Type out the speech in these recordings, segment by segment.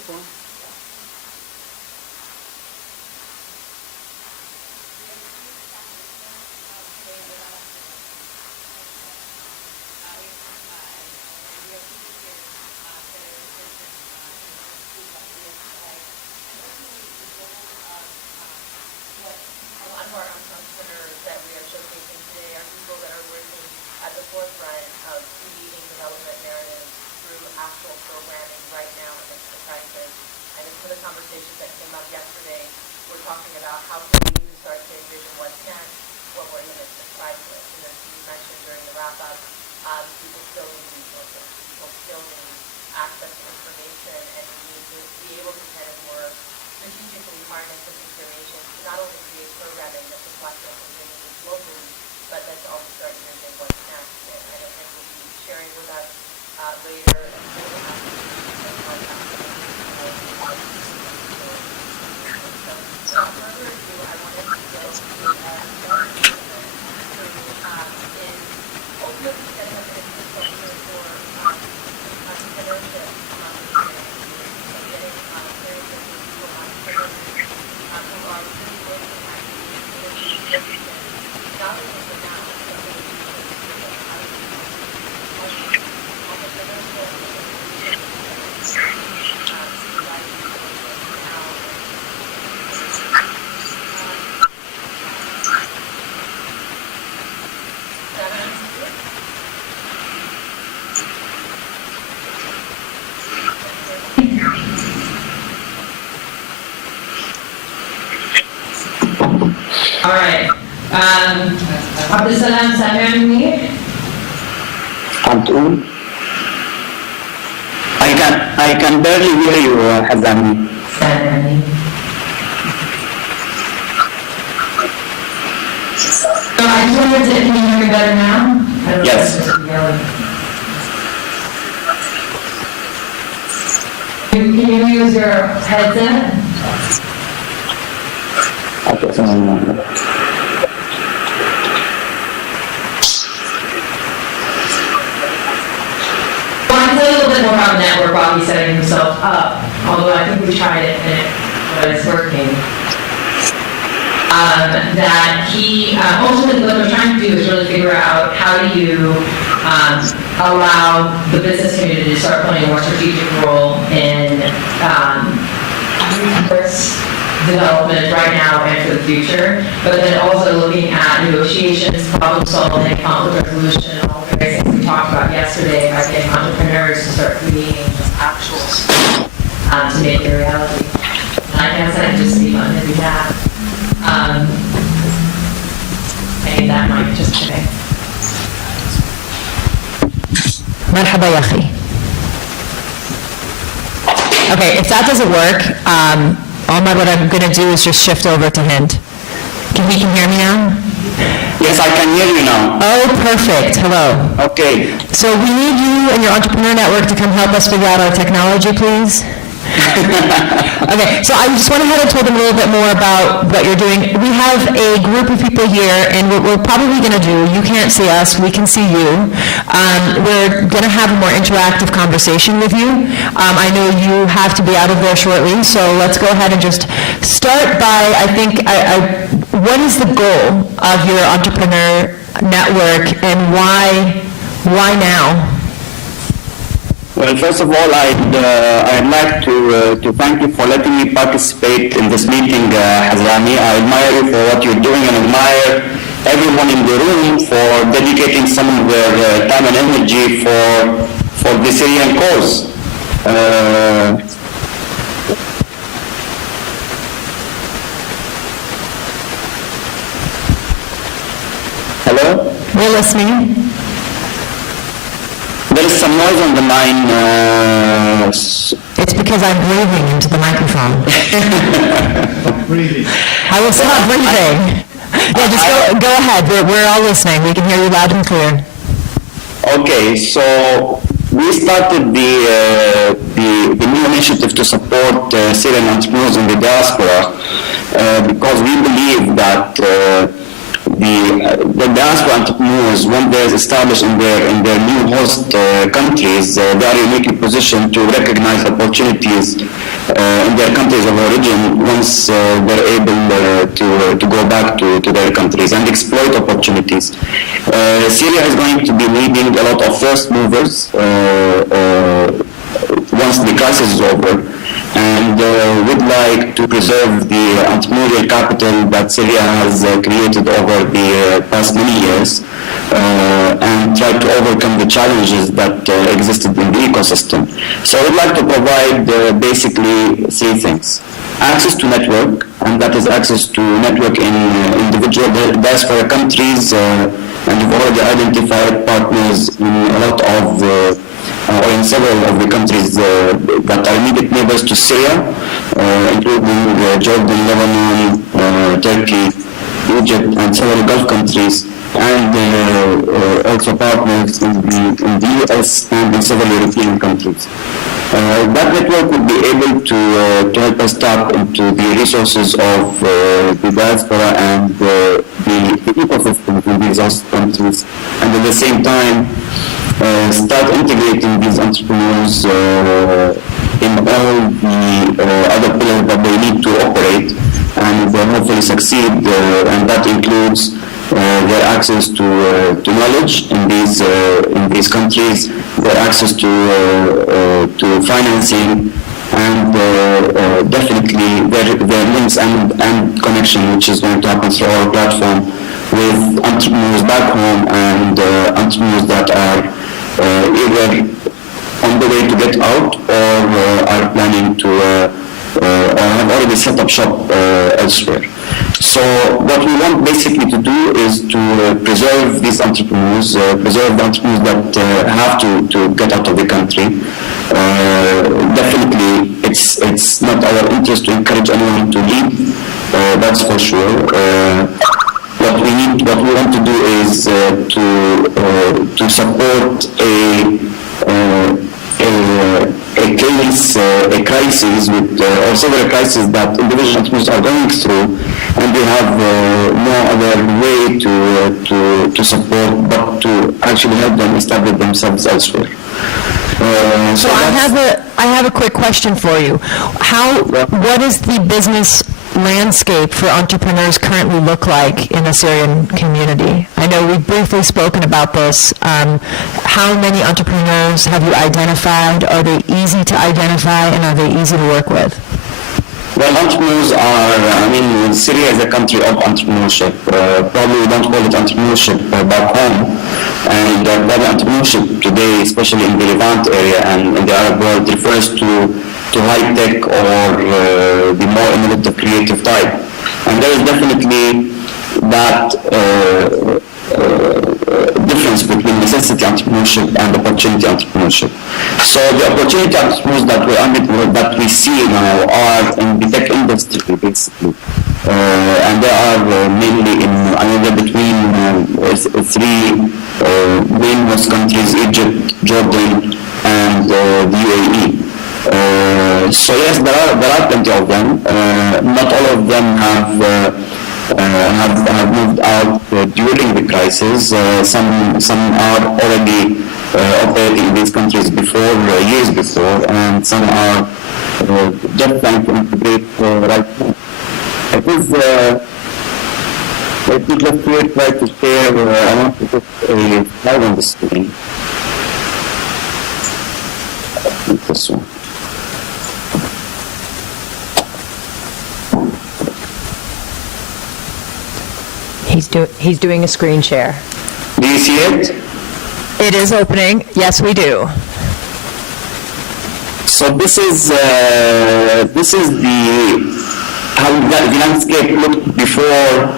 this one? All right. Abdulsalam Samani. Abdul. I can barely hear you, Hazami. Samani. So I just wanted to, can you hear me better now? Yes. Can you use your headset? Okay, Well, I can tell you a little bit more about the network while he's setting himself up, although I think we tried it and it was working. That he, ultimately what we're trying to do is really figure out how do you allow the business community to start playing a more strategic role in resource development right now and for the future, but then also looking at negotiations, problem solving, conflict resolution, and all the various things we talked about yesterday by getting entrepreneurs to start creating actuals to make it a reality. And I guess I can just speak on his behalf. I need that mic just today. مرحبا يا أخي. Okay, if that doesn't work, Omar, what I'm going to do is just shift over to Hind. Can he hear me now? yes, I can hear you now. Oh, perfect. Hello. Okay. So we need you and your entrepreneur network to come help us figure out our technology, please. Okay, so I just went ahead and told them a little bit more about what you're doing. We have a group of people here, and what we're probably going to do, you can't see us, we can see you. We're going to have a more interactive conversation with you. I know you have to be out of there shortly, so let's go ahead and just start by, I think, what is the goal of your entrepreneur network, and why now? Well, first of all, I'd like to thank you for letting me participate in this meeting, Hazami. I admire you for what you're doing and admire everyone in the room for dedicating some of their time and energy for the Syrian cause. Hello? We're listening. There is some noise on the line. It's because I'm breathing into the microphone. Breathing. I will stop breathing. Yeah, just go ahead. We're all listening. We can hear you loud and clear. Okay, so we started the new initiative to support Syrian entrepreneurs in the diaspora because we believe that the diaspora entrepreneurs, when they're established in their new host countries, they are uniquely positioned to recognize opportunities in their countries of origin once they're able to go back to their countries and exploit opportunities. Syria is going to be needing a lot of first movers once the crisis is over, and would like to preserve the entrepreneurial capital that Syria has created over the past many years, and try to overcome the challenges that existed in the ecosystem. So I would like to provide basically three things. Access to network, and that is access to network in individual diaspora countries, and you've already identified partners in a lot of or in several of the countries that are immediate neighbors to Syria, including Jordan, Lebanon, Turkey, Egypt, and several Gulf countries, and also partners in the US and in several European countries. That network will be able to help us tap into the resources of the diaspora and the ecosystem in these countries, and at the same time start integrating these entrepreneurs in all the other pillars that they need to operate and hopefully succeed, and that includes their access to knowledge in these countries, their access to financing, and definitely their links and connection, which is going to happen through our platform with entrepreneurs back home and entrepreneurs that are either on the way to get out or are planning to or have already set up shop elsewhere. So what we want basically to do is to preserve these entrepreneurs, preserve the entrepreneurs that have to get out of the country. Definitely, it's not our interest to encourage anyone to leave. That's for sure. What we want to do is to support a crisis or several crises that individual entrepreneurs are going through, and they have no other way to support but to actually help them establish themselves elsewhere. So I have a quick question for you. What is the business landscape for entrepreneurs currently look like in the Syrian community? I know we've briefly spoken about this. How many entrepreneurs have you identified? Are they easy to identify, and are they easy to work with? Well, entrepreneurs are, Syria is a country of entrepreneurship. Probably we don't call it entrepreneurship back home. And probably entrepreneurship today, especially in the Levant area and in the Arab world, refers to high tech or the more innovative, creative type. And there is definitely that difference between necessity entrepreneurship and opportunity entrepreneurship. So the opportunity entrepreneurs that we see now are in the tech industry, basically. And they are mainly between three main host countries: Egypt, Jordan, and the UAE. So yes, there are plenty of them. Not all of them have moved out during the crisis. Some are already operating in these countries years before, and some are just trying to integrate right now. Let me just try to share. I want to put a slide on the screen. This one. He's doing a screen share. Do you see it? It is opening. Yes, we do. So this is how the landscape looked before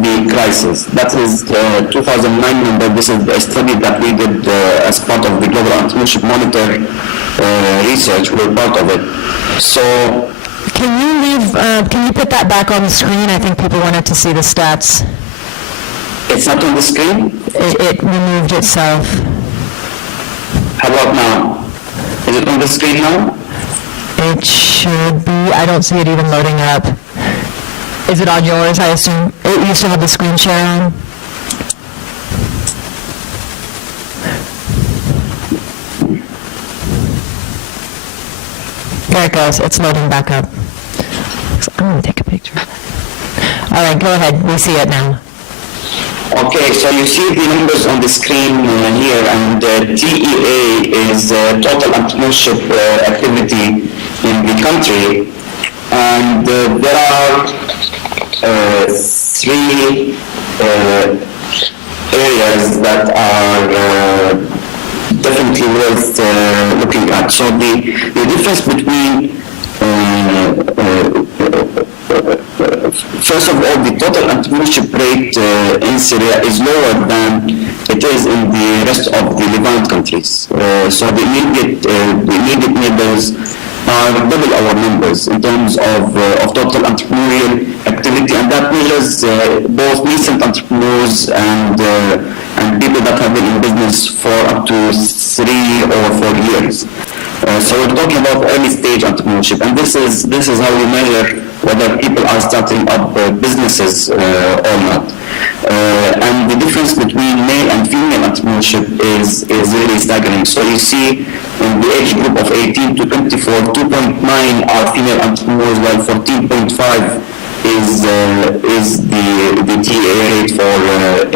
the crisis. That is 2009 number. This is a study that we did as part of the Global Entrepreneurship Monitor research. We're part of it. So Can you put that back on the screen? I think people wanted to see the stats. it's not on the screen? It removed itself. How about now? Is it on the screen now? It should be. I don't see it even loading up. Is it on yours, I assume? You still have the screen share on? There it goes. It's loading back up. I'm going to take a picture. All right, go ahead. We see it now. Okay, so you see the numbers on the screen here, and TEA is total entrepreneurship activity in the country, and there are three areas that are definitely worth looking at. So the difference between first of all, the total entrepreneurship rate in Syria is lower than it is in the rest of the Levant countries. So the immediate neighbors are double our numbers in terms of total entrepreneurial activity, and that measures both nascent entrepreneurs and people that have been in business for up to 3 or 4 years. So we're talking about early stage entrepreneurship, and this is how we measure whether people are starting up businesses or not. And the difference between male and female entrepreneurship is really staggering. So you see in the age group of 18 to 24, 2.9 are female entrepreneurs, while 14.5 is the TA rate for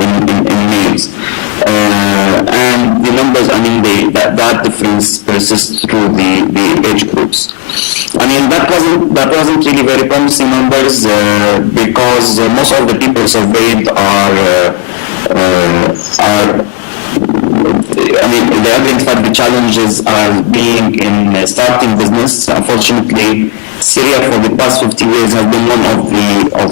in males. And the numbers, I mean, that difference persists through the age groups. I mean, that wasn't really very promising numbers because most of the people surveyed I mean, they identified the challenges are being in starting business. Unfortunately, Syria for the past 50 years has been one of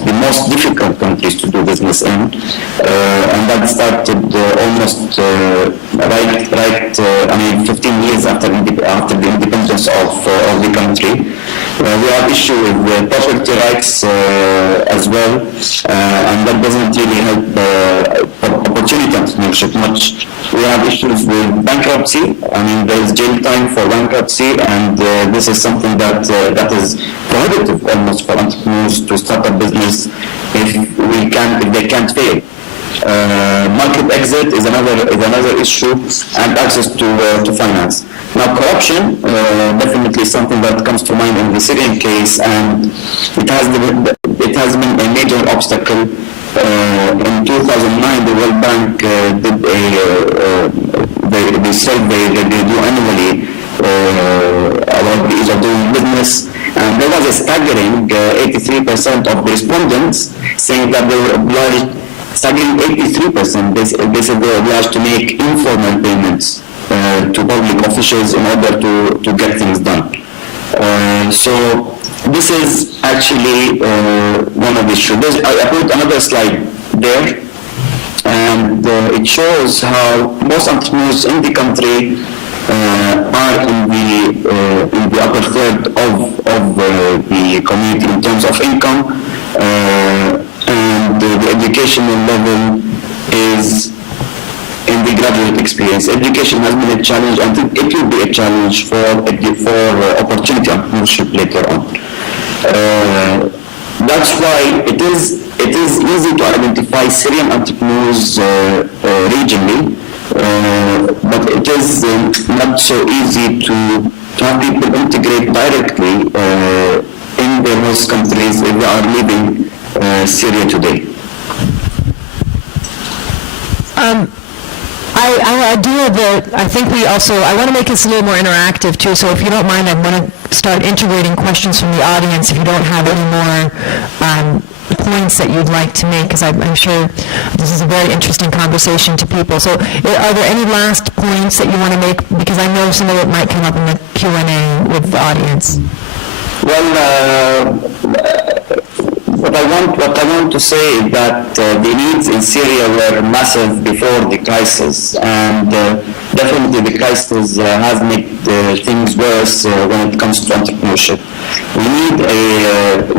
the most difficult countries to do business in, and that started almost right. I mean, 15 years after the independence of the country. We have issue with property rights as well, and that doesn't really help opportunity entrepreneurship much. We have issues with bankruptcy. I mean, there is jail time for bankruptcy, and this is something that is prohibitive almost for entrepreneurs to start a business if they can't fail. Market exit is another issue, and access to finance. Now, corruption definitely something that comes to mind in the Syrian case, and it has been a major obstacle. In 2009, the World Bank did the survey that they do annually about the ease of doing business, and there was a staggering 83% of the respondents saying that they were obliged, staggering 83%, they said they were obliged to make informal payments to public officials in order to get things done. So this is actually one of the issues. I put another slide there, and it shows how most entrepreneurs in the country are in the upper third of the community in terms of income, and the educational level is in the graduate experience. Education has been a challenge, and it will be a challenge for opportunity entrepreneurship later on. That's why it is easy to identify Syrian entrepreneurs regionally, but it is not so easy to have people integrate directly in their host countries if they are leaving Syria today. I think I want to make this a little more interactive too, so if you don't mind, I want to start integrating questions from the audience if you don't have any more points that you'd like to make, because I'm sure this is a very interesting conversation to people. So are there any last points that you want to make, because I know some of it might come up in the Q&A with the audience. Well, what I want to say is that the needs in Syria were massive before the crisis, and definitely the crisis has made things worse when it comes to entrepreneurship. We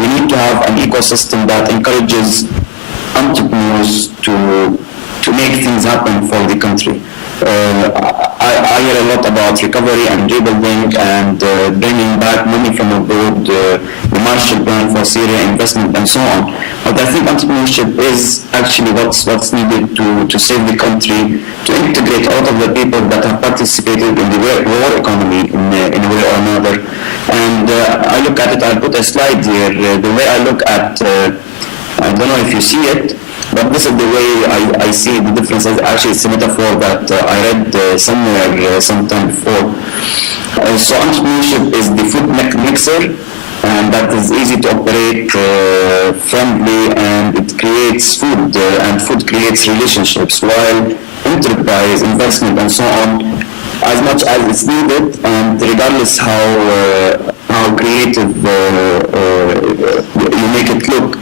need to have an ecosystem that encourages entrepreneurs to make things happen for the country. I hear a lot about recovery and rebuilding and bringing back money from abroad, the Marshall Plan for Syria, investment and so on. But I think entrepreneurship is actually what's needed to save the country, to integrate all of the people that have participated in the war economy in a way or another. And I look at it, I'll put a slide here, the way I look at, I don't know if you see it, but this is the way I see the difference. Actually, it's a metaphor that I read somewhere sometime before. So entrepreneurship is the food mixer, and that is easy to operate, friendly, and it creates food, and food creates relationships, while enterprise, investment, and so on, as much as it's needed, and regardless how creative you make it look,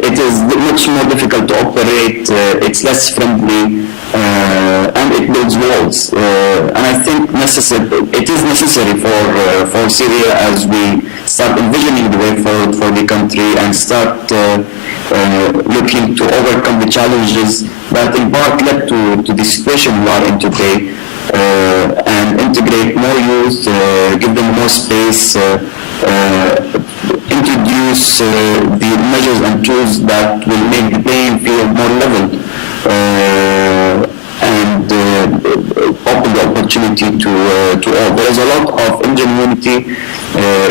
it is much more difficult to operate, it's less friendly, and it builds walls. And I think it is necessary for Syria, as we start envisioning the way forward for the country and start looking to overcome the challenges that in part led to the situation we are in today, and integrate more youth, give them more space, introduce the measures and tools that will make the playing field more level, and open the opportunity to all. There is a lot of ingenuity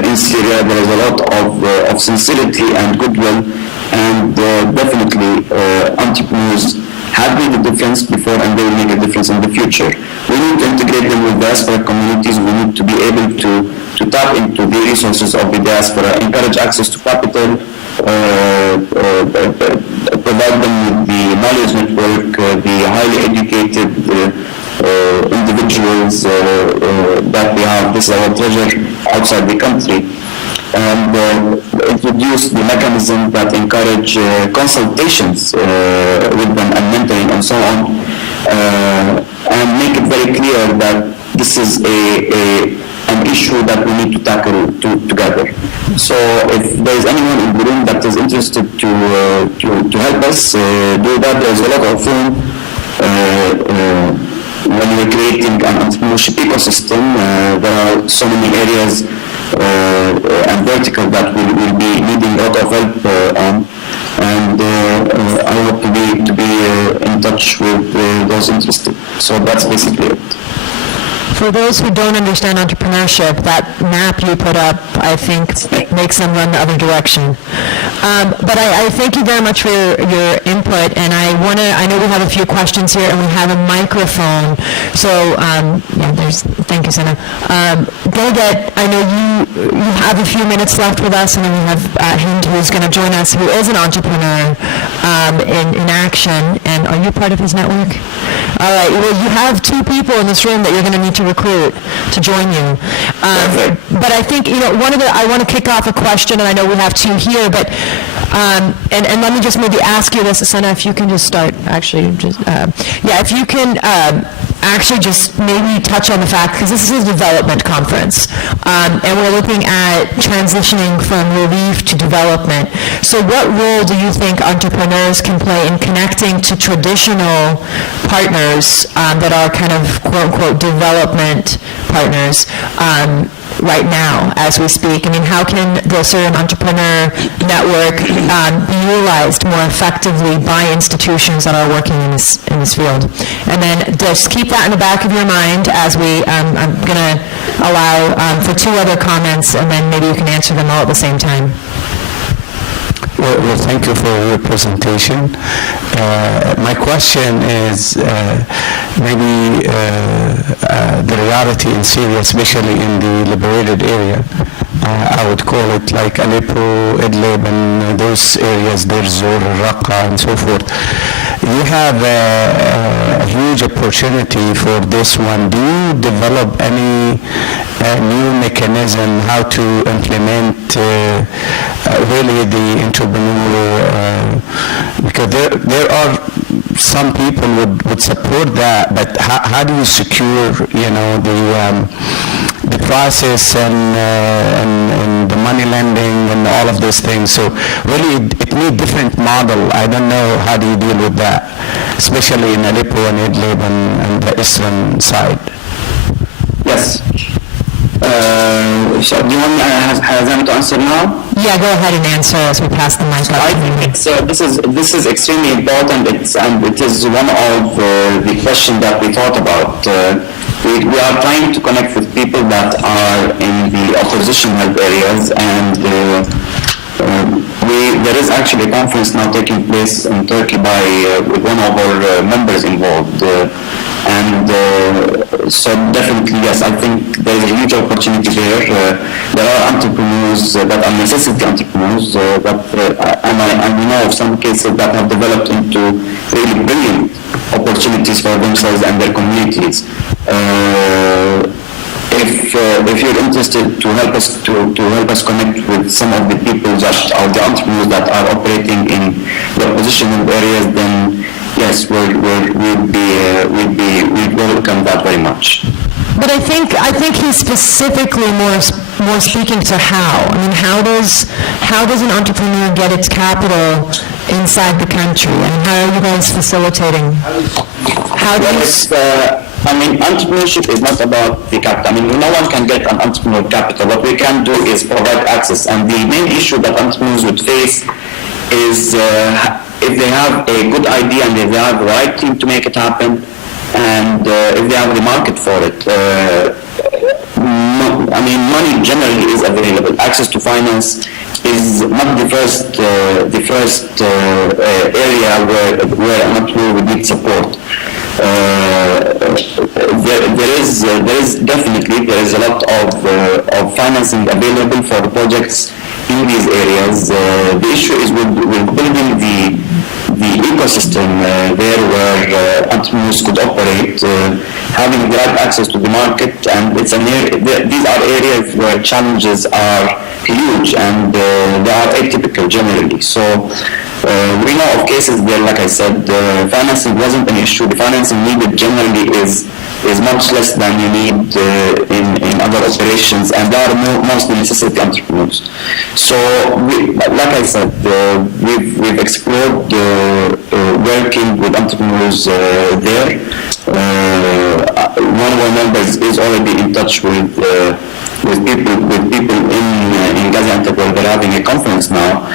in Syria. There is a lot of sincerity and goodwill, and definitely entrepreneurs have made a difference before, and they will make a difference in the future. We need to integrate them with diaspora communities. We need to be able to tap into the resources of the diaspora, encourage access to capital, provide them with the knowledge network, the highly educated individuals that we have. This is our treasure outside the country. And introduce the mechanism that encourage consultations with them and mentoring and so on, and make it very clear that this is an issue that we need to tackle together. So if there is anyone in the room that is interested to help us do that, there's a lot of room when we're creating an entrepreneurship ecosystem. There are so many areas and vertical that will be needing a lot of help on, and I hope to be in touch with those interested. So that's basically it. For those who don't understand entrepreneurship, that map you put up, I think, makes them run the other direction. But I thank you very much for your input, and I know we have a few questions here, and we have a microphone. So, thank you, Sana. Goget, I know you have a few minutes left with us, and then we have Hind, who's going to join us, who is an entrepreneur in action. And are you part of his network? All right. Well, you have two people in this room that you're going to need to recruit to join you. But I think, I want to kick off a question, and I know we have two here, but, and let me just maybe ask you this, Sana, if you can just start, actually, if you can actually just maybe touch on the fact, because this is a development conference, and we're looking at transitioning from relief to development. So what role do you think entrepreneurs can play in connecting to traditional partners that are kind of quote-unquote development partners right now as we speak? I mean, how can the Syrian Entrepreneur Network be utilized more effectively by institutions that are working in this field? And then just keep that in the back of your mind as I'm going to allow for two other comments, and then maybe you can answer them all at the same time. Well, thank you for your presentation. My question is maybe the reality in Syria, especially in the liberated area. I would call it like Aleppo, Idlib, and those areas, Deir Zor, Raqqa, and so forth. You have a huge opportunity for this one. Do you develop any new mechanism how to implement really the entrepreneur? Because there are some people would support that, but how do you secure the process and the money lending and all of those things. So really, it needs different model. I don't know how do you deal with that, especially in Aleppo and Idlib and the eastern side. Yes. So do you want Hazam to answer now? Yeah, go ahead and answer as we pass the mic up. I think this is extremely important, and it is one of the questions that we thought about. We are trying to connect with people that are in the opposition held areas, and there is actually a conference now taking place in Turkey with one of our members involved. So definitely, yes, I think there is a huge opportunity there. There are entrepreneurs that are necessity entrepreneurs, and we know of some cases that have developed into really brilliant opportunities for themselves and their communities. If you're interested to help us connect with some of the people that are the entrepreneurs that are operating in the opposition areas, then yes, we'd welcome that very much. But I think he's specifically more speaking to how. I mean, how does an entrepreneur get its capital inside the country? I mean, how are you guys facilitating? How do you? Entrepreneurship is not about the capital. I mean, no one can get an entrepreneur capital. What we can do is provide access. And the main issue that entrepreneurs would face is if they have a good idea and if they have the right team to make it happen, and if they have the market for it. Money generally is available. Access to finance is not the first area where an entrepreneur would need support. There is a lot of financing available for the projects in these areas. The issue is with building the ecosystem there where entrepreneurs could operate, having the right access to the market, and these are areas where challenges are huge and they are atypical generally. So we know of cases where, like I said, financing wasn't an issue. The financing needed generally is much less than you need in other operations, and they are mostly necessity entrepreneurs. So, like I said, we've explored working with entrepreneurs there. One of our members is already in touch with people in Gaziantep where they're having a conference now.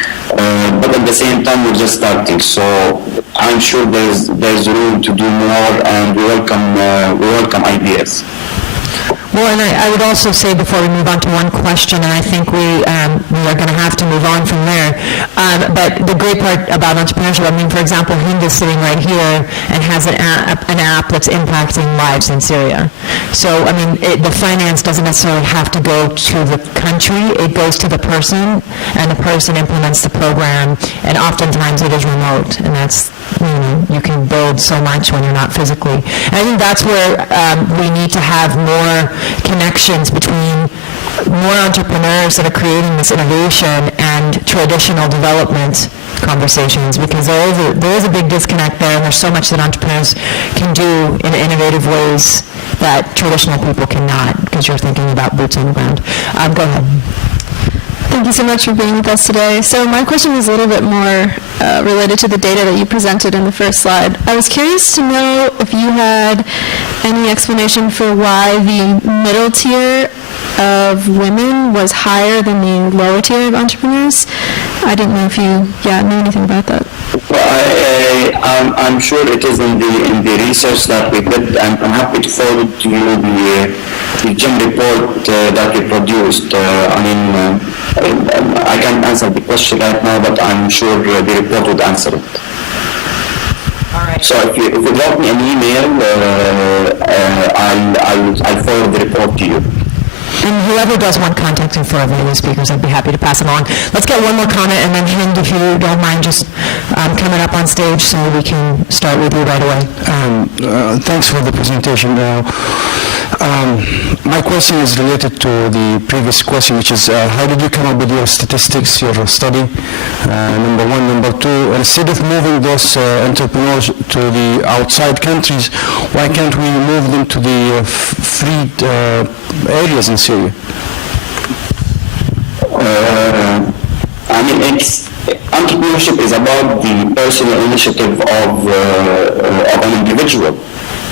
But at the same time, we're just starting. So I'm sure there's room to do more, and we welcome ideas. Well, and I would also say before we move on to one question, and I think we are going to have to move on from there, but the great part about entrepreneurship, I mean, for example, Hind is sitting right here and has an app that's impacting lives in Syria. So, I mean, the finance doesn't necessarily have to go to the country, it goes to the person, and the person implements the program, and oftentimes it is remote, and that's, you can build so much when you're not physically. And I think that's where we need to have more connections between more entrepreneurs that are creating this innovation and traditional development conversations, because there is a big disconnect there, and there's so much that entrepreneurs can do in innovative ways that traditional people cannot, because you're thinking about boots on the ground. Go ahead. Thank you so much for being with us today. So my question was a little bit more related to the data that you presented in the first slide. I was curious to know if you had any explanation for why the middle tier of women was higher than the lower tier of entrepreneurs. I didn't know if you knew anything about that. Well, I'm sure it is in the research that we did, and I'm happy to forward to you the GEM report that we produced. I can't answer the question right now, but I'm sure the report would answer it. All right. So if you drop me an email, I'll forward the report to you. And whoever does want contact info of any of the speakers, I'd be happy to pass it along. Let's get one more comment, and then Hind, if you don't mind just coming up on stage so we can start with you right away. Thanks for the presentation. My question is related to the previous question, which is how did you come up with your statistics, your study? Number one. Number two, instead of moving those entrepreneurs to the outside countries, why can't we move them to the freed areas in Syria? I mean, entrepreneurship is about the personal initiative of an individual.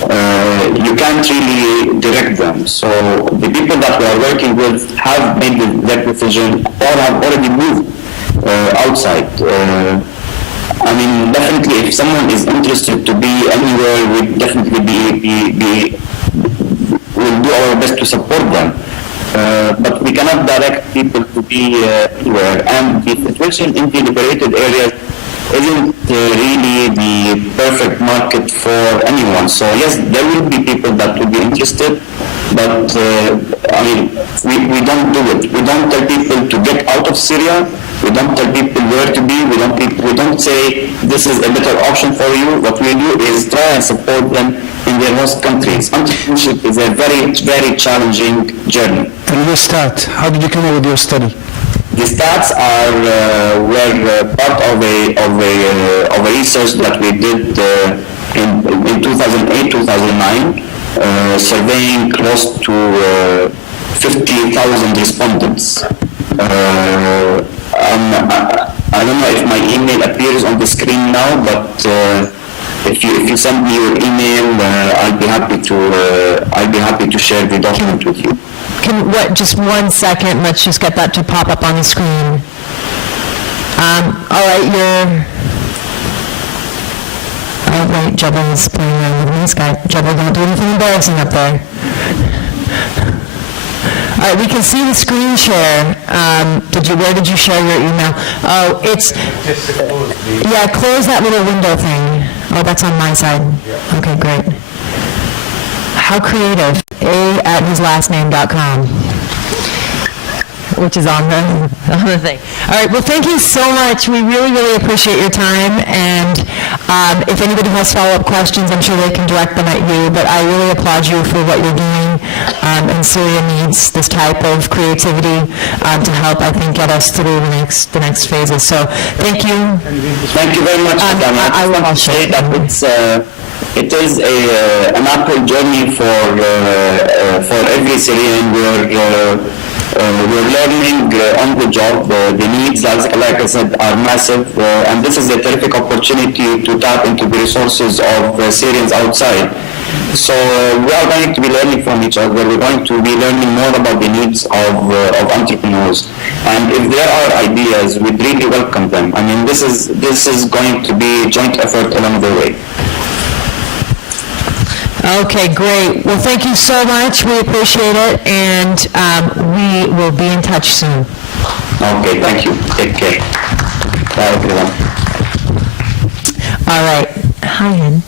You can't really direct them. So the people that we are working with have made that decision or have already moved outside. I mean, definitely, if someone is interested to be anywhere, we'll definitely we'll do our best to support them. But we cannot direct people to be anywhere. And the situation in the liberated areas isn't really the perfect market for anyone. So yes, there will be people that will be interested, but I mean, we don't do it. We don't tell people to get out of Syria. We don't tell people where to be. We don't say this is a better option for you. What we do is try and support them in their host countries. Entrepreneurship is a very, very challenging journey. And your start, how did you come up with your study? The stats were part of a research that we did in 2008-2009, surveying close to 50,000 respondents. I don't know if my email appears on the screen now, but if you send me your email, I'll be happy to share the document with you. Just 1 second, let's just get that to pop up on the screen. All right, oh wait, Jebel's playing around with this guy. Jebel, don't do anything embarrassing up there. All right, we can see the screen share. Where did you share your email? Oh, it's, yeah, close that little window thing. Oh, that's on my side. Okay, great. How creative. a@hislastname.com, which is on the thing. All right, well, thank you so much. We really, really appreciate your time, and if anybody has follow-up questions, I'm sure they can direct them at you, but I really applaud you for what you're doing, and Syria needs this type of creativity to help, I think, get us through the next phases. So, thank you. Thank you very much. I will say that it is an uphill journey for every Syrian. We're learning on the job. The needs, like I said, are massive, and this is a terrific opportunity to tap into the resources of Syrians outside. So we are going to be learning from each other. We're going to be learning more about the needs of entrepreneurs. And if there are ideas, we'd really welcome them. I mean, this is going to be a joint effort along the way. Okay, great. Well, thank you so much. We appreciate it, and we will be in touch soon. Okay, thank you. Take care. Bye, everyone. All right. Hi, Hind.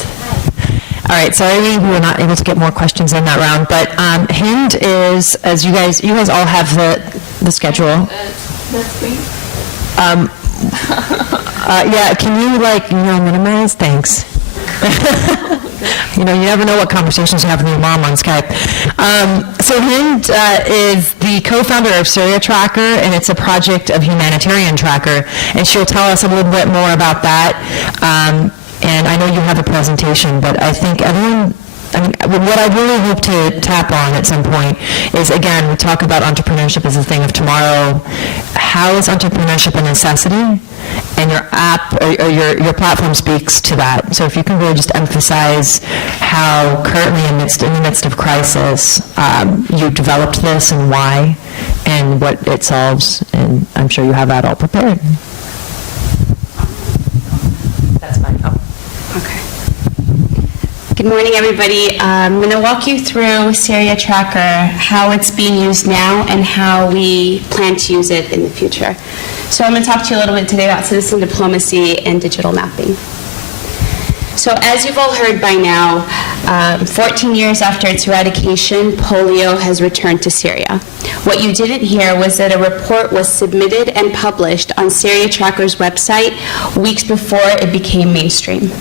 All right, sorry we were not able to get more questions in that round, but Hind is, as you guys all have the schedule. That's me. Yeah, can you minimize? Thanks. You never know what conversations you have with your mom on Skype. So Hind is the co-founder of Syria Tracker, and it's a project of Humanitarian Tracker, and she'll tell us a little bit more about that. And I know you have a presentation, but I think what I really hope to tap on at some point is, again, we talk about entrepreneurship as a thing of tomorrow. How is entrepreneurship a necessity? And your app or your platform speaks to that. So if you can really just emphasize how currently in the midst of crisis, you developed this and why and what it solves, and I'm sure you have that all prepared. That's fine. Oh. Okay. Good morning, everybody. I'm going to walk you through Syria Tracker, how it's being used now, and how we plan to use it in the future. So I'm going to talk to you a little bit today about citizen diplomacy and digital mapping. So as you've all heard by now, 14 years after its eradication, polio has returned to Syria. What you didn't hear was that a report was submitted and published on Syria Tracker's website weeks before it became mainstream.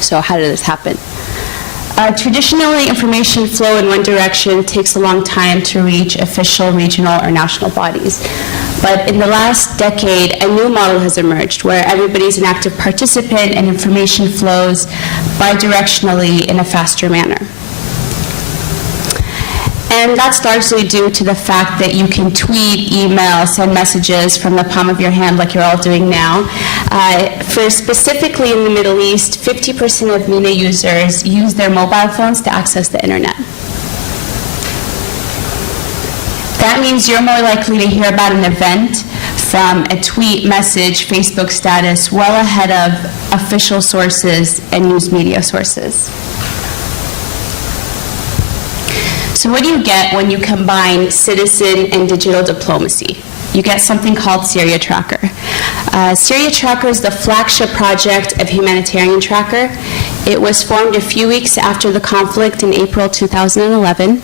So how did this happen? Traditionally, information flow in one direction takes a long time to reach official, regional, or national bodies. But in the last decade, a new model has emerged where everybody's an active participant and information flows bidirectionally in a faster manner. And that's largely due to the fact that you can tweet, email, send messages from the palm of your hand like you're all doing now. For specifically in the Middle East, 50% of MENA users use their mobile phones to access the internet. That means you're more likely to hear about an event from a tweet, message, Facebook status, well ahead of official sources and news media sources. So what do you get when you combine citizen and digital diplomacy? You get something called Syria Tracker. Syria Tracker is the flagship project of Humanitarian Tracker. It was formed a few weeks after the conflict in April 2011.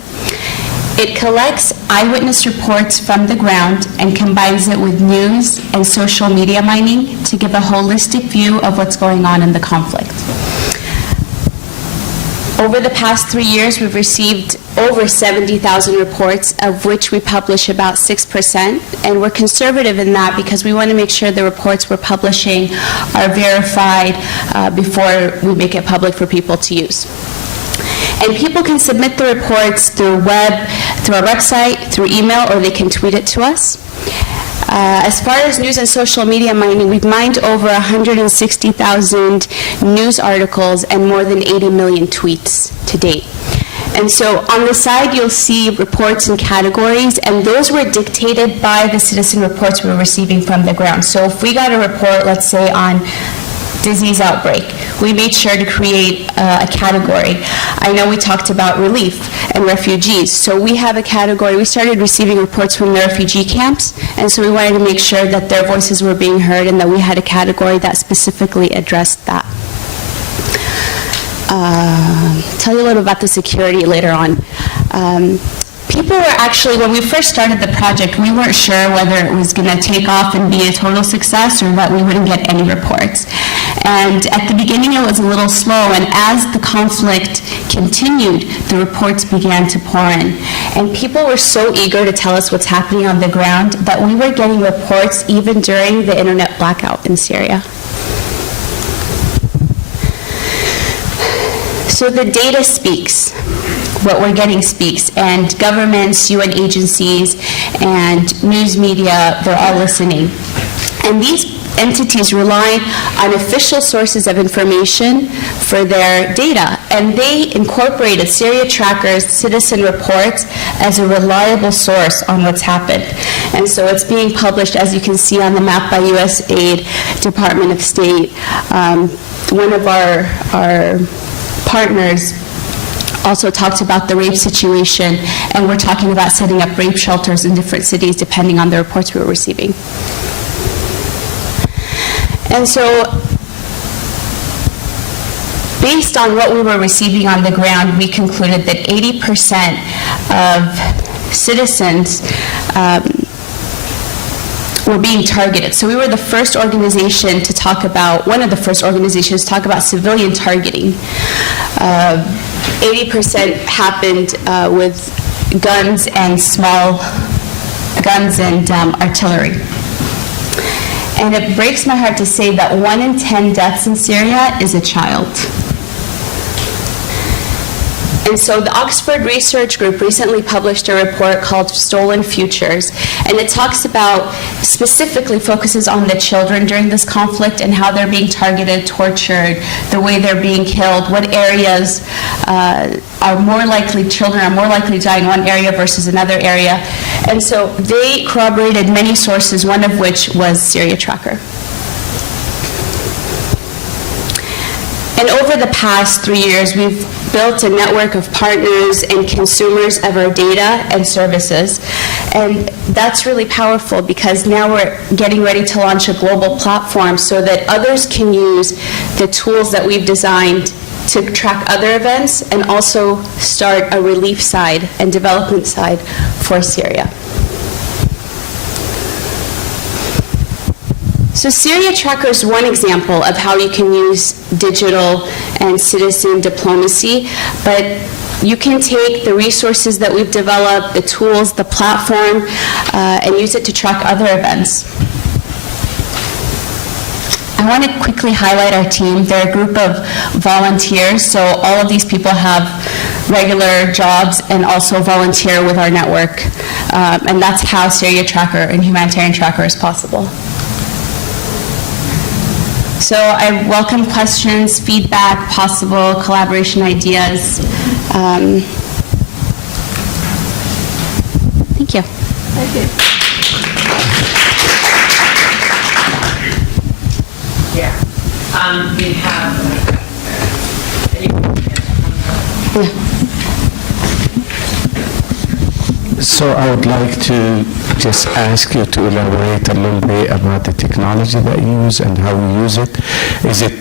It collects eyewitness reports from the ground and combines it with news and social media mining to give a holistic view of what's going on in the conflict. Over the past 3 years, we've received over 70,000 reports, of which we publish about 6%, and we're conservative in that because we want to make sure the reports we're publishing are verified before we make it public for people to use. And people can submit the reports through our website, through email, or they can tweet it to us. As far as news and social media mining, we've mined over 160,000 news articles and more than 80 million tweets to date. And so on the side, you'll see reports and categories, and those were dictated by the citizen reports we were receiving from the ground. So if we got a report, let's say, on disease outbreak, we made sure to create a category. I know we talked about relief and refugees, so we have a category. We started receiving reports from the refugee camps, and so we wanted to make sure that their voices were being heard and that we had a category that specifically addressed that. Tell you a little about the security later on. People were actually, when we first started the project, we weren't sure whether it was going to take off and be a total success or that we wouldn't get any reports. And at the beginning it was a little slow, and as the conflict continued, the reports began to pour in. And people were so eager to tell us what's happening on the ground that we were getting reports even during the internet blackout in Syria. So the data speaks. What we're getting speaks, and governments, UN agencies, and news media, they're all listening. And these entities rely on official sources of information for their data, and they incorporated Syria Tracker's citizen reports as a reliable source on what's happened. And so it's being published, as you can see on the map, by USAID, Department of State. One of our partners also talked about the rape situation, and we're talking about setting up rape shelters in different cities depending on the reports we were receiving. And so, based on what we were receiving on the ground, we concluded that 80% of citizens were being targeted. So we were the first organization to talk about, one of the first organizations to talk about civilian targeting. 80% happened with guns and small guns and artillery. And it breaks my heart to say that 1 in 10 deaths in Syria is a child. And so the Oxford Research Group recently published a report called Stolen Futures, and it talks about, specifically focuses on the children during this conflict and how they're being targeted, tortured, the way they're being killed, what areas are more likely, children are more likely to die in one area versus another area. And so they corroborated many sources, one of which was Syria Tracker. And over the past 3 years, we've built a network of partners and consumers of our data and services. And that's really powerful because now we're getting ready to launch a global platform so that others can use the tools that we've designed to track other events and also start a relief side and development side for Syria. So Syria Tracker is one example of how you can use digital and citizen diplomacy, but you can take the resources that we've developed, the tools, the platform, and use it to track other events. I want to quickly highlight our team. They're a group of volunteers, so all of these people have regular jobs and also volunteer with our network. And that's how Syria Tracker and Humanitarian Tracker is possible. So I welcome questions, feedback, possible collaboration ideas. Thank you. Thank you. Yeah. We have. So I would like to just ask you to elaborate a little bit about the technology that you use and how you use it. Is it,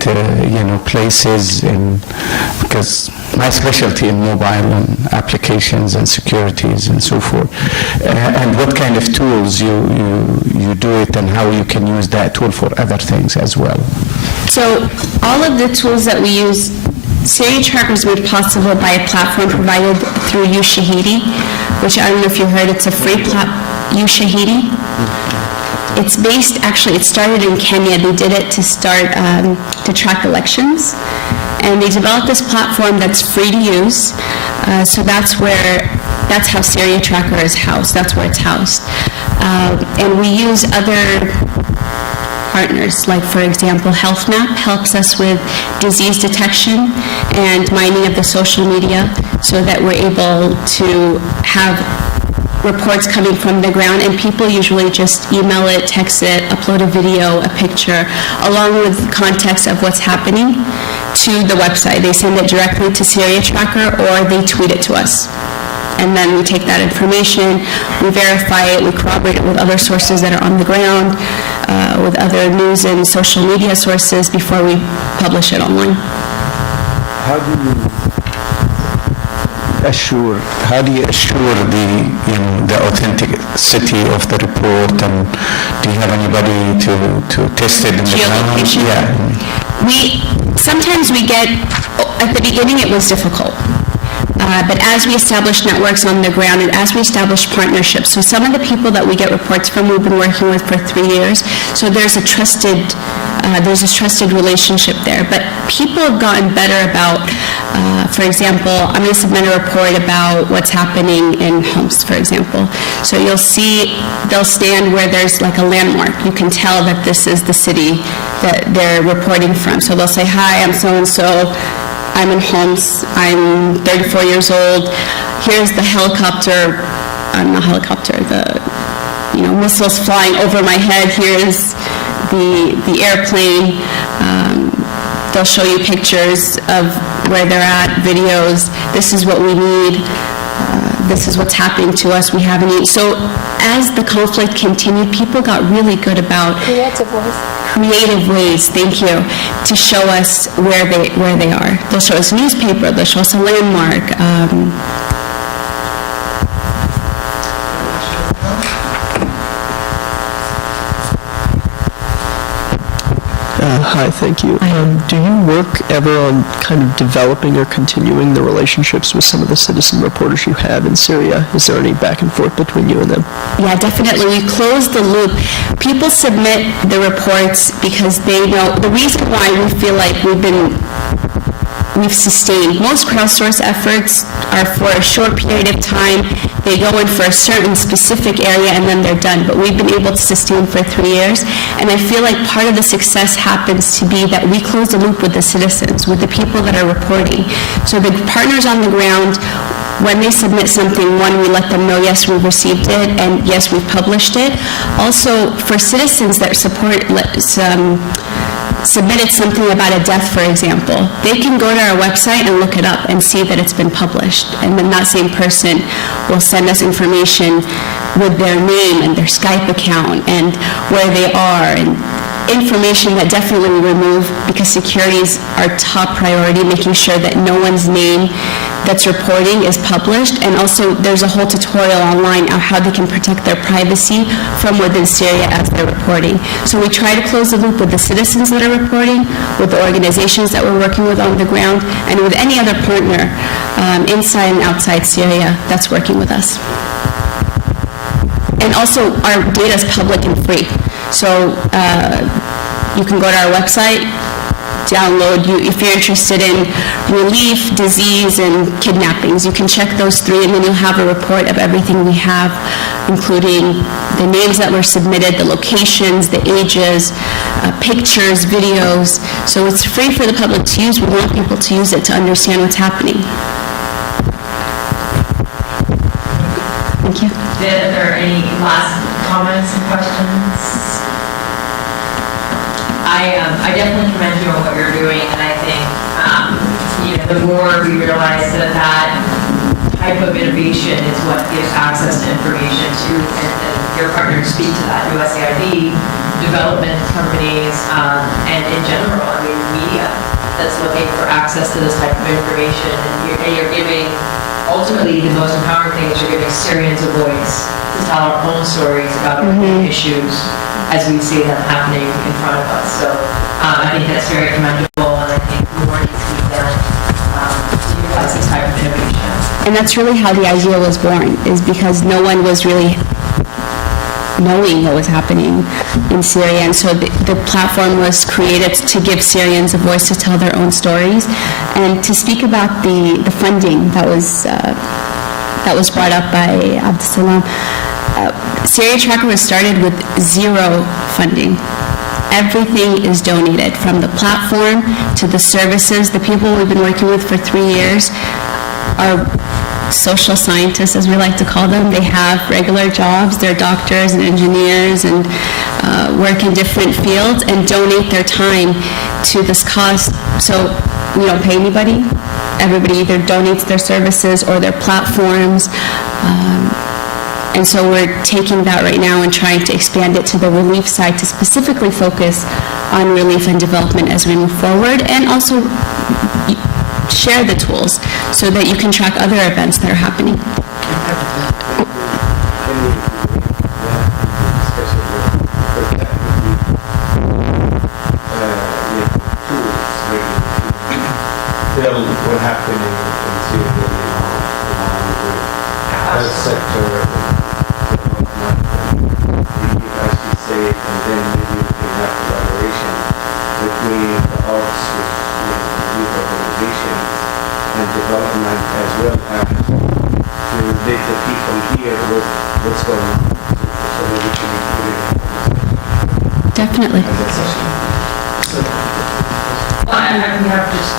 places in, because my specialty in mobile and applications and securities and so forth, and what kind of tools you do it and how you can use that tool for other things as well. So all of the tools that we use, Syria Tracker is made possible by a platform provided through Ushahidi, which I don't know if you heard, it's a free Ushahidi. It's based, actually, it started in Kenya. They did it to start, to track elections. And they developed this platform that's free to use. So that's how Syria Tracker is housed. That's where it's housed. And we use other partners, like for example, HealthMap helps us with disease detection and mining of the social media so that we're able to have reports coming from the ground, and people usually just email it, text it, upload a video, a picture, along with context of what's happening to the website. They send it directly to Syria Tracker or they tweet it to us. And then we take that information, we verify it, we corroborate it with other sources that are on the ground, with other news and social media sources before we publish it online. How do you assure the authenticity of the report, and do you have anybody to test it in the ground? Geolocation? Yeah. Sometimes we get, at the beginning it was difficult. But as we establish networks on the ground and as we establish partnerships, so some of the people that we get reports from we've been working with for 3 years, so there's a trusted relationship there. But people have gotten better about, for example, I'm going to submit a report about what's happening in Homs, for example. So you'll see they'll stand where there's like a landmark. You can tell that this is the city that they're reporting from. So they'll say, hi, I'm so-and-so. I'm in Homs, I'm 34 years old, here's the helicopter, not helicopter, the missiles flying over my head, here's the airplane, they'll show you pictures of where they're at, videos, this is what we need, this is what's happening to us, we haven't eaten. So as the conflict continued, people got really good about creative ways, thank you, to show us where they are. They'll show us a newspaper, they'll show us a landmark. Hi, thank you. Do you work ever on kind of developing or continuing the relationships with some of the citizen reporters you have in Syria? Is there any back and forth between you and them? Yeah, definitely. We close the loop. People submit the reports because they know the reason why we feel like we've sustained. Most crowdsource efforts are for a short period of time. They go in for a certain specific area and then they're done. But we've been able to sustain for 3 years. And I feel like part of the success happens to be that we close the loop with the citizens, with the people that are reporting. So the partners on the ground, when they submit something, one, we let them know, yes, we've received it, and yes, we've published it. Also, for citizens that submitted something about a death, for example, they can go to our website and look it up and see that it's been published. And then that same person will send us information with their name and their Skype account and where they are, and information that definitely we remove because security is our top priority, making sure that no one's name that's reporting is published. And also there's a whole tutorial online on how they can protect their privacy from within Syria as they're reporting. So we try to close the loop with the citizens that are reporting, with the organizations that we're working with on the ground, and with any other partner inside and outside Syria that's working with us. And also our data is public and free. So you can go to our website, download. If you're interested in relief, disease, and kidnappings, you can check those 3, and then you'll have a report of everything we have, including the names that were submitted, the locations, the ages, pictures, videos. So it's free for the public to use. We want people to use it to understand what's happening. Thank you. Are there any last comments and questions? I definitely commend you on what you're doing, and I think, the more we realize that type of innovation is what gives access to information to, and your partners speak to that, USAID, development companies, and in general, media that's looking for access to this type of information, and you're giving, ultimately, the most empowering thing is you're giving Syrians a voice to tell our own stories about our own issues as we see them happening in front of us. So I think that's very commendable, and I think more needs to be done to utilize this type of innovation. And that's really how the idea was born, is because no one was really knowing what was happening in Syria. And so the platform was created to give Syrians a voice to tell their own stories. And to speak about the funding that was brought up by Abdussalam, Syria Tracker was started with 0 funding. Everything is donated, from the platform to the services. The people we've been working with for 3 years are social scientists, as we like to call them. They have regular jobs. They're doctors and engineers and work in different fields and donate their time to this cause. So we don't pay anybody. Everybody either donates their services or their platforms. And so we're taking that right now and trying to expand it to the relief side to specifically focus on relief and development as we move forward, and also share the tools so that you can track other events that are happening. Tell what happened in Syria now with the health sector, and then maybe we can have collaboration between the arts with youth organizations and development, as well as to relate the people here with what's going on, so that we can include it in the Definitely. We have just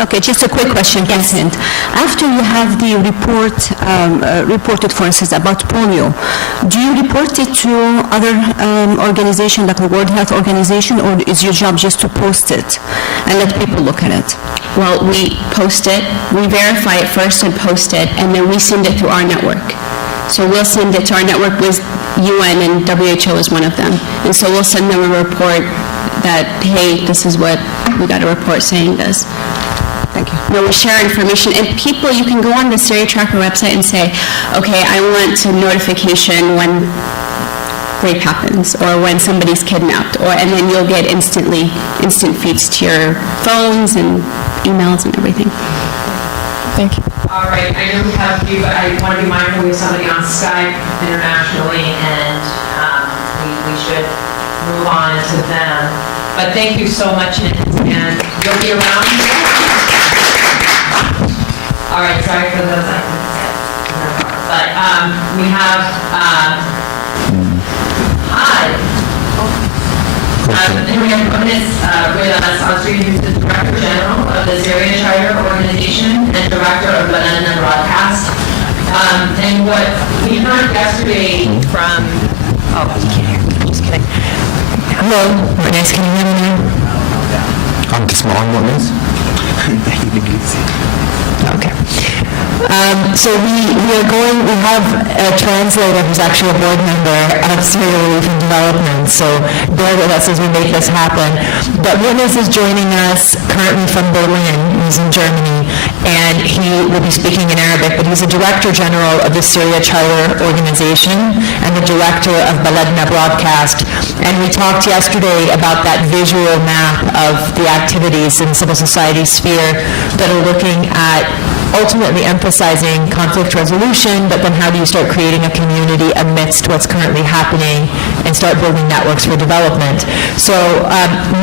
Okay, just a quick question, Vincent. After you have the report reported, for instance, about polio, do you report it to other organizations like the World Health Organization, or is your job just to post it and let people look at it? Well, we post it, we verify it first and post it, and then we send it through our network. So we'll send it to our network with UN, and WHO is one of them. And so we'll send them a report that, hey, this is what, we got a report saying this. Thank you. No, we share information, and people, you can go on the Syria Tracker website and say, okay, I want a notification when rape happens, or when somebody's kidnapped, and then you'll get instant feeds to your phones and emails and everything. Thank you. all right. I know we have you, but I want to be mindful we have somebody on Skype internationally, and we should move on to them. But thank you so much, and you'll be around. All right, sorry for those. But we have, hi. And we have with us on screen, who's the Director General of the Syria Charter Organization and Director of Banana Broadcast. And what we heard yesterday from, Oh, you can't hear me, just kidding. Hello, Ernest, can you hear me now? I'm just on what is? Okay. So we have a translator who's actually a board member of Syria Relief and Development, so bear with us as we make this happen. But Witness is joining us currently from Berlin. He's in Germany, and he will be speaking in Arabic, but he's the Director General of the Syria Charter Organization and the Director of Baladna Broadcast. And we talked yesterday about that visual map of the activities in civil society sphere that are looking at ultimately emphasizing conflict resolution, but then how do you start creating a community amidst what's currently happening and start building networks for development. So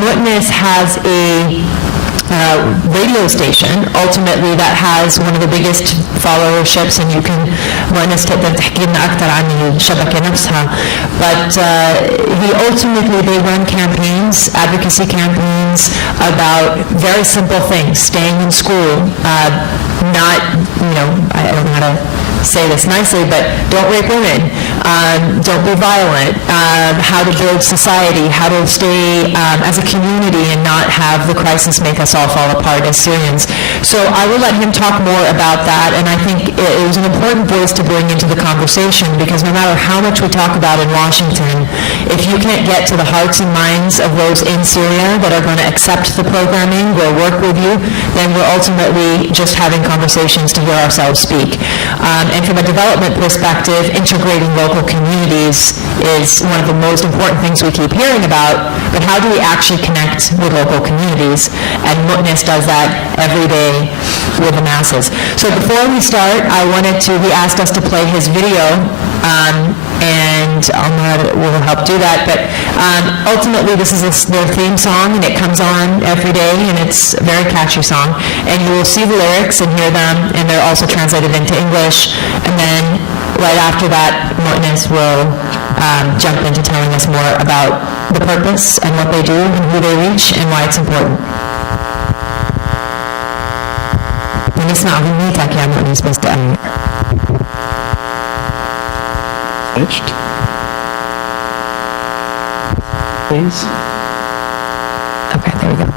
Witness has a radio station, ultimately that has one of the biggest followerships, and you can مؤنس تقدر تحكي لنا أكثر عن الشبكة نفسها. But they run campaigns, advocacy campaigns about very simple things: staying in school, not, I don't know how to say this nicely, but don't rape women, don't be violent, how to build society, how to stay as a community and not have the crisis make us all fall apart as Syrians. So I will let him talk more about that, and I think it was an important voice to bring into the conversation, because no matter how much we talk about in Washington, if you can't get to the hearts and minds of those in Syria that are going to accept the programming, will work with you, then we're ultimately just having conversations to hear ourselves speak. And from a development perspective, integrating local communities is one of the most important things we keep hearing about, but how do we actually connect with local communities? And Mutnis does that every day with the masses. So before we start, he asked us to play his video, and Ahmad will help do that, but ultimately this is their theme song, and it comes on every day, and it's a very catchy song, and you will see the lyrics and hear them, and they're also translated into English, and then right after that, Mutnis will jump into telling us more about the purpose and what they do and who they reach and why it's important. ونسمع أغنيتك يا مؤنس بس تأمل. Switched. Please. Okay, there we go.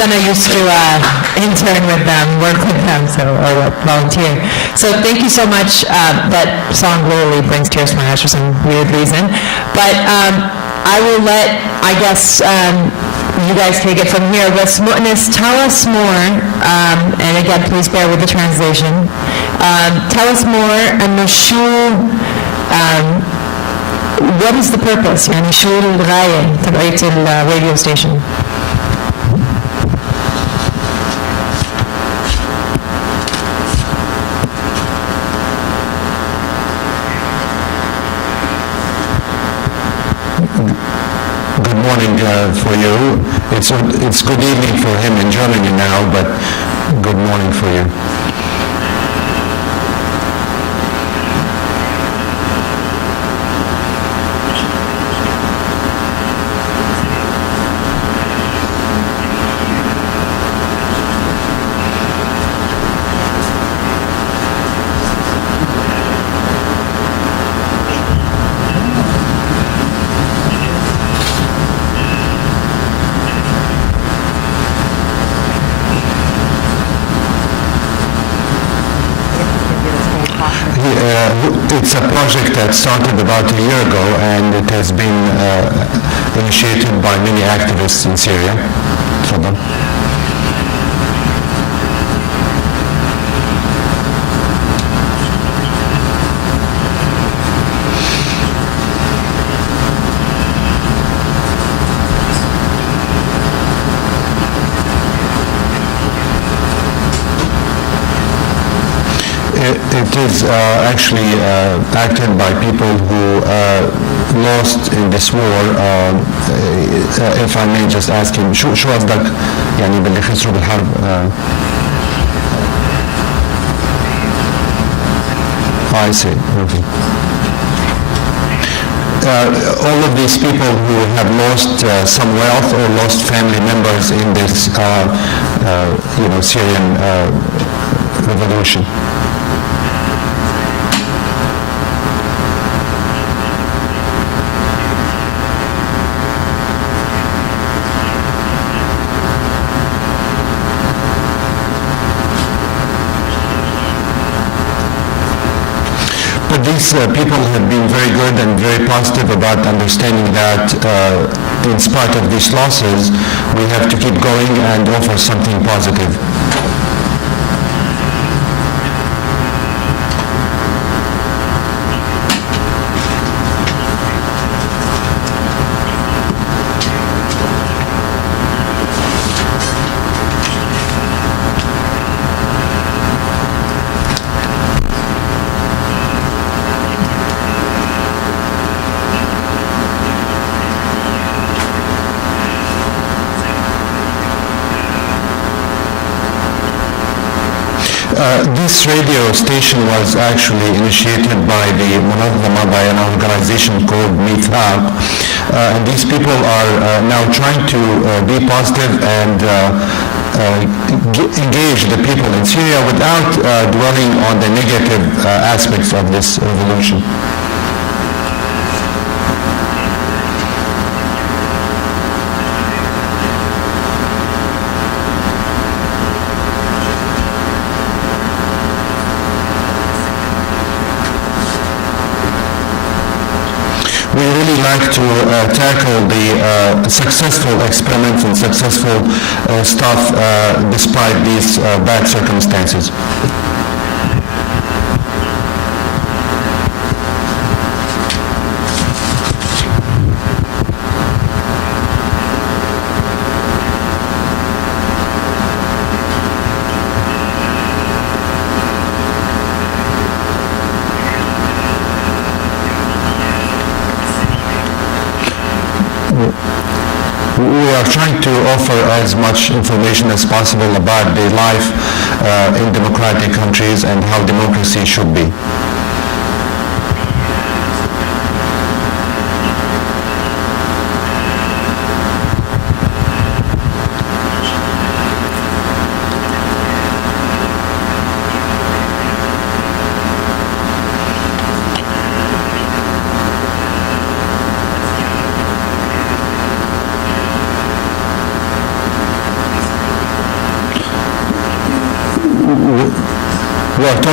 Sana used to intern with them, work with them, or volunteer. So thank you so much. That song literally brings tears to my eyes for some weird reason. But I will let, you guys take it from here. But Mutnis, tell us more, and again, please bear with the translation. Tell us more, and what is the purpose? يعني شو الغاية تبعية الراديو station? Good morning for you. It's good evening for him in Germany now, but good morning for you. It's a project that started about a year ago, and it has been initiated by many activists in Syria. تفضل. It is actually acted by people who lost in this war. If I may just ask him, شو قصدك يعني باللي خسروا بالحرب؟ I see. Okay. All of these people who have lost some wealth or lost family members in this, Syrian revolution. But these people have been very good and very positive about understanding that in spite of these losses, we have to keep going and offer something positive. This radio station was actually initiated by the Munazama, by an organization called Mithaq. And these people are now trying to be positive and engage the people in Syria without dwelling on the negative aspects of this revolution. We really like to tackle the successful experiments and successful stuff despite these bad circumstances. We are trying to offer as much information as possible about the life in democratic countries and how democracy should be.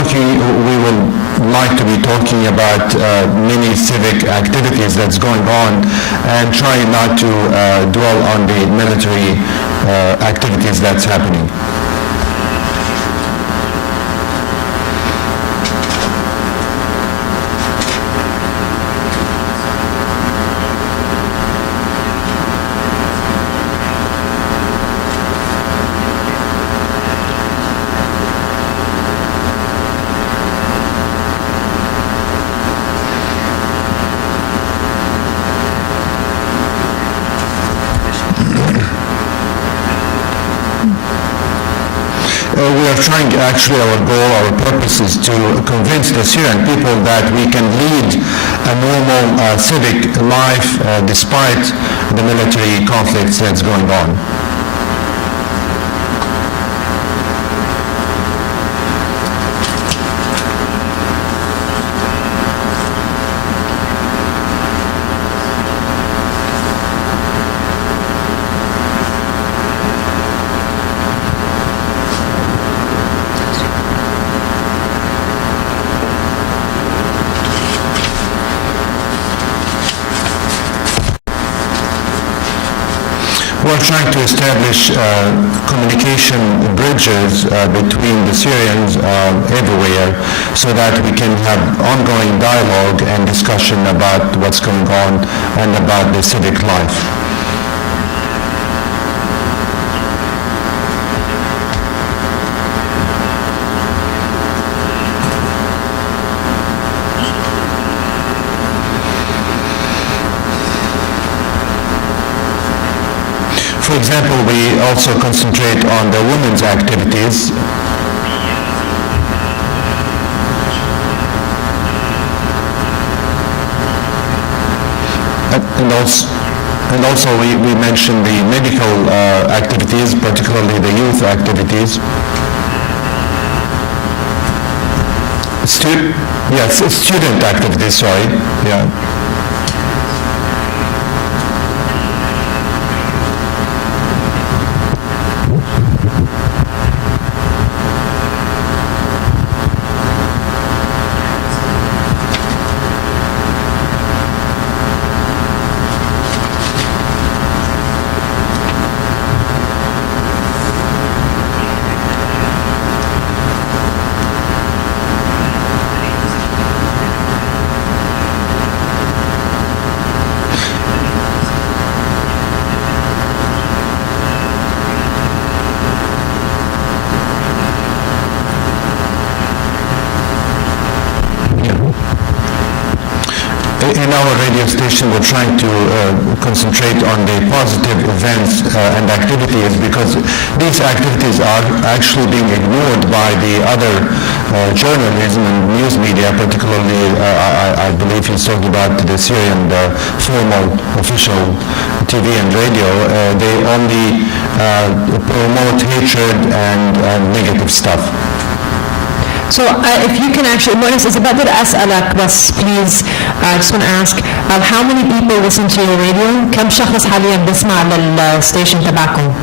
We will like to be talking about many civic activities that's going on and trying not to dwell on the military activities that's happening. We are trying, actually our goal, our purpose is to convince the Syrian people that we can lead a normal civic life despite the military conflicts that's going on. We're trying to establish communication bridges between the Syrians everywhere so that we can have ongoing dialogue and discussion about what's going on and about the civic life. example, we also concentrate on the women's activities. And also we mention the medical activities, particularly the youth activities. Yes, student activities, sorry. Yeah. In our radio station, we're trying to concentrate on the positive events and activities, because these activities are actually being ignored by the other journalism and news media, particularly, I believe he's talking about the Syrian formal official TV and radio. They only promote hatred and negative stuff. So if you can actually, إذا بقدر أسألك بس please, I just want to ask, how many people listen to your radio? كم شخص حاليا بيسمع للستيشن تبعكم؟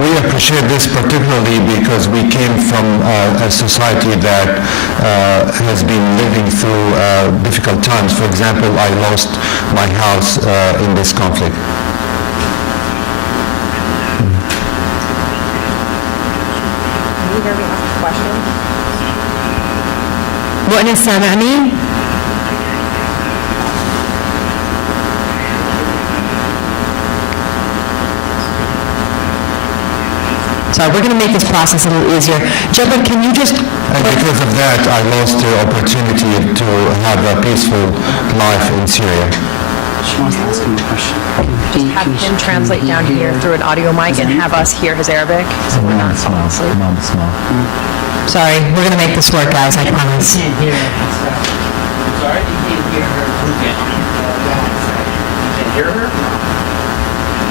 We appreciate this particularly because we came from a society that has been living through difficult times. For example, I lost my house in this conflict. Can you hear me ask a question? مؤنس سامعني؟ Sorry, we're going to make this process a little easier. Jabbar, can you just... And because of that, I lost the opportunity to have a peaceful life in Syria. She wants to ask him a question. Have him translate down here through an audio mic and have us hear his Arabic, so we're not falling asleep. Sorry, we're going to make this work, guys, I promise. You can't hear her. Sorry? You can't hear her. You can't hear her?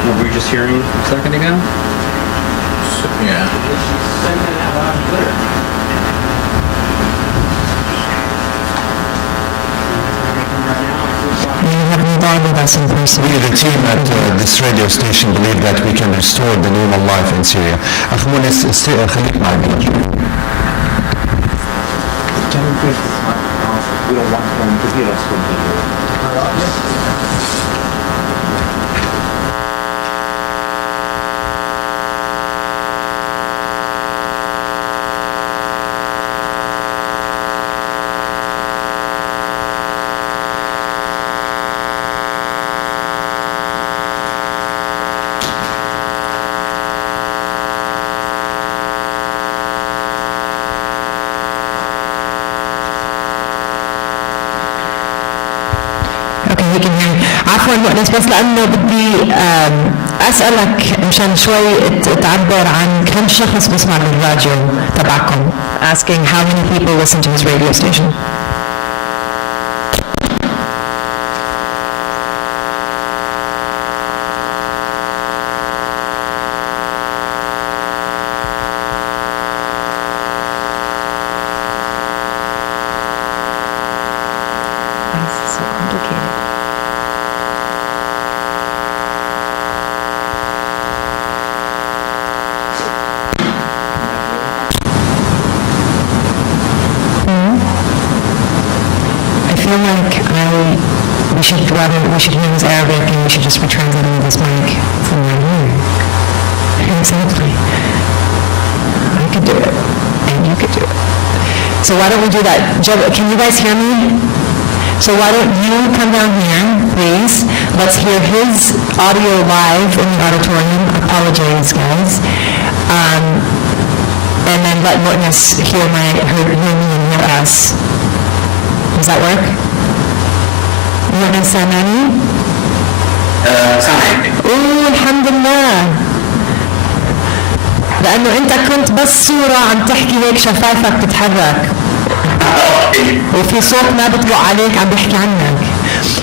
Were we just hearing a second ago? Yeah. She's sending it out on Twitter. You have involved with us in person. We, the team at this radio station, believe that we can restore the normal life in Syria. أخ مونس خليك معي. Can we press this microphone? We don't want them to hear us when they هيك يعني عفوا مؤنس بس لانه بدي اسالك مشان شوي تعبر عن كم شخص بسمع للراديو تبعكم, asking how many people listen to his radio station. This is so complicated. I feel like we should hear his Arabic and we should just be translating this mic from right here. Exactly. I could do it, and you could do it. So why don't we do that? Joe, can you guys hear me? So why don't you come down here, please? Let's hear his audio live in the auditorium. Apologize, guys. And then let Mortness hear me and hear us. Does that work? Mortness Samani? سامعك. الحمد لله. لأنه أنت كنت بس صورة عم تحكي هيك شفايفك تتحرك. وفي صوت ما بيطلع عليك عم بيحكي عنك.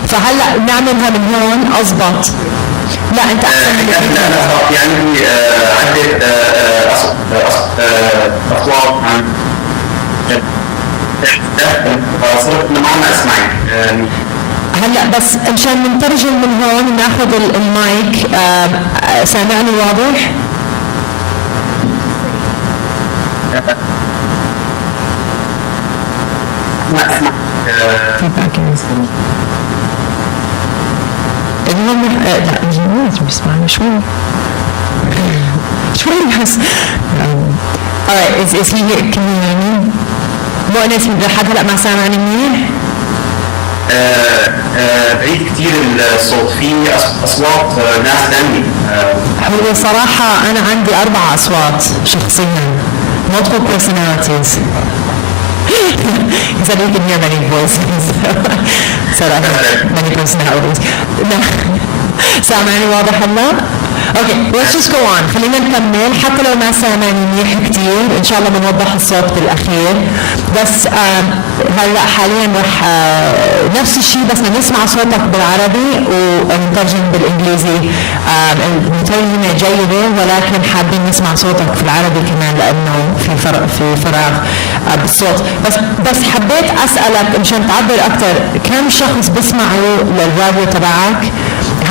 فهلا نعملها من هون أزبط. لا أنت أحسن من يعني عدة أصوات عن صرت ما عم أسمعك. هلا بس مشان نترجم من هون ناخذ المايك. سامعني واضح؟ ما أسمع. اليوم لا الجمهور بيسمعني شوي بس. Alright, is he here? Can you hear me? مؤنس لحد هلا ما سامعني منيح؟ بعيد كتير الصوت، في أصوات ناس ثانية. هو صراحة أنا عندي 4 أصوات شخصيا. multiple personalities. He said he can hear many voices. So I have many personalities. سامعني واضح هلا؟ Okay, let's just go on. خلينا نكمل حتى لو ما سامعني منيح كتير، إن شاء الله بنوضح الصوت بالأخير. بس هلا حاليا رح نفس الشيء بس نسمع صوتك بالعربي ونترجم بالإنجليزي. المترجمة جيدة ولكن حابين نسمع صوتك في العربي كمان لأنه في فراغ بالصوت. بس حبيت أسألك مشان تعبر أكثر، كم شخص بيسمعوا للراديو تبعك؟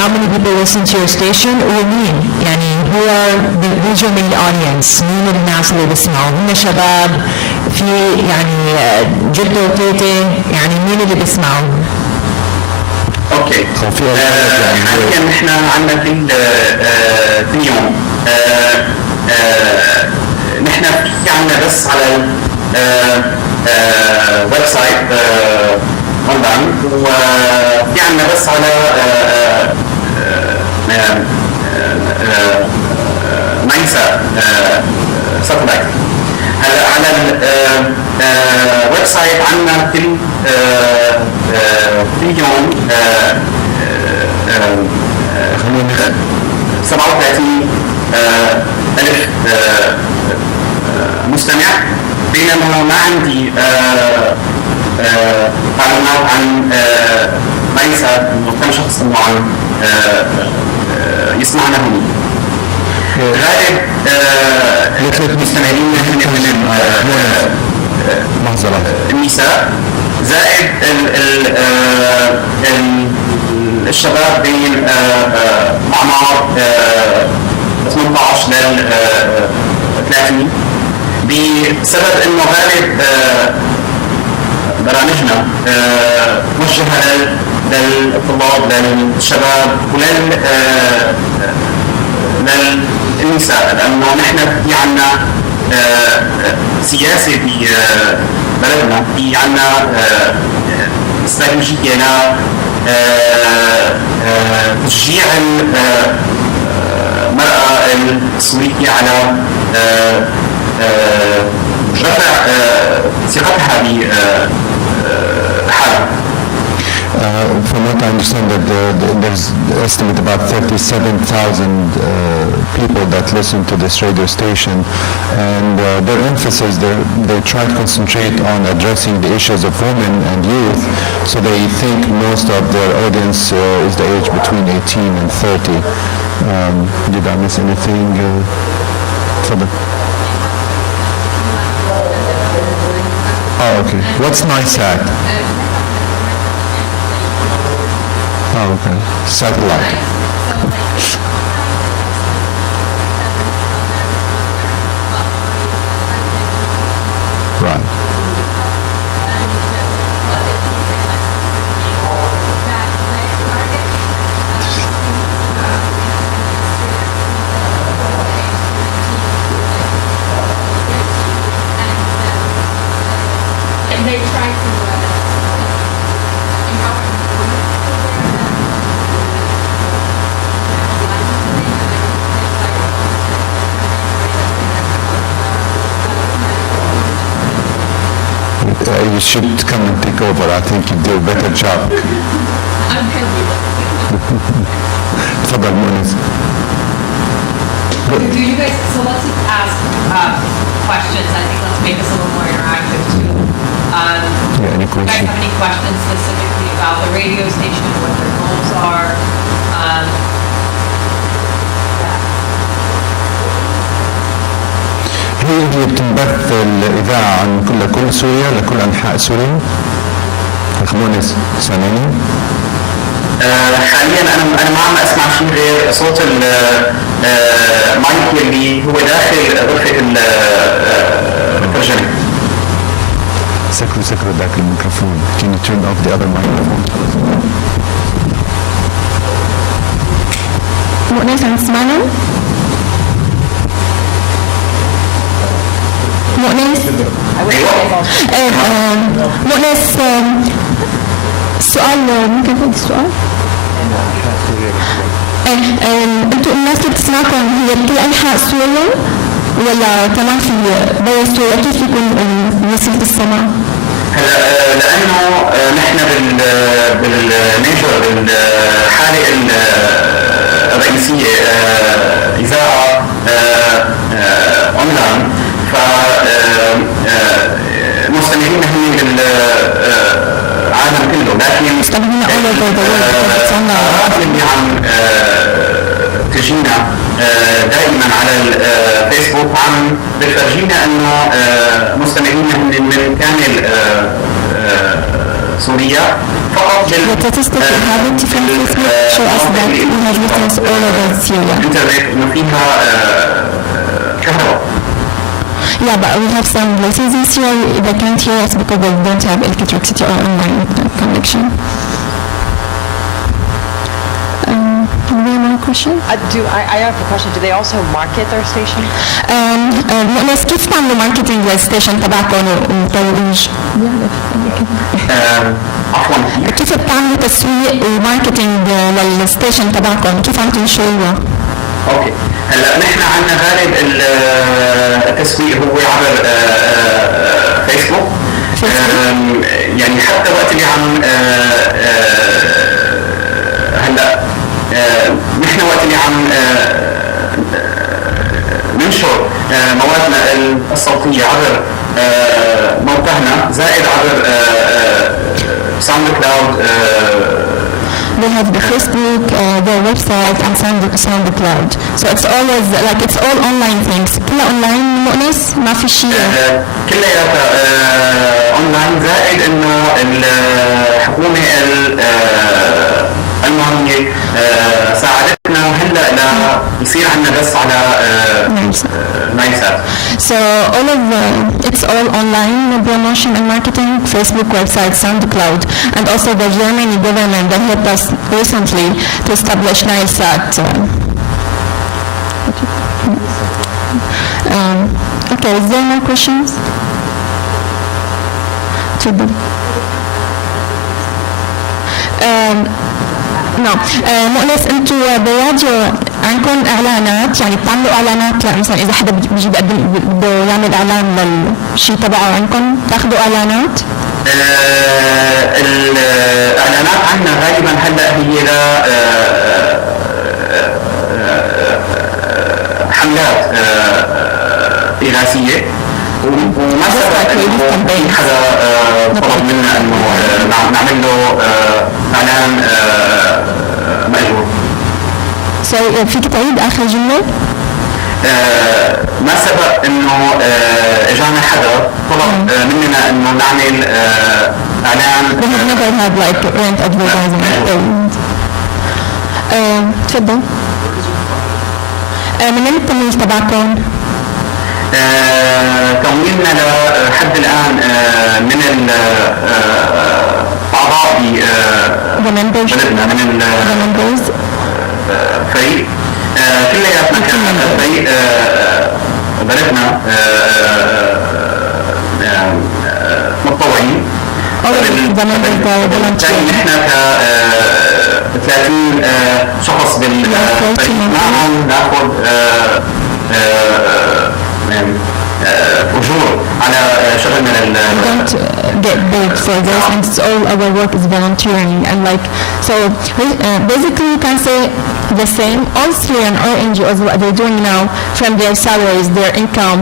How many people listen to your station? ومين؟ يعني who are who's your main audience؟ مين الناس اللي بيسمعوا؟ هم شباب في يعني جدو وتيتي، يعني مين اللي بيسمعوا؟ اوكي. حاليا نحن عندنا كل يوم نحن في عندنا بس على ويب سايت اونلاين، وفي عندنا بس على ماينسا ساتلايت. هلا على الويب سايت عندنا كل يوم 37,000 مستمع، بينما ما عندي معلومات عن ماينسا انه كم شخص انه عم يسمعنا هون. غالب المستمعين من النساء، زائد الشباب بين اعمار 18 لل 30، بسبب انه غالب برامجنا موجهه للطلاب، للشباب للنساء، لانه نحن في عنا سياسه ببلدنا، في عنا استراتيجيه لتشجيع المراه السوريه على رفع ثقتها بحالها. From what I understand, that there's estimate about 37,000 people that listen to this radio station, and their emphasis, they try to concentrate on addressing the issues of women and youth, so they think most of their audience is the age between 18 and 30. Did I miss anything? Oh, okay. What's NISAT? Oh, okay. Satellite. Right. you should come and take over. I think you do a better job. تفضل مؤنس. Do you guys, so let's ask questions. I think let's make this a little more interactive too. Yeah, any Do you guys question? have any questions specifically about the radio station, what their goals are? هي بتنبث الإذاعة عن كل سوريا لكل أنحاء سوريا. أخ مؤنس سامعني؟ حاليا انا ما عم اسمع شيء غير صوت المايك اللي هو داخل غرفه الترجمه. سكروا ذاك الميكروفون. Can you turn off the other microphone? مؤنس عم تسمعنا؟ مؤنس؟ مؤنس السؤال ممكن تقول السؤال؟ انتوا الناس اللي بتسمعكم هي بكل انحاء سوريا ولا كمان في برا سوريا؟ كيف يكون وسيله السمع؟ هلا لانه نحن بالحاله الرئيسيه اذاعه اونلاين مستمعين هن بالعالم كله، لكن مستمعين all over the world اللي عم تجينا دائما على الفيسبوك عم بتفرجينا انه مستمعين من كامل سوريا فقط The statistic we have it from Facebook show us that we have listeners all over Syria. الانترنت انه فيها كهرباء. Yeah, but we have some places in Syria they can't hear us because they don't have electricity or online connection. Any more questions? I have a question. Do they also market their station? مؤنس كيف تعملوا ماركتينج للستيشن تبعكم وترويج؟ عفوا كيف بتعملوا تسويق وماركتينج للستيشن تبعكم؟ كيف عم تنشروها؟ اوكي هلا نحن عندنا غالب التسويق هو عبر فيسبوك. يعني حتى وقت اللي عم هلا نحن وقت اللي عم ننشر موادنا الصوتيه عبر موقعنا زائد عبر ساوند كلاود. They have the Facebook, their website, and SoundCloud. So it's always like it's all online things. كلها online مؤنس ما في شيء. كلياتها اونلاين زائد انه الحكومه الالمانيه ساعدتنا هلا يصير عندنا بس على نايسات. So all of it's all online promotion and marketing, Facebook website, SoundCloud, and also the Germany government that helped us recently to establish NISAT. Okay, is there more questions? No. مؤنس انتوا بالراديو عندكم اعلانات، يعني بتعملوا اعلانات مثلا اذا حدا بيجي بده يعمل اعلان للشيء تبعه عندكم بتاخذوا اعلانات؟ الاعلانات عندنا غالبا هلا هي حملات إغاثية وما سبق انه في حدا طلب منا انه نعمل له اعلان مأجور. فيك تعيد اخر جملة؟ ما سبق انه اجانا حدا طلب مننا انه نعمل اعلان. We have never had like rent advertising. تفضل. من وين التمويل تبعكم؟ تمويلنا لحد الان من الاعضاء ببلدنا من فريق كلياتنا كفريق بلدنا متطوعين. نحن ك 30 شخص بالفريق معهم ناخذ أجور على شغلنا We don't get paid for this, and it's all our work is volunteering. And like, so basically you can say the same. All Syrian or NGOs, what they're doing now, from their salaries, their income,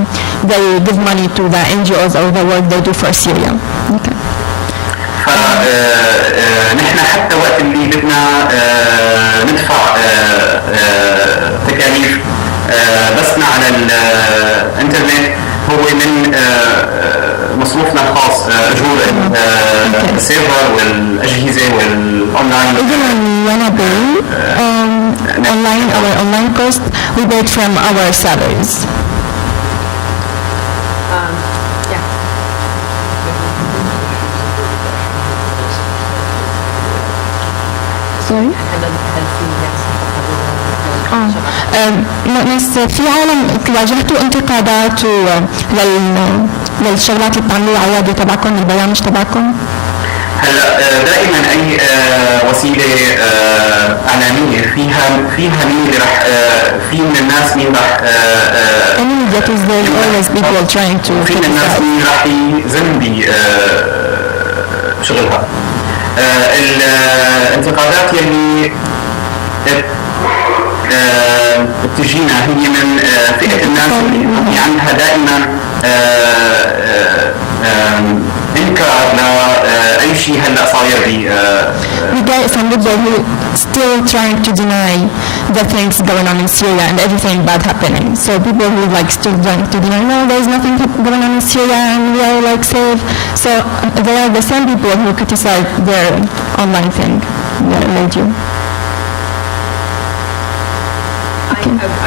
they give money to the NGOs or the work they do for Syria. Okay. فنحن حتى وقت اللي بدنا ندفع تكاليف بثنا على الانترنت هو من مصروفنا الخاص، اجور السيرفر والاجهزه والاونلاين. Even when we wanna pay online, our online cost, we pay it from our salaries. Sorry? بس في عالم واجهتوا انتقادات للشغلات اللي بتعملوها على الراديو تبعكم، البرامج تبعكم؟ هلا دائما اي وسيله اعلاميه فيها مين اللي راح في من الناس مين راح في من الناس مين راح يذم بشغلها. الانتقادات يلي بتجينا هي من فئه الناس اللي عندها دائما انكار لاي شيء هلا صاير We get some people who still trying to deny the things going on in Syria and everything bad happening. So people who like still trying to deny, no, there's nothing going on in Syria and we are like safe. So they are the same people who criticize their online thing, their radio.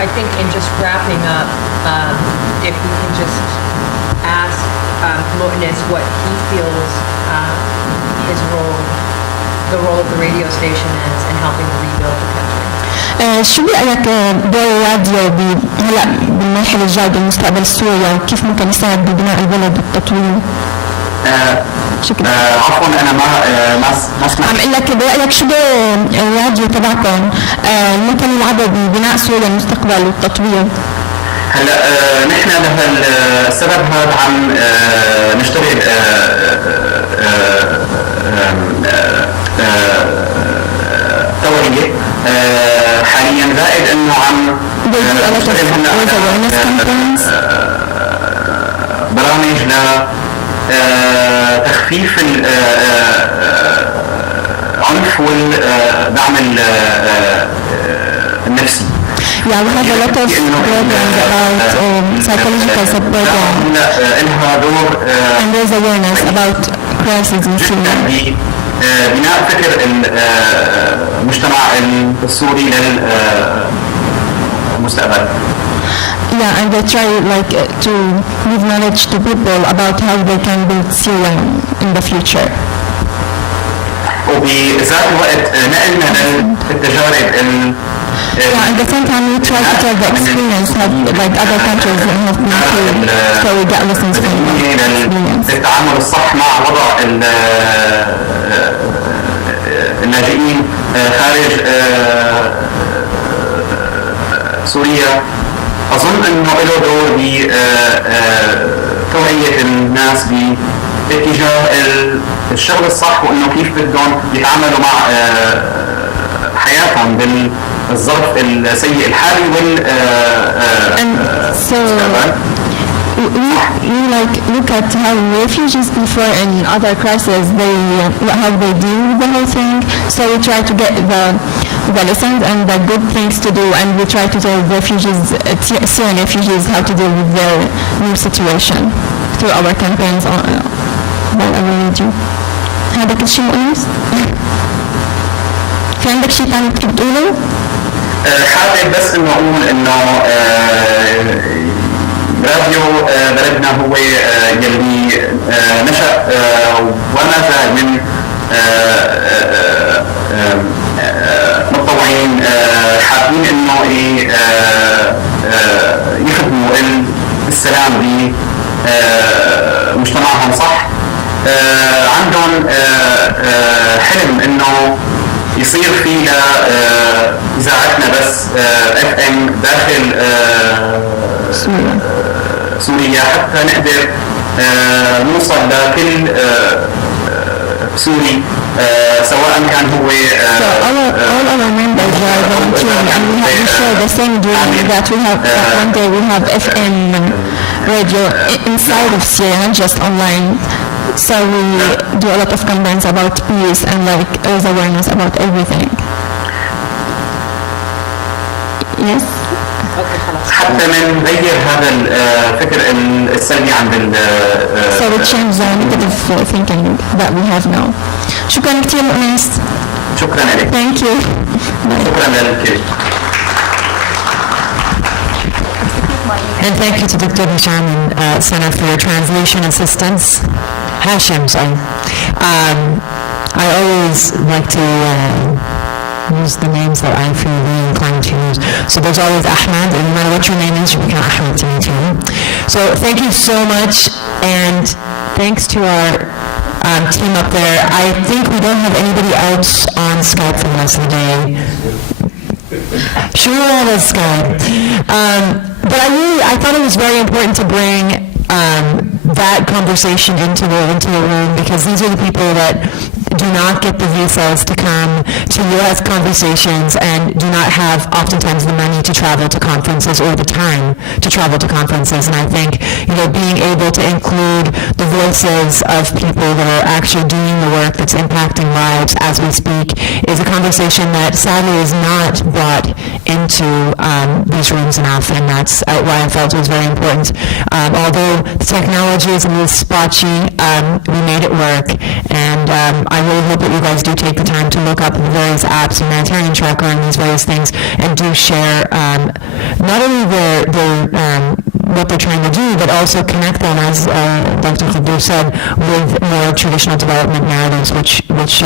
I think in just wrapping up, if we can just ask Mo'nis what he feels his role, the role of the radio station is in helping to rebuild the country. شو برأيك دور الراديو هلا بالمرحلة الجاية بالمستقبل السوري وكيف ممكن يساعد ببناء البلد والتطوير؟ شكرا. عفوا انا ما سمعت. عم اقول لك برأيك شو دور الراديو تبعكم ممكن يلعبوا ببناء سوريا المستقبل والتطوير؟ هلا نحن لهالسبب هذا عم نشتغل توعية حاليا، زائد انه عم نشتغل هلا برامج لتخفيف العنف والدعم النفسي. Yeah, we have a lot of programs about psychological support and there's awareness about crises in Syria. بناء فكر المجتمع السوري للمستقبل. Yeah, and they try like to give knowledge to people about how they can build Syria in the future. وبذات الوقت نقلنا للتجارب Yeah, at the same time we try to tell the experience of like other countries that have been through, so we get lessons from the experience. التعامل الصح مع وضع اللاجئين خارج سوريا. أظن أنه له دور بتوعية الناس باتجاه الشغل الصح، وأنه كيف بدهم يتعاملوا مع حياتهم بالظرف السيء الحالي we like look at how refugees before in other crises how they deal with the whole thing. So we try to get the lessons and the good things to do, and we try to tell refugees, Syrian refugees, how to deal with their new situation through our campaigns on whatever we do. هذا كل شيء مؤنس؟ في عندك شيء ثاني بتحب تقوله؟ حابب بس انه اقول انه راديو بلدنا هو يلي نشأ وما زال من متطوعين حابين انه يخدموا السلام بمجتمعهم صح. عندهم حلم انه يصير في اذاعتنا بس FM داخل سوريا حتى نقدر نوصل لكل سوري سواء كان هو So all our members are volunteering, and we share the same dream that we have, that one day we have FM radio inside of Syria, not just online. So we do a lot of campaigns about peace and like raise awareness about everything. Yes? حتى نغير هذا الفكر السلبي عند So we change the negative thinking that we have now. شكرا كثير مؤنس. شكرا لك. Thank you. شكرا لك. And thank you to Dr. Hisham and Center for your translation assistance. Hashim, sorry. I always like to use the names that I feel really inclined to use. So there's always Ahmed, and no matter what your name is, you become Ahmed to me too. So thank you so much, and thanks to our team up there. I think we don't have anybody else on Skype for the rest of the day. Sure, on Skype. But I thought it was very important to bring that conversation into the room, because these are the people that do not get the visas to come to U.S. conversations and do not have oftentimes the money to travel to conferences or the time to travel to conferences. And I think, being able to include the voices of people that are actually doing the work that's impacting lives as we speak is a conversation that sadly is not brought into these rooms enough, and that's why I felt it was very important. Although the technology is a little spotty, we made it work, and I really hope that you guys do take the time to look up the various apps, humanitarian tracker, and these various things, and do share not only what they're trying to do, but also connect them, as Dr. Khadur said, with more traditional development narratives, which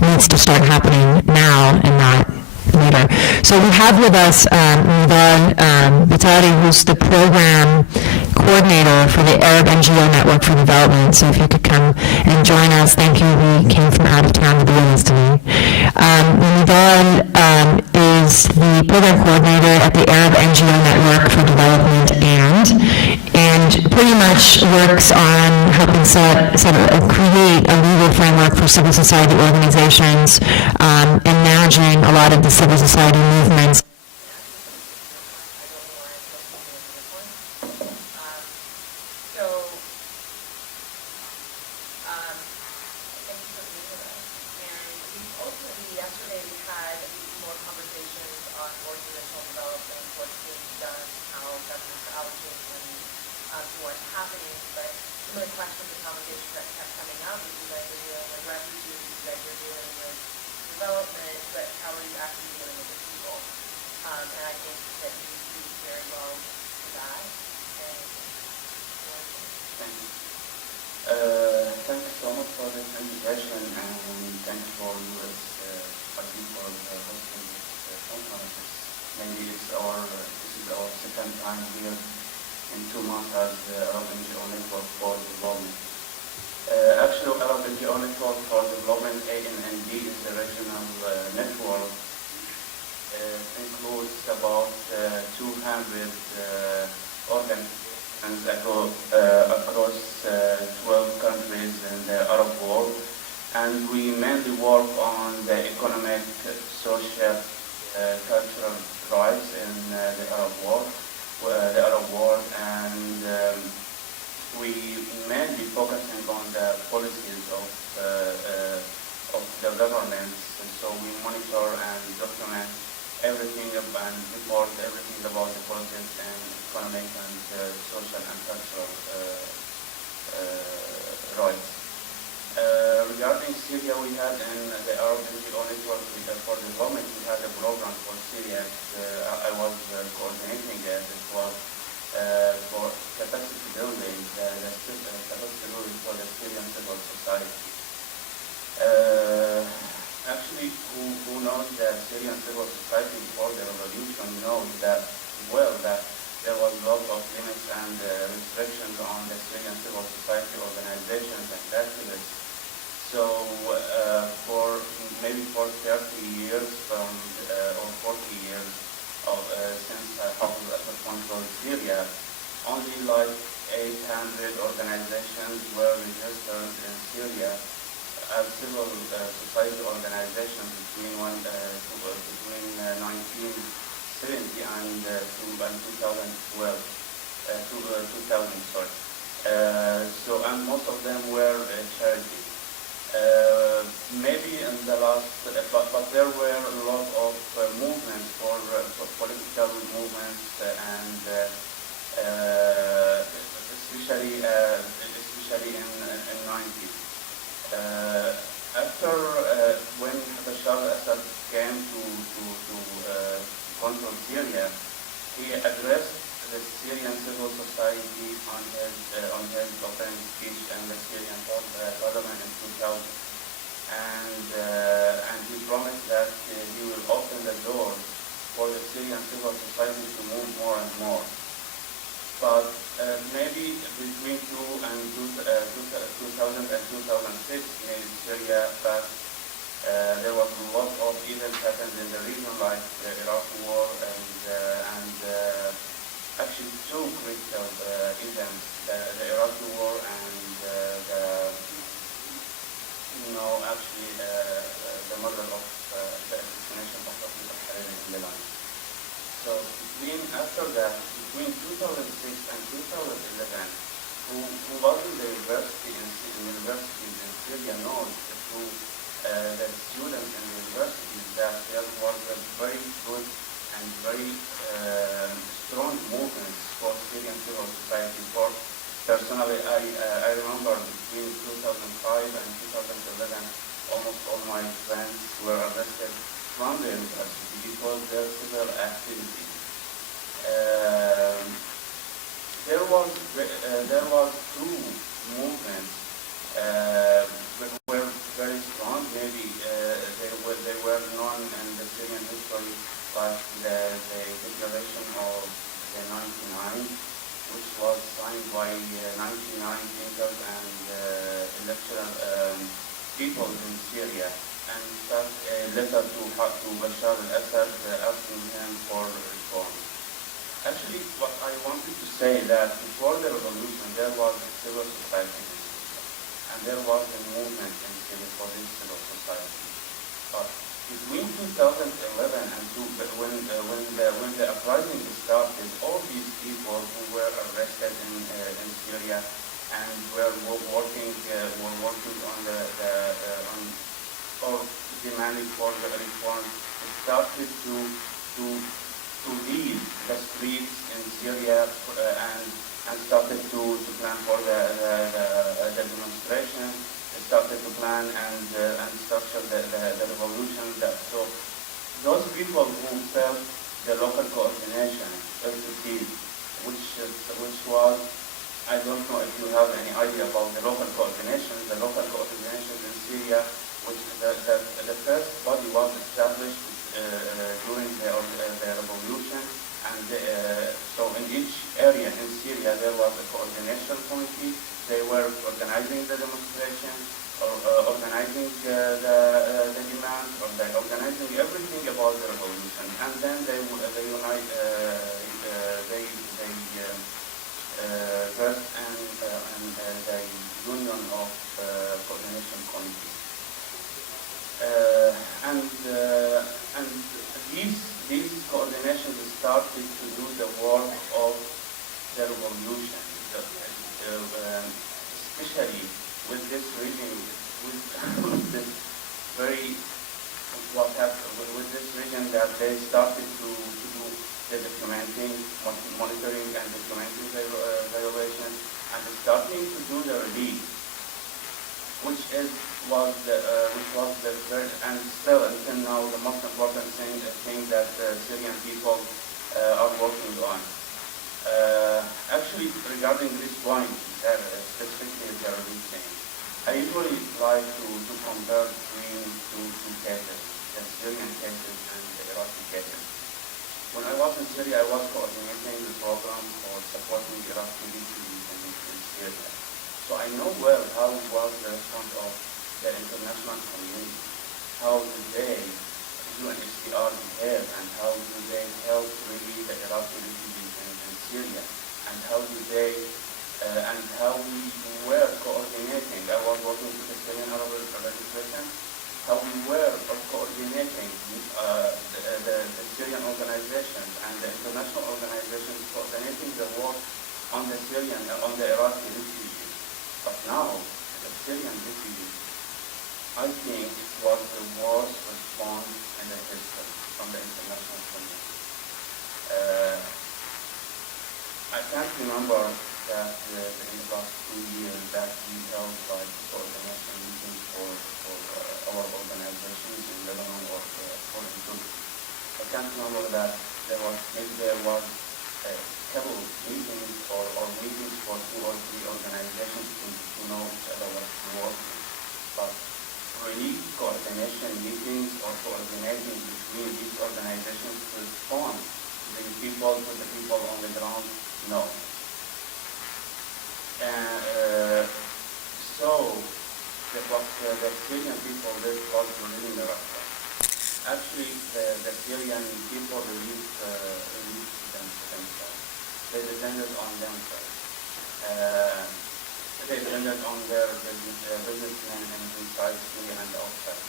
needs to start happening now and not later. So we have with us Nidan Vitali, who's the program coordinator for the Arab NGO Network for Development. So if you could come and join us, thank you. We came from out of town to be with us today. Nidan is the program coordinator at the Arab NGO Network for Development and pretty much works on helping create a legal framework for civil society organizations and managing a lot of the civil society movements. Thank you so much for this invitation, and thank you for US party for hosting this conference. Maybe this is our second time here in 2 months as Arab NGO Network for Development. Actually, Arab NGO Network for Development, ANND, is a regional network. Includes about 200 organizations across 12 countries in the Arab world, and we mainly work on the economic, social, cultural rights in the Arab world, and we mainly focusing on the policies of the governments. So we monitor and document everything and report everything about the policies and economic and social and cultural rights. Regarding Syria, we had in the Arab NGO Network for Development, we had a program for Syria. I was coordinating it. It was for capacity building, capacity building for the Syrian civil society. Actually, who knows the Syrian civil society before the revolution knows that there was a lot of limits and restrictions on the Syrian civil society organizations and activists. So for 30 years or 40 years since Hafez al-Assad controlled Syria, only like 800 organizations were registered in Syria as civil society organizations between 1970 and 2012, 2000, sorry. And most of them were charity. Maybe in the last, but there were a lot of movements for political movements and especially in 90s. After when Bashar al-Assad came to control Syria, he addressed the Syrian civil society on his opening speech in the Syrian parliament in 2000, and he promised that he will open the door for the Syrian civil society to move more and more. But maybe between 2000 and 2006 in Syria, there was a lot of events happened in the region, like the Iraqi war and actually two critical events, the Iraqi war and the murder of the assassination of Abu Bakr in Lebanon. So after that, between 2006 and 2011, who was in the universities in Syria knows through the students in the universities that there was a very good and very strong movements for Syrian civil society. Personally, I remember between 2005 and 2011, almost all my friends were arrested from the university because their civil activity. There was two movements were very strong. Maybe they were known in the Syrian history, like the Declaration of the 99, which was signed by 99 thinkers and intellectual people in Syria, and sent a letter to Bashar al-Assad asking him for reform. Actually, what I wanted to say that before the revolution, there was a civil society in Syria, and there was a movement in Syria for this civil society. But between 2011 and when the uprising started, all these people who were arrested in Syria and were working on or demanding for the reform started to leave the streets in Syria and started to plan for the demonstration. They started to plan and structure the revolution. So those people who felt the local coordination, LTC, which was, I don't know if you have any idea about the local coordination. The local coordination in Syria, which the first body was established during the revolution, and so in each area in Syria there was a coordination committee. They were organizing the demonstration, or organizing the demands, or they organizing everything about the revolution, and then they unite. First and the union of coordination committee, and these coordinations started to do the work of the revolution, especially with this region, with this very what happened with this region, that they started to do the documenting, monitoring and documenting the violations, and starting to do the relief, which was the very, and still until now the most important thing that Syrian people are working on. Actually, regarding this point, specifically the relief thing, I usually like to compare between two cases, the Syrian cases and the Iraqi cases. When I was in Syria, I was coordinating the program for supporting Iraqi refugees in Syria. So I know well how was the response of the international community, how did they, UNHCR behave, and how do they help really the Iraqi refugees in Syria. and how do they, and how we were coordinating. I was working with the Syrian Arab Legislation, how we were coordinating the Syrian organizations and the international organizations coordinating the work on the Syrian, on the Iraqi refugees. But now, the Syrian refugees, I think, was the worst response in the history from the international community. I can't remember that in the last 2 years that we held like coordination meetings for our organizations in Lebanon or for in Turkey. I can't remember that there was a couple of meetings or meetings for 2 or 3 organizations to know each other what's working. But really coordination meetings or coordinating between these organizations to respond to the people on the ground, no. So the Syrian people live was really miracle. Actually, the Syrian people released themselves. They depended on themselves. They depended on their businessmen inside Syria and outside.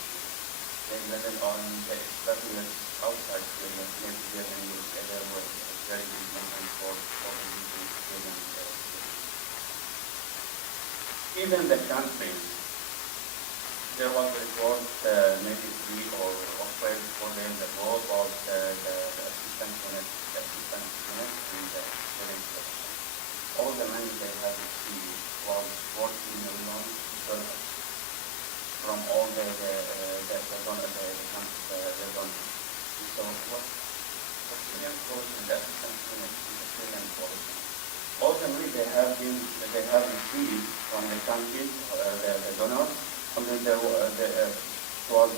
They depended on the expatriates outside Syria. Maybe they're in USA. There was a very big movement for releasing Syrian. Even the countries, there was a report maybe 3 or 4 days ago about the assistance unit in the Syrian section. All the money they have received was $40 million from all the donors. So what's Syrian portion? The assistance unit is the Syrian portion. All the money they have received from the countries, the donors, and then there was like $40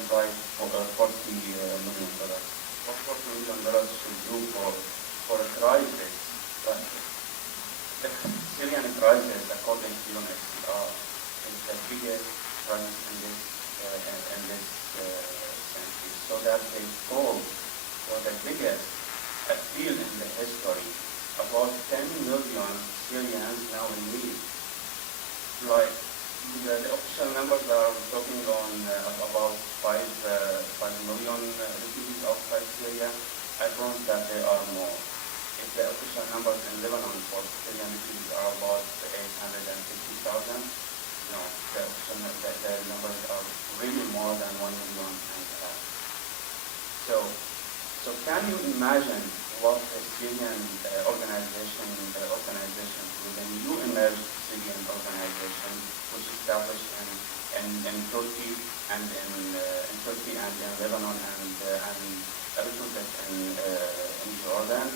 million. What $40 million should do for a crisis? The Syrian crisis, according to UNHCR, is the biggest crisis in this century. So that they called for the biggest appeal in the history. About 10 million Syrians now in need. Like the official numbers are talking on about 5 million refugees outside Syria. I promise that there are more. If the official numbers in Lebanon for Syrian refugees are about 850,000, no, the numbers are really more than 1.5 million. So can you imagine what a Syrian organization with a new emerged Syrian organization, which established in Turkey and in Lebanon and a little bit in Jordan.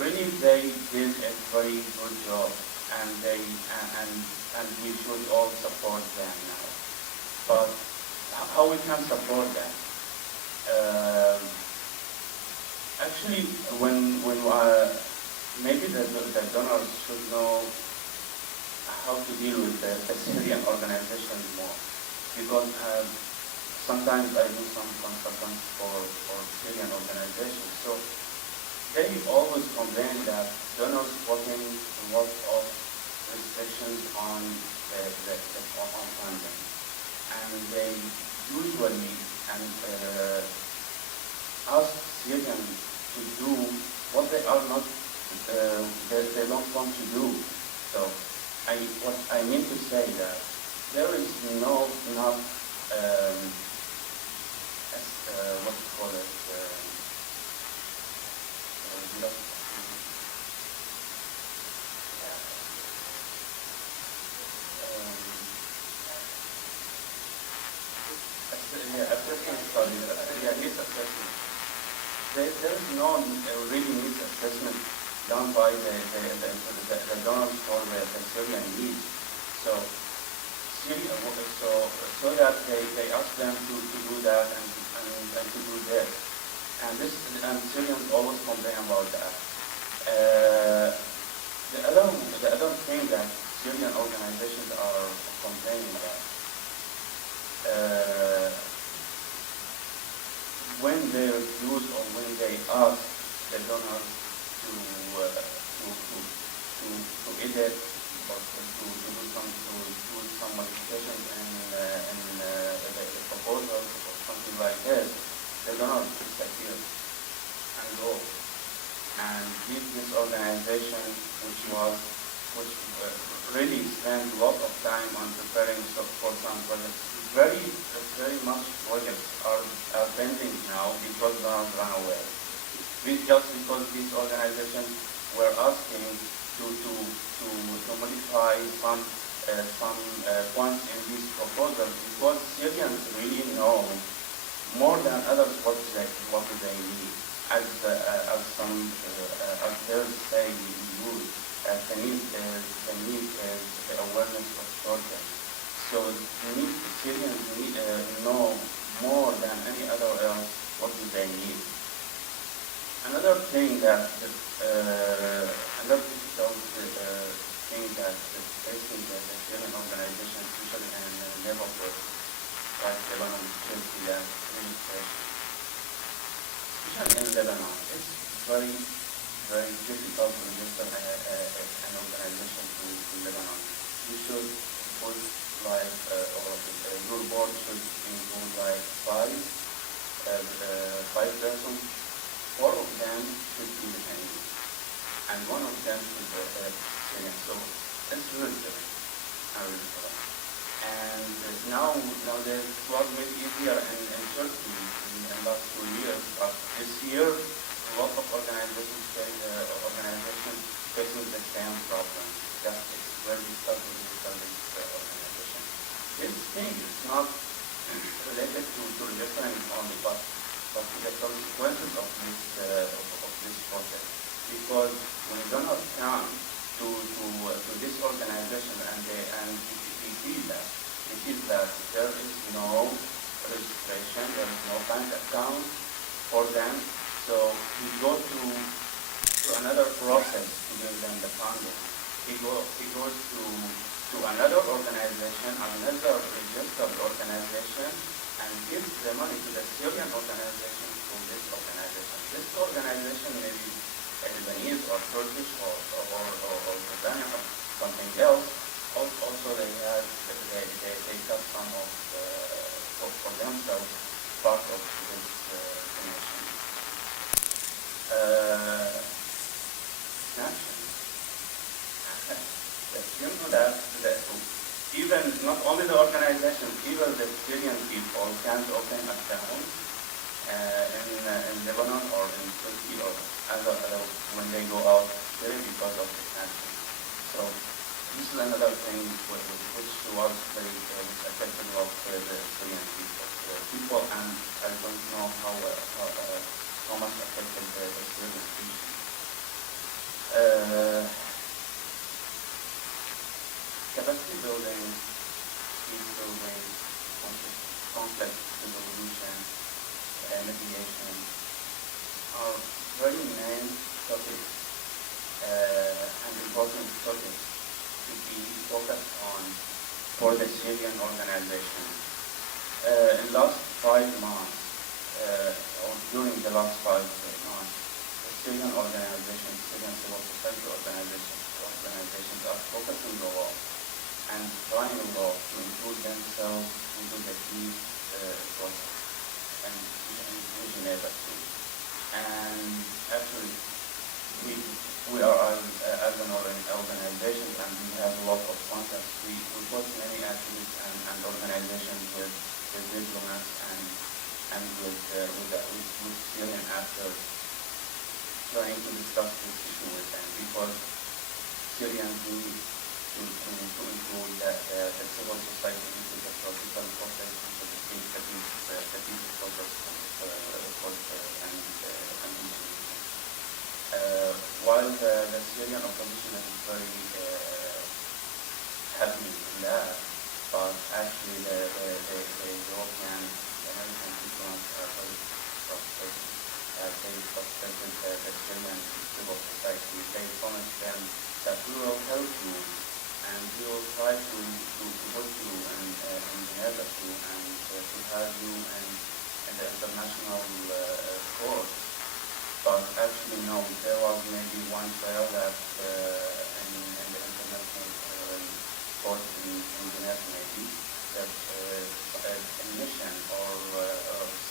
Really, they did a very good job, and we should all support them now. But how we can support them? Actually, when maybe the donors should know how to deal with the Syrian organizations more, because sometimes I do some consultants for Syrian organizations. So they always complain that donors putting a lot of restrictions on on funding, and they usually ask Syrians to do what they are not, they don't want to do. So what I mean to say that there is not what you call it, assessment studies, needs assessment. There is no really needs assessment done by the donors for the Syrian needs. So that they ask them to do that and to do this. And Syrians always complain about that. The other thing that Syrian organizations are complaining about, when they refuse or when they ask the donors to to edit or to do some modifications in the proposal or something like this, they're gonna disappear and go and leave this organization which really spent a lot of time on preparing for some projects. Very much projects are pending now because they are run away. Just because these organizations were asking to modify some points in this proposal, because Syrians really know more than others what they need. As they'll say, the need is the awareness of shortage. So Syrians know more than any other else what do they need. Another thing another difficult thing that is facing the Syrian organization, especially in neighborhoods like Lebanon, Turkey, and especially in Lebanon, it's very difficult to register an organization to Lebanon. You should put like, your board should include like five persons. 4 of them should be Lebanese, and 1 of them should be Syrian. So it's really different. And nowadays it was made easier in Turkey in the last 2 years, but this year a lot of organizations facing the same problem. That is where we started this organization. This thing is not related to registering only, but to the consequences of this process. Because when donors come to this organization and we feel that there is no registration, there is no bank account for them, so we go to another process to give them the funding. He goes to another organization, another registered organization, and gives the money to the Syrian organization through this organization. This organization may be Lebanese or Turkish or Jordanian or something else. Also, they got some of for themselves part of this donation. You know that even not only the organization, even the Syrian people can't open accounts in Lebanon or in Turkey or when they go out Syria because of the sanctions. So this is another thing which was very affected of the Syrian people, and I don't know how much affected the Syrian people. Capacity building, peace building, conflict resolution, mediation are very main topics and important topics to be focused on for the Syrian organization. In the last 5 months, or during the last 5 months, the Syrian organizations, Syrian civil society organizations are focusing a lot and trying a lot to include themselves into the peace process and in Geneva too. And actually, we are as an organization, and we have a lot of contacts. We put many activists and organizations with diplomats and with Syrian actors, trying to discuss this issue with them, because Syrians need to include the civil society into the political process, into the peace process and while the Syrian opposition is very happy with that, but actually the European, the American diplomats are very frustrated. They frustrated the Syrian civil society. They promised them that we will help you and we will try to put you in Geneva too, and to have you in the international court. but actually no, there was maybe one trial that in the international court in Geneva maybe, that a mission or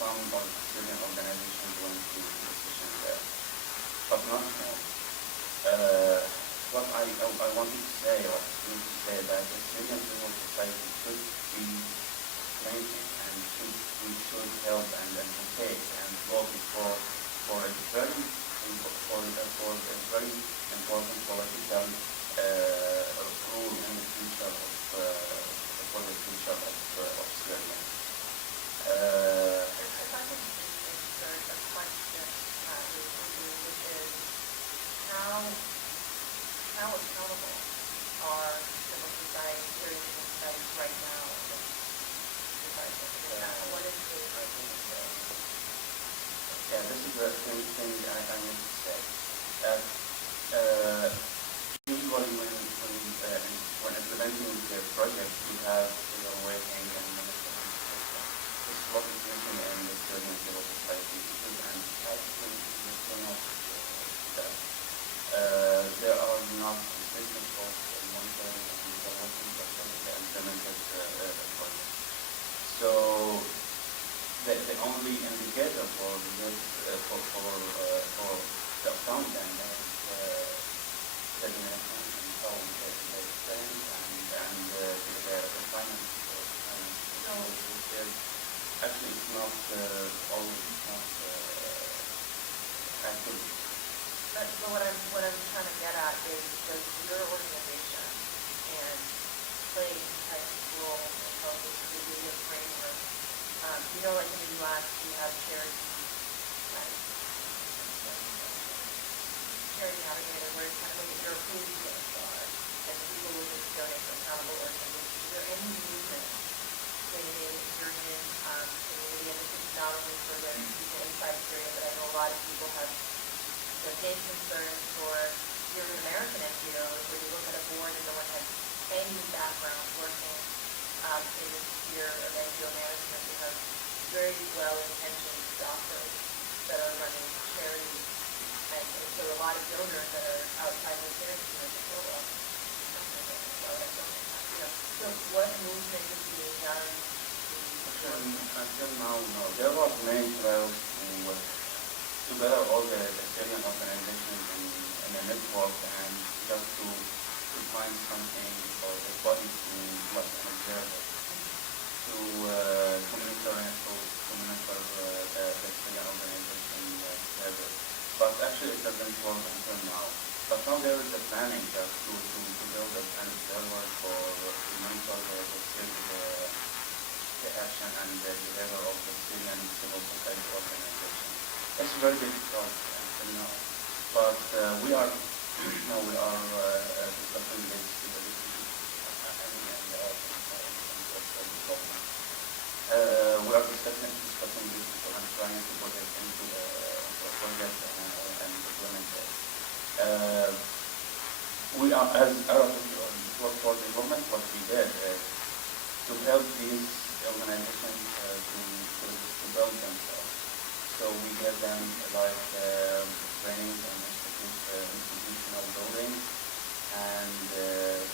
some Syrian organizations went to the session there, but not more. What I wanted to say, or to say that the Syrian civil society should be strengthened and we should help and advocate and lobby for a very important political rule in the future for the future of Syria. If I could just insert a question with you, which is how accountable are civil society, Syrian civil society right now in this what is the... Yeah, this is the same thing I need to say. That usually when implementing the project, we have evaluating and monitoring system. This is what is missing in the Syrian civil society, and actually the thing of that there are not systems of monitoring and evaluating the implemented project. So the only indicator for this for the accountant is the donation and how they spend and the finance. So actually it's not always not accurate. But what I'm trying to get at is, does your organization and play any type of role in helping to create a framework? Like in the U.S., you have charity navigator, where it's kind of like you're approved to get started, and people will just donate to accountable organizations. Is there any movement in the Syrian community, and this is not only for the people inside Syria, but I know a lot of people have the same concerns for Syrian American NGOs, where you look at a board and no one has any background working in the sphere of NGO management. You have very well-intentioned doctors that are running charities, and so a lot of donors that are outside the Syrian community as well. So what movement is being done? Until now, no. There was many trials together all the Syrian organizations in a network, and just to find something for the body to like an observer, to monitor the Syrian organization level. But actually it doesn't work until now. But now there is a planning just to build a kind of server for to monitor the action and the behavior of the Syrian civil society organization. It's very difficult until now. But we are discussing this with the we are discussing this and trying to put it into a project and implement it. We are, as Arab for Development, what we did is to help these organizations to build themselves. So we give them like training and institutional building and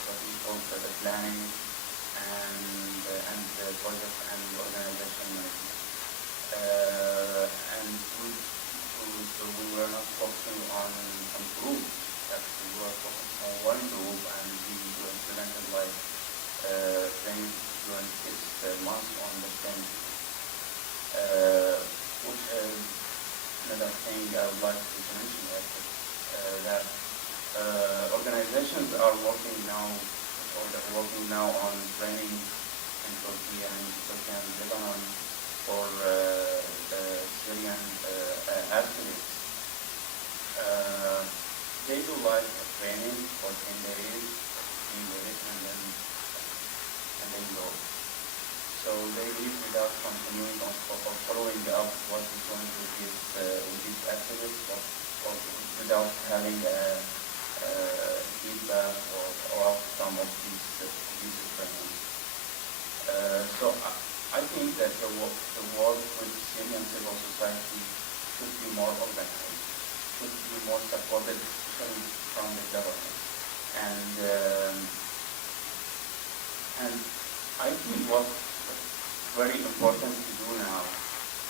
what we call the planning and the project and organization management. And we were not focusing on groups. Actually, we were focusing on one group, and we implemented like things during 6 months on the same group. Which is another thing I would like to mention that organizations are working now on training in Turkey and Lebanon for the Syrian athletes. They do like a training for 10 days, 15 days, and then go. So they leave without continuing on or following up what is going with these activists, or without having feedback or outcome of these trainings. So I think that the work with Syrian civil society should be more organized. should be more supported, especially from the government. And I think what's very important to do now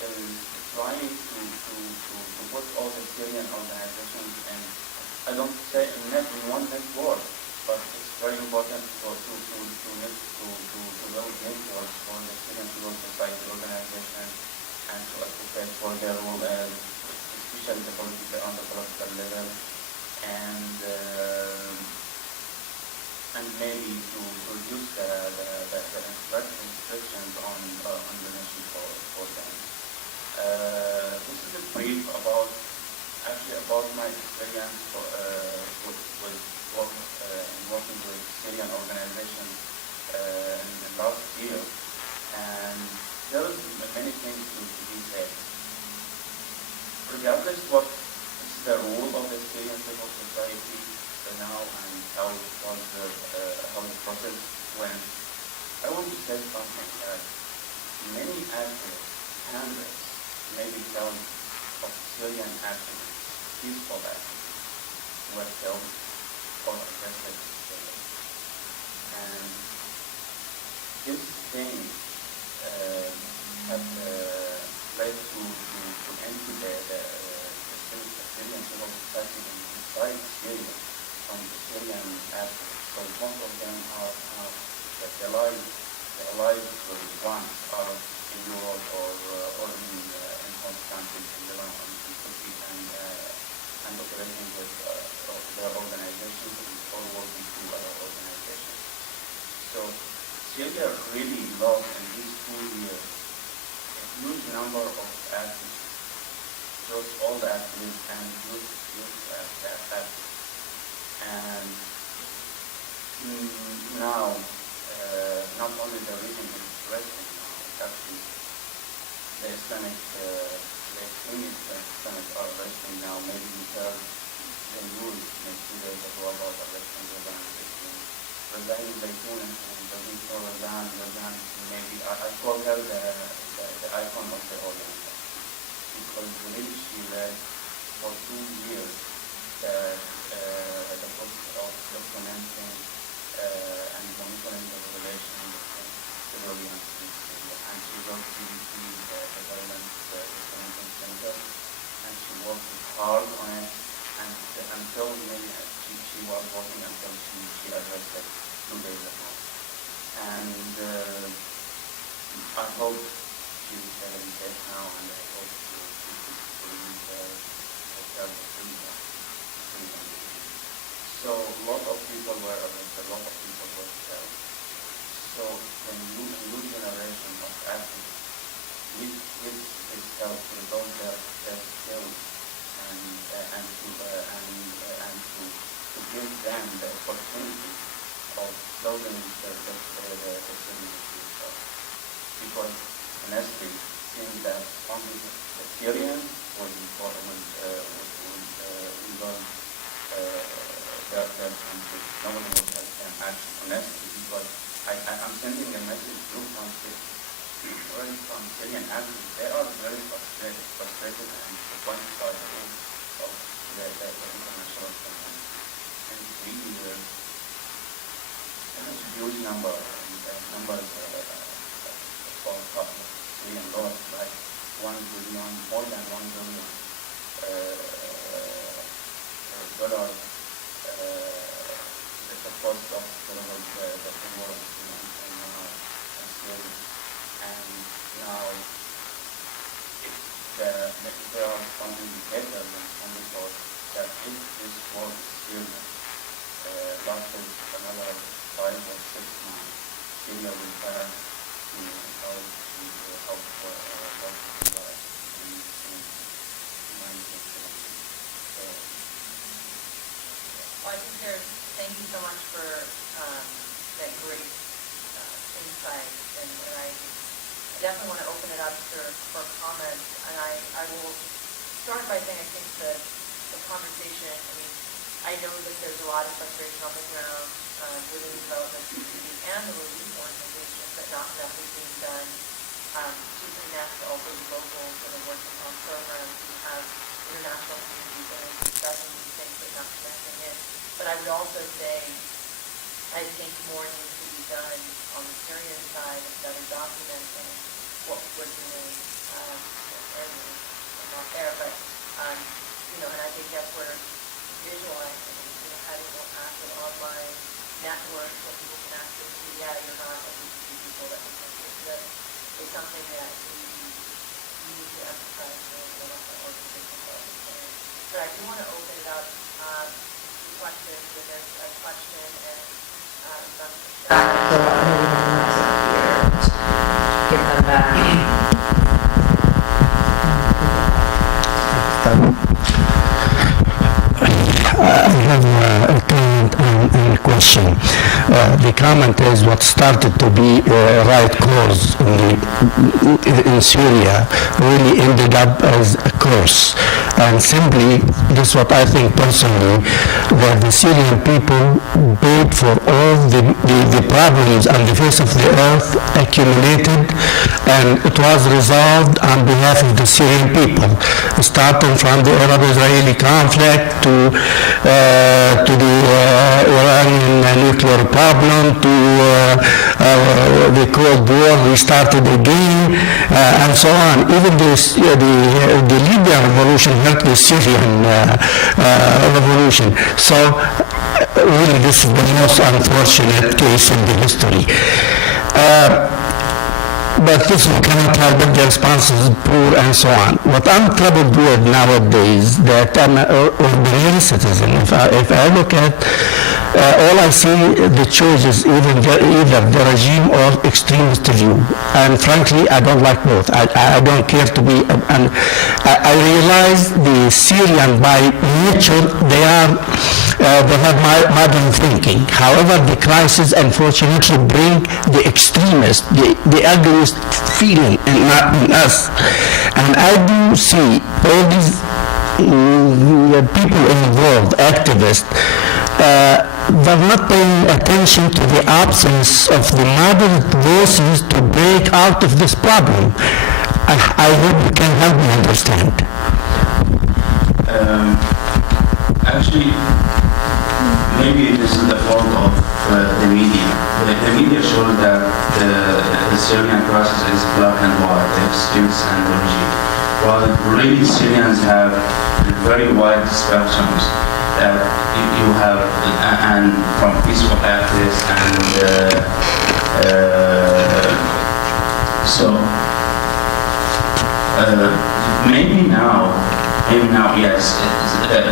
is trying to put all the Syrian organizations in, I don't say in one network, but it's very important to build networks for the Syrian civil society organizations and to advocate for their role, especially on the political level, and maybe to reduce the restrictions on donation for them. This is a brief about my experience with working with Syrian organizations in the last year, and there is many things to be said. Regardless what is the role of the Syrian civil society now and how the process went, I want to say something that many activists, hundreds, maybe thousands of Syrian activists, peaceful activists, were killed or arrested in Syria. And this thing have led to empty the Syrian civil society inside Syria from the Syrian activists. So most of them are the alive ones are in Europe or in home countries in Lebanon, in Turkey, and operating with their organizations or working through other organizations. So Syria really lost in these 2 years a huge number of activists, just all the activists and youth activists. And now, not only the region is resting now, actually the extremist Islamic are resting now, maybe because the news in 2 days ago about arresting Razan 16. Razan Zaytoun and Razan, maybe I call her the icon of the organization, because really she led for 2 years the process of documenting and monitoring the relations between civilians in Syria. And she worked with the government documenting center, and she worked hard on it, and until maybe she was working until she arrested 2 days ago. And I hope she's very safe now, and I hope she release herself freedom. So a lot of people were arrested, a lot of people were killed. So the new generation of athletes with this help to build their skills and to give them the opportunity of building the future. Because honestly, seeing that only the Syrians will build their country. No one else can actually, honestly, because I'm sending a message through from Syrian actors. They are very frustrated and disappointed by the role of the international community. In 3 years, there is a huge numbers of Syrian laws, like 1 billion, more than $1 billion dollars. The cost of the war in Syria. And now there are some indicators and some reports that if this war is serious, lasted another 5 or 6 months, Syria will have to help Thank you so much for that great insight, and I definitely want to open it up for comments, and I will start by saying I think that the conversation, I know that there's a lot of frustration on the ground within the development community and the relief organizations that not enough is being done to connect all those locals that are working on programs. We have international communities that are also say, I think more needs to be done on the Syrian side of better documenting what we're doing, and I'm not there, but, and I think that's where visualizing, having more active online networks where people can actually see, yeah, you're not only two people that we can see. That is something that we need to emphasize in the organization. But I do want to open it up to questions, and there's a question and some chat. So I know we have lots of here. Give them back. I have a comment and a question. The comment is what started to be a riot cause in Syria really ended up as a curse. And simply, this is what I think personally, that the Syrian people paid for all the problems on the face of the earth accumulated, and it was resolved on behalf of the Syrian people, starting from the Arab-Israeli conflict to the Iranian nuclear problem, to the Cold War restarted again, and so on. Even the Libyan revolution helped the Syrian revolution. So really, this is the most unfortunate case in the history. But this we cannot help but the response is poor and so on. What I'm troubled with nowadays, that I'm an ordinary citizen, if I look at all I see the choices, either the regime or extremist view. And frankly, I don't like both. I don't care to be, and I realize the Syrian by nature, they have modern thinking. However, the crisis unfortunately bring the extremist, the ugliest feeling in us. And I do see all these people in the world, activists, they're not paying attention to the absence of the modern voices to break out of this problem. I hope you can help me understand. Actually, maybe this is the fault of the media. The media shows that the Syrian crisis is black and white, the extremists and the regime. While really Syrians have very wide spectrums. You have, and from peaceful activists, and so maybe now, yes,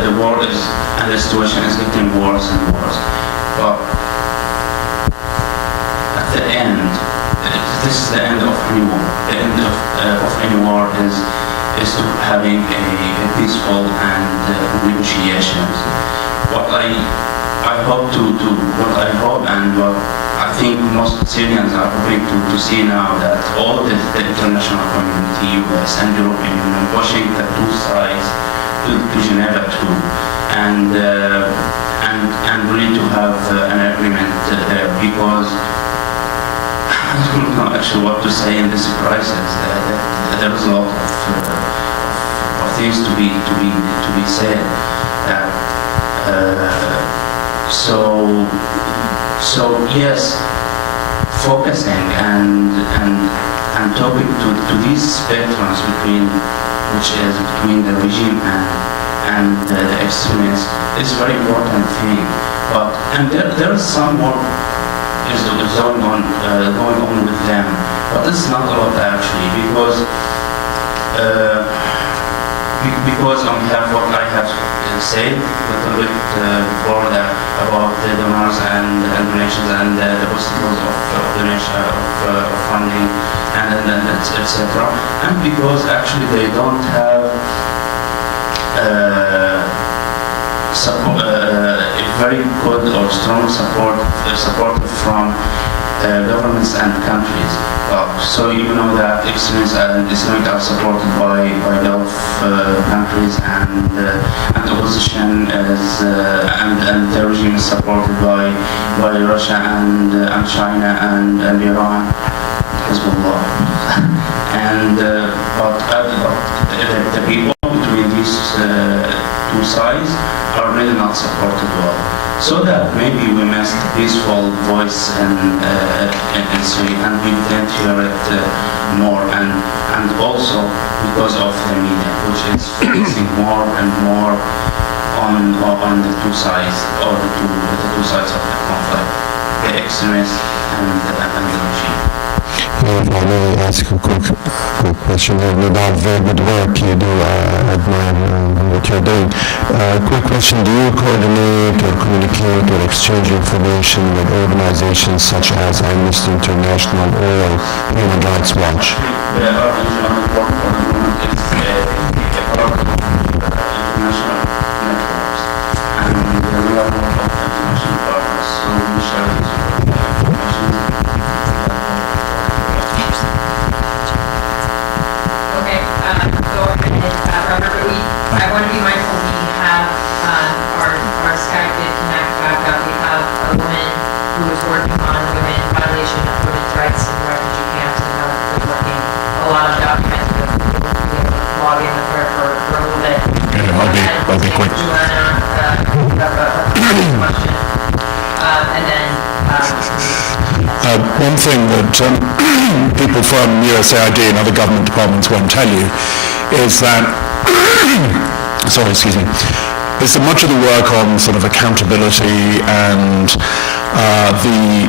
the war is, and the situation is getting worse and worse. But at the end, this is the end of any war. The end of any war is to having a peaceful and negotiations. What I hope and what I think most Syrians are hoping to see now, that all the international community, US and European Union, pushing the two sides to Geneva too, and really to have an agreement there, because I don't know actually what to say in this crisis. There is a lot of things to be said. So yes, focusing and talking to these spectrums between the regime and the extremists is a very important thing. And there is some work is going on with them, but it's not a lot actually, because on behalf of what I have said a little bit before that about the donors and donations and the obstacles of donation of funding and etc. And because actually they don't have a very good or strong support from governments and countries. So you know that extremists and Islamic are supported by Gulf countries, and opposition is and the regime is supported by Russia and China and Iran, Hezbollah, and but the people between these two sides are really not supported well. so that maybe we missed peaceful voice in Syria, and we didn't hear it more, and also because of the media, which is focusing more and more on the two sides, or the two sides of the conflict, the extremists and the regime. If I may ask a quick question, no doubt very good work you do, I admire what you're doing. Quick question, do you coordinate or communicate or exchange information with organizations such as Amnesty International or Human Rights Watch? Our international report for the moment is a part of international networks, and we have a lot of international partners, so we share this information. Okay, so Robert, I want to be mindful, we have our Skype did connect back up. We have a woman who is working on violation of women's rights in refugee camps, and they're working a lot of documents that we'll be able to log in with her for a little bit. I'll be quick. Joanna, you have a question, and then. One thing that people from USAID and other government departments won't tell you is that, is that much of the work on sort of accountability and the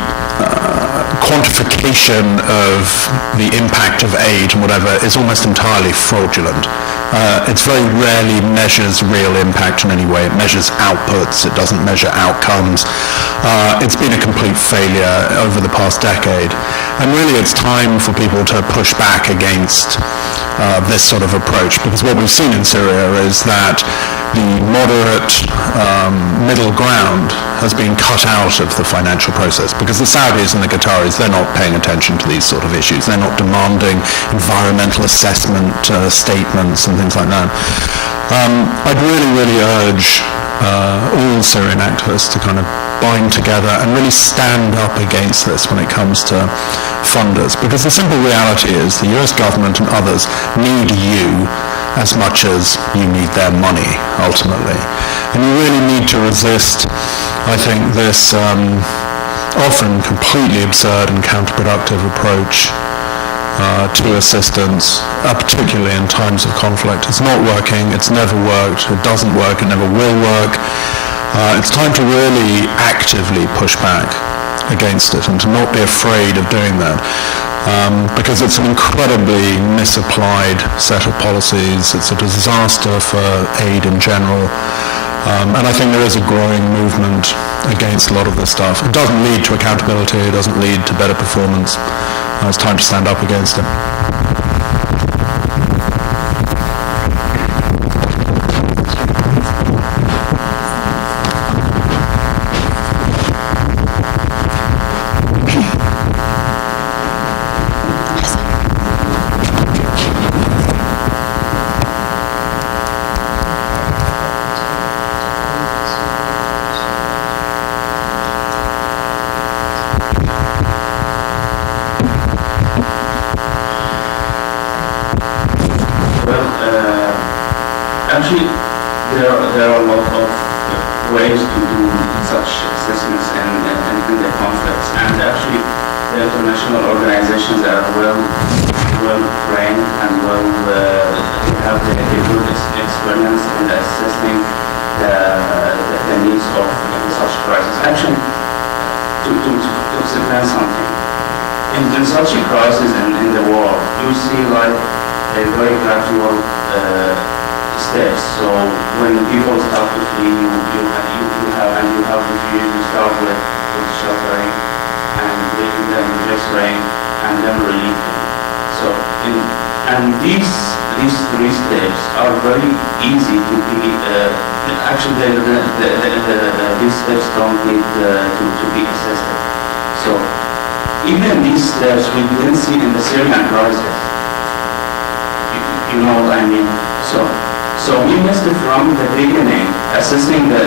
quantification of the impact of aid and whatever is almost entirely fraudulent. It very rarely measures real impact in any way. It measures outputs, it doesn't measure outcomes. It's been a complete failure over the past decade. And really it's time for people to push back against this sort of approach, because what we've seen in Syria is that the moderate middle ground has been cut out of the financial process, because the Saudis and the Qataris, they're not paying attention to these sort of issues. They're not demanding environmental assessment statements and things like that. I'd really urge all Syrian activists to kind of bind together and really stand up against this when it comes to funders, because the simple reality is the US government and others need you as much as you need their money, ultimately. And you really need to resist, I think, this often completely absurd and counterproductive approach to assistance, particularly in times of conflict. It's not working, it's never worked, it doesn't work, it never will work. It's time to really actively push back against it and to not be afraid of doing that. Because it's an incredibly misapplied set of policies. It's a disaster for aid in general. And I think there is a growing movement against a lot of this stuff. It doesn't lead to accountability, it doesn't lead to better performance. It's time to stand up against it. Actually, there are a lot of ways to do such assessments in the conflicts, and actually the international organizations are well trained and have the good experience in assessing the needs of such crises. Actually, to explain something, in such a crisis in the world, you see like a very gradual steps. So when people start to flee, you have refugees. You start with sheltering, and then restoring, and then relief. So these three steps are very easy to be. Actually, these steps don't need to be assessed. So even these steps we didn't see in the Syrian crisis. You know what I mean? So we missed it from the beginning, assessing the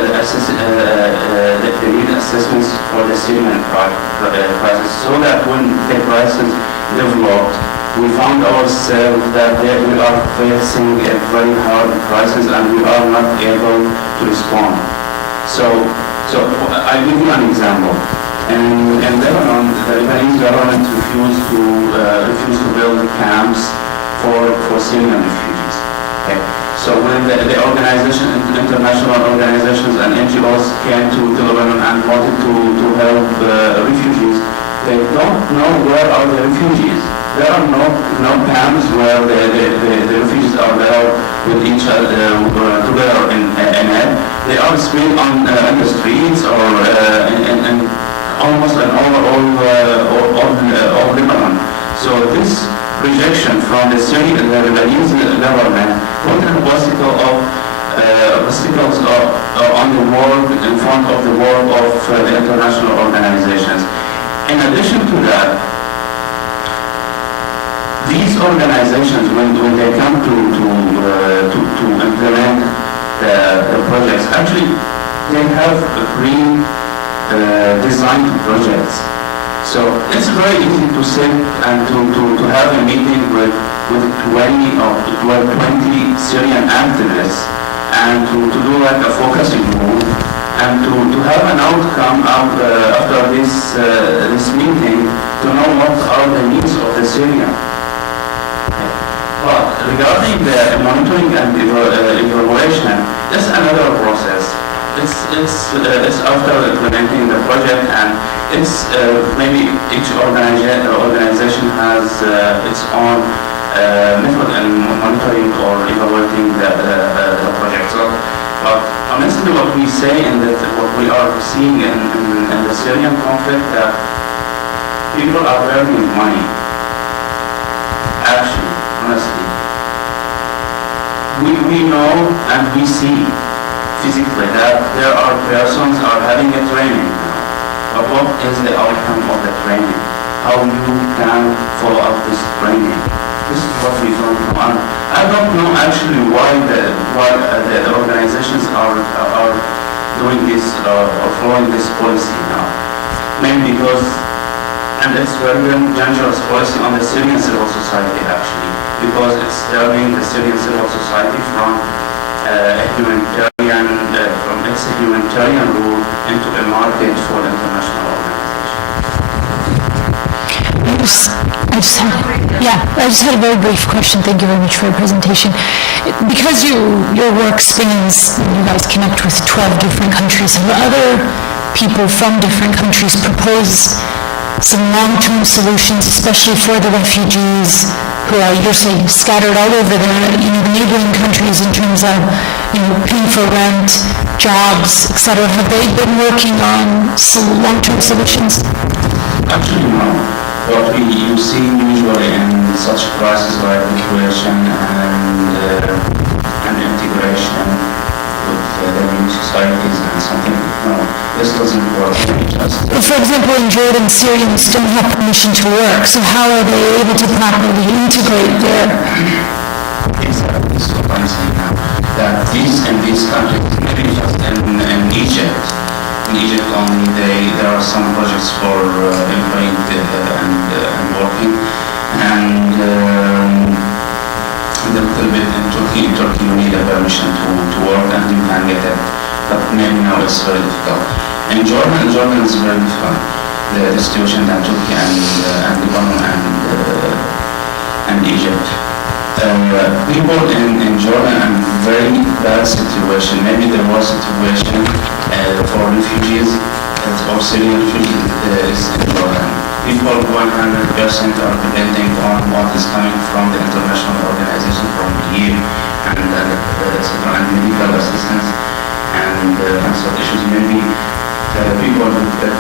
need assessments for the Syrian crisis, so that when the crisis developed, we found ourselves that we are facing a very hard crisis and we are not able to respond. So So I'll give you an example. In Lebanon, the Lebanese government refused to build camps for Syrian refugees. Okay? So when the international organizations and NGOs came to Lebanon and wanted to help refugees, they don't know where are the refugees. There are no camps where the refugees are there with each other together in it. They are spread on the streets or in almost in all Lebanon. So this rejection from the Syrian Lebanese government put an obstacles on the work in front of the work of the international organizations. In addition to that, these organizations, when they come to implement the projects, actually they have designed projects. So it's very easy to sit and to have a meeting with 20 or 20 Syrian activists and to do like a focusing group and to have an outcome after this meeting to know what are the needs of the Syrian. But regarding the monitoring and evaluation, it's another process. It's after implementing the project, and it's maybe each organization has its own method in monitoring or evaluating the project. So, but honestly, what we say and what we are seeing in the Syrian conflict, that people are earning money. Actually, honestly, we know and we see physically that there are persons are having a training now. But what is the outcome of the training? How you can follow up this training? This is what we don't know. And I don't know actually why the organizations are doing this or following this policy now. Maybe because, and it's very dangerous policy on the Syrian civil society actually, because it's turning the Syrian civil society from its humanitarian rule into a market for international organizations. I just had a very brief question. Thank you very much for your presentation. Because your work spans, you guys connect with 12 different countries, have other people from different countries proposed some long-term solutions, especially for the refugees who are, you're saying, scattered all over the neighboring countries in terms of, paying for rent, jobs, etc. Have they been working on some long-term solutions? Actually, no. What you see usually in such crises like migration and integration with the new societies and something, no, this doesn't work. For example, in Jordan, Syrians don't have permission to work, so how are they able to properly integrate there? Exactly, this is what I'm saying now. That in these countries, maybe just in Egypt, only there are some projects for employing and working, and a little bit in Turkey you need a permission to work and you can get it, but maybe now it's very difficult. In Jordan is very difficult, the situation than Turkey and Lebanon and Egypt. People in Jordan are in very bad situation. Maybe there was a situation for refugees or Syrian refugees in Jordan. People 100% are depending on what is coming from the international organization, from here and medical assistance and sort of issues. Maybe people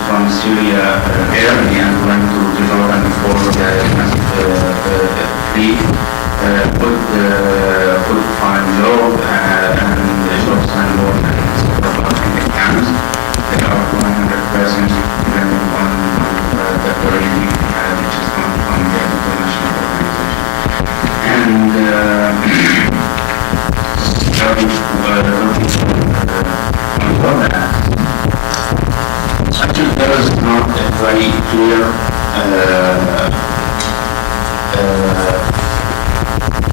from Syria early and went to Jordan before the flee. Could find job and jobs and work in the camps. They are 100% depending on the priority which is coming from the international organization. And on that, actually there is not a very clear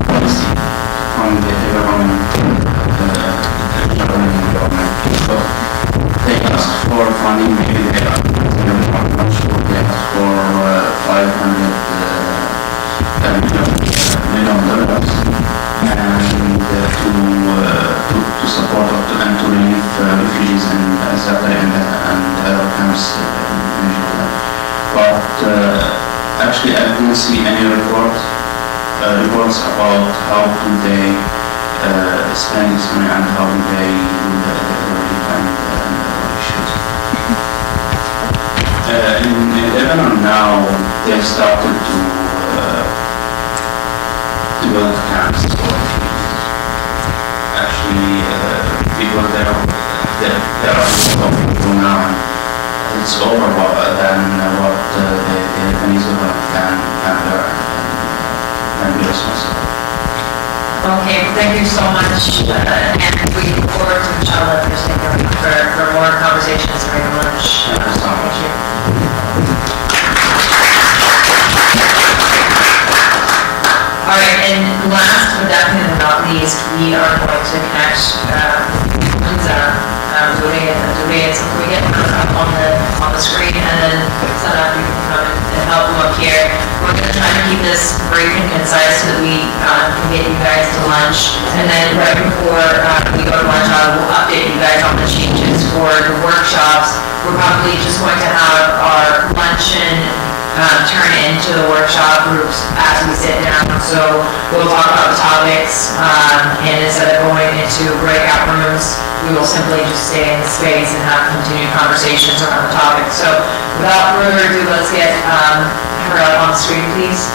policy from the government. So they ask for funding, maybe they are not much for 500 million dollars, and to support and to relieve refugees in Syria and camps in Jordan. But actually, I didn't see any reports about how do they spend this money and how do they do the relief and issues. In Lebanon now, they started to build camps for refugees. Actually, people there are people now, and it's over than what the Lebanese government can bear and be responsible. Okay, thank you so much, and we look forward to inshallah for more conversations during lunch. Thank you. All right, and last but definitely not least, we are going to connect Munza, Dubey, so can we get her up on the screen, and then Sana, you can come and help them up here. We're going to try to keep this brief and concise so that we can get you guys to lunch, and then right before we go to lunch, I will update you guys on the changes for the workshops. We're probably just going to have our luncheon turn into the workshop groups as we sit down. So we'll talk about the topics, and instead of going into breakout rooms, we will simply just stay in the space and have continued conversations around the topic. So without further ado, let's get her up on the screen, please.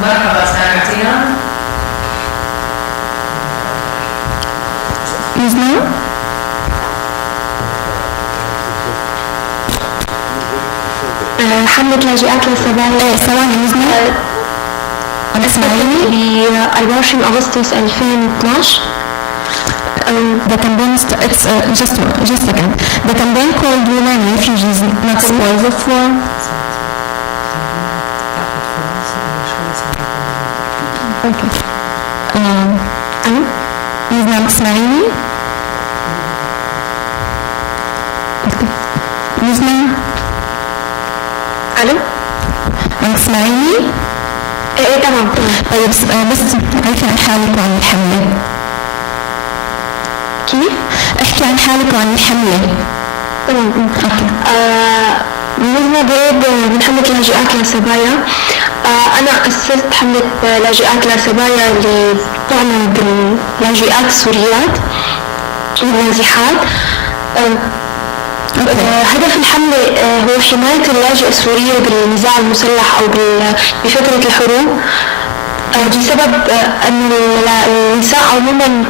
مرحبا سامعتينا؟ يسمع؟ حملة لاجئات للصبايا ثواني يسمع؟ ب 24 أغسطس 2012. The campaign, just a second. The campaign called Women Refugees Not Spoils of War. Okay. يسمع تسمعيني؟ يسمع؟ ألو؟ تسمعيني؟ إيه تمام. طيب بس احكي عن حالك وعن الحملة. كيف؟ احكي عن حالك وعن الحملة. تمام. بالنسبة بعيد من حملة لاجئات للصبايا، أنا أسست حملة لاجئات للصبايا اللي تعنى باللاجئات السوريات والنازحات. هدف الحملة هو حماية اللاجئ السوري بالنزاع المسلح أو بفترة الحروب، بسبب أن النساء عموما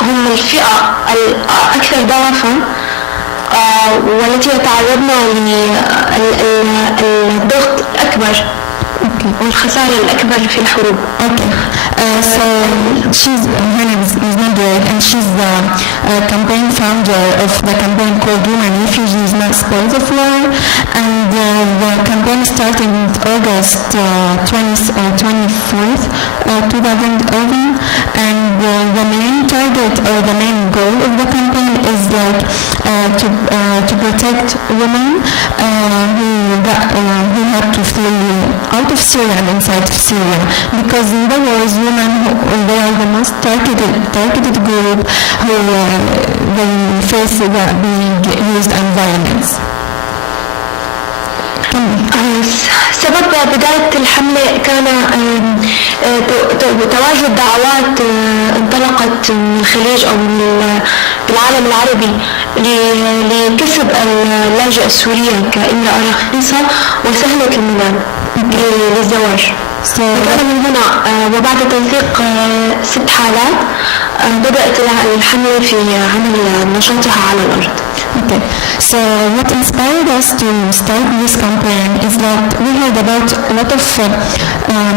هم الفئة الأكثر ضعفا والتي يتعرضن للضغط الأكبر والخسارة الأكبر في الحروب. So her name is Nadrid, and she's the campaign founder of the campaign called Women Refugees Not Spoils of War, and the campaign started in August 24th, 2011, and the main target or the main goal of the campaign is to protect women who had to flee out of Syria and inside of Syria, because in the wars women they are the most targeted group who they face being used and violence. سبب بداية الحملة كان تواجد دعوات انطلقت من الخليج أو من العالم العربي لكسب اللاجئ السورية كامرأة رخيصة وسهلة المنال للزواج. وكان من هنا وبعد تنسيق 6 حالات بدأت الحملة في عمل نشاطها على الأرض. Okay, so what inspired us to start this campaign is that we heard about a lot of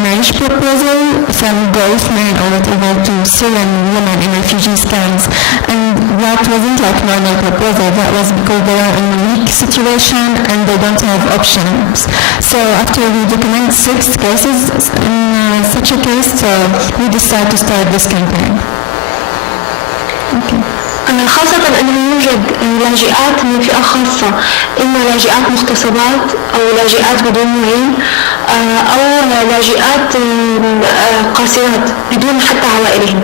marriage proposal from Gulf men or whatever to Syrian women in refugee camps, and that wasn't like normal proposal. That was because they are in a weak situation and they don't have options. So after we document 6 cases in such a case, we decided to start this campaign. Okay. خاصة أنه يوجد لاجئات من فئة خاصة، إما لاجئات مغتصبات أو لاجئات بدون معين أو لاجئات قاصرات بدون حتى عوائلهم.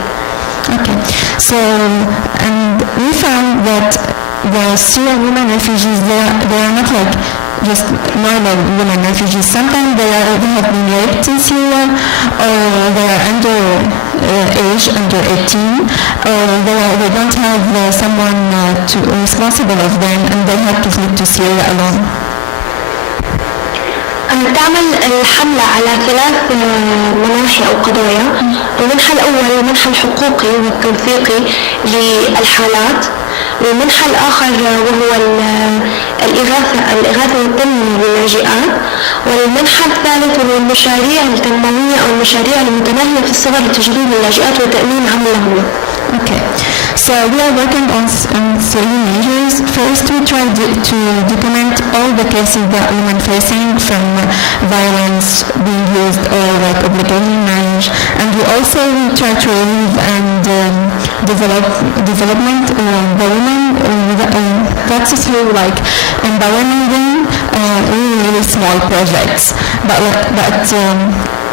Okay, so and we found that the Syrian women refugees, they are not like just normal women refugees. Sometimes they have been raped in Syria, or they are under age, under 18, or they don't have someone responsible of them, and they have to flee to Syria alone. تعمل الحملة على 3 مناحي أو قضايا. المنحى الأول المنحى الحقوقي والتوثيقي للحالات، والمنحى الآخر وهو الإغاثة والتنمية للاجئات، والمنحى الثالث وهو المشاريع التنموية أو المشاريع المتناهية في الصغر لتجريب اللاجئات وتأمين عملهم. Okay, so we are working on 3 measures. First, we try to document all the cases that women facing from violence being used or like obligatory marriage, and we also try to relieve and development the women. That's through like empowering them, really small projects, but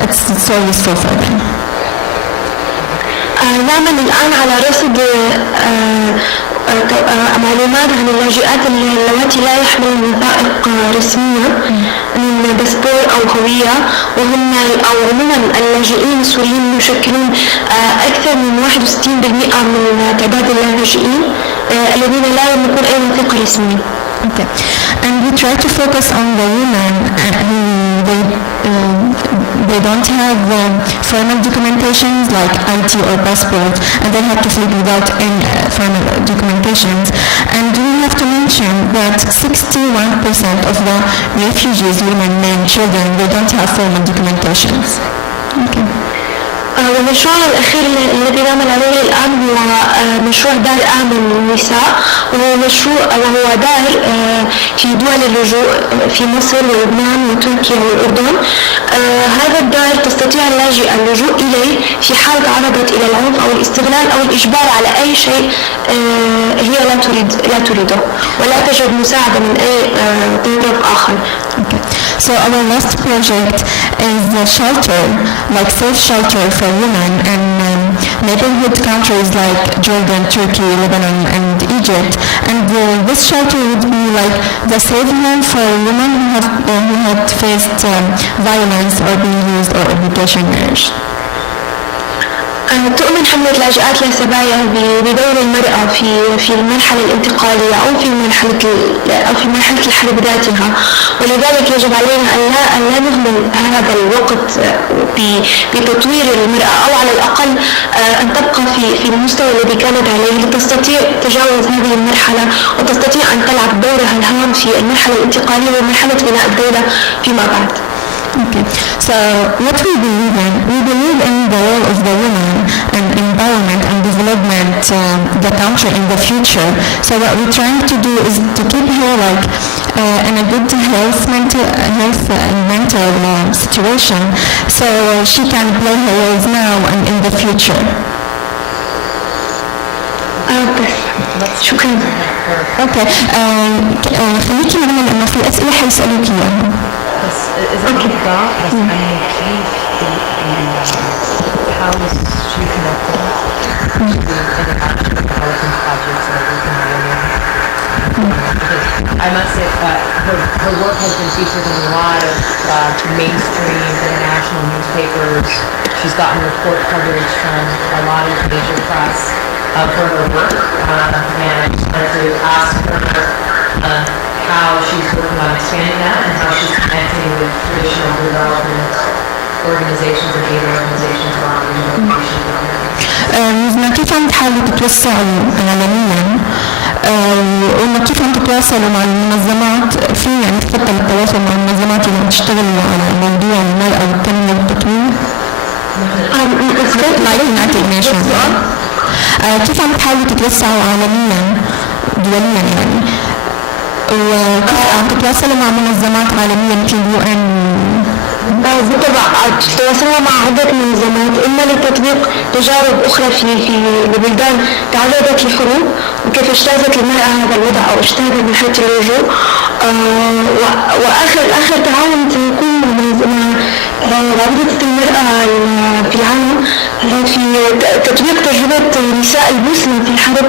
it's so useful for them. نعمل الآن على رصد معلومات عن اللاجئات اللواتي لا يحملن وثائق رسمية من باسبور أو هوية، وهم أو عموما اللاجئين السوريين يشكلون أكثر من 61% من تعداد اللاجئين الذين لا يملكون أي وثيقة رسمية. Okay, and we try to focus on the women who they don't have formal documentations like ID or passport, and they have to flee without any formal documentations. And we have to mention that 61% of the refugees, women, men, children, they don't have formal documentations. Okay. والمشروع الأخير الذي نعمل عليه الآن هو مشروع دار آمن للنساء، وهو دار في دول اللجوء في مصر ولبنان وتركيا والأردن. هذا الدار تستطيع اللاجئة اللجوء إليه في حال تعرضت إلى العنف أو الاستغلال أو الإجبار على أي شيء هي لا تريده، ولا تجد مساعدة من أي طرف آخر. Okay. So our last project is a shelter, like safe shelter for women in neighborhood countries like Jordan, Turkey, Lebanon, and Egypt. And this shelter would be like the safe home for women who had faced violence or been used or obligation marriage. تؤمن حملة لاجئات لا سبايا بدور المرأة في المرحلة الانتقالية أو في مرحلة الحرب ذاتها، ولذلك يجب علينا أن لا نهمل هذا الوقت بتطوير المرأة، أو على الأقل أن تبقى في المستوى الذي كانت عليه لتستطيع تجاوز هذه المرحلة وتستطيع أن تلعب دورها الهام في المرحلة الانتقالية ومرحلة بناء الدولة فيما بعد. Okay, so what we believe in the role of the woman and empowerment and development the country in the future. So what we're trying to do is to keep her like in a good mental situation, so she can play her roles now and in the future. شكرا. Okay, خليكي معنا لأنه في أسئلة حيسألوك إياها. How is she connected to the international development projects that we can do? I must say that her work has been featured in a lot of mainstream international newspapers. She's gotten report coverage from a lot of major press for her work, and I just wanted to ask her how she's working on expanding that and how she's connecting with traditional development organizations and aid organizations around relocation. كيف عم تحاولوا تتوسعوا عالميا انه كيف عم تتواصلوا مع المنظمات، في يعني خطه للتواصل مع المنظمات اللي عم تشتغل على موضوع المرأة والتنمية والتطوير؟ like United Nations. كيف عم تحاولوا تتوسعوا عالميا دوليا يعني؟ وكيف عم تتواصلوا مع منظمات عالمية مثل UN؟ بالطبع تواصلنا مع عدة منظمات إما لتطبيق تجارب أخرى في بلدان تعرضت لحروب وكيف اجتازت المرأة هذا الوضع أو اجتازت من حيث اللجوء. وآخر تعاون سيكون مع رابطة المرأة في العالم في تطبيق تجربة نساء المسلم في الحرب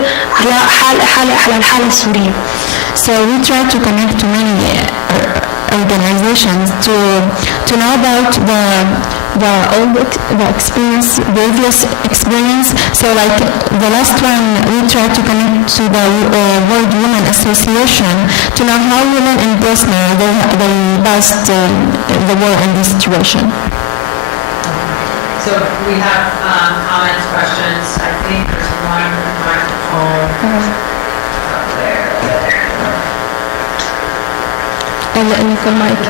على الحالة السورية. So we try to connect to many organizations to know about the experience, previous experience. So like the last one, we try to connect to the World Women Association to know how women in Bosnia they passed the war in this situation. So we have comments, questions. I think there's one microphone up there. لكم مايك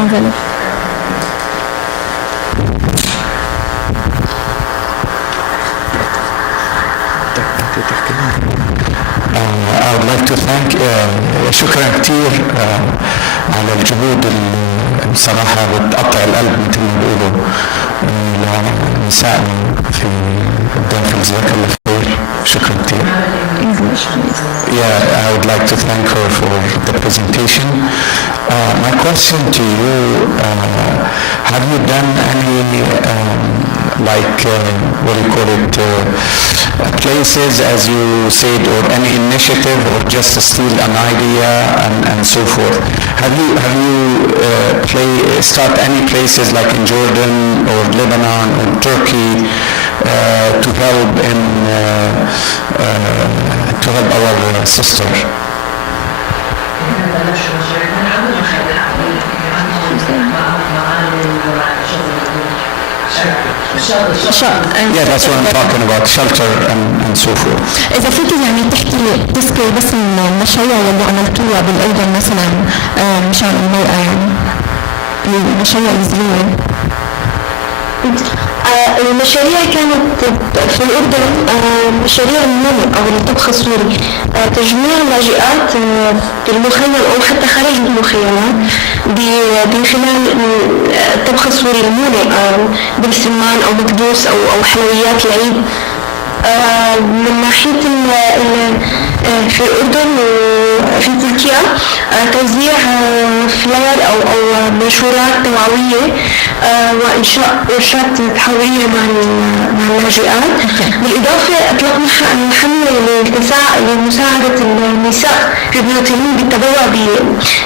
envelope. I would like to thank شكرا كثير على الجهود الصراحة بتقطع القلب مثل ما بيقولوا لنسائنا في الداخل. جزاك الله خير. شكرا كثير. Yeah, I would like to thank her for the presentation. My question to you, have you done any what do you call it, places as you said, or any initiative, or just steal an idea and so forth? Have you start any places like in Jordan or Lebanon or Turkey to help our sister? Yeah, that's what I'm talking about, shelter and so forth. إذا فيك يعني تذكر بس المشاريع اللي عملتوها بالأردن مثلا مشان المرأة يعني المشاريع الصغيرة. المشاريع كانت في الأردن مشاريع النمو أو الطبخ السوري، تجميع لاجئات في المخيم أو حتى خارج المخيمات من خلال الطبخ السوري المولع بالسمان أو مكدوس أو حلويات العيد. من ناحية في الأردن وفي تركيا توزيع فلاير أو منشورات توعوية وإنشاء ورشات تحوية مع اللاجئات. بالإضافة أطلقنا حملة لمساعدة النساء في بيوتهن بالتبرع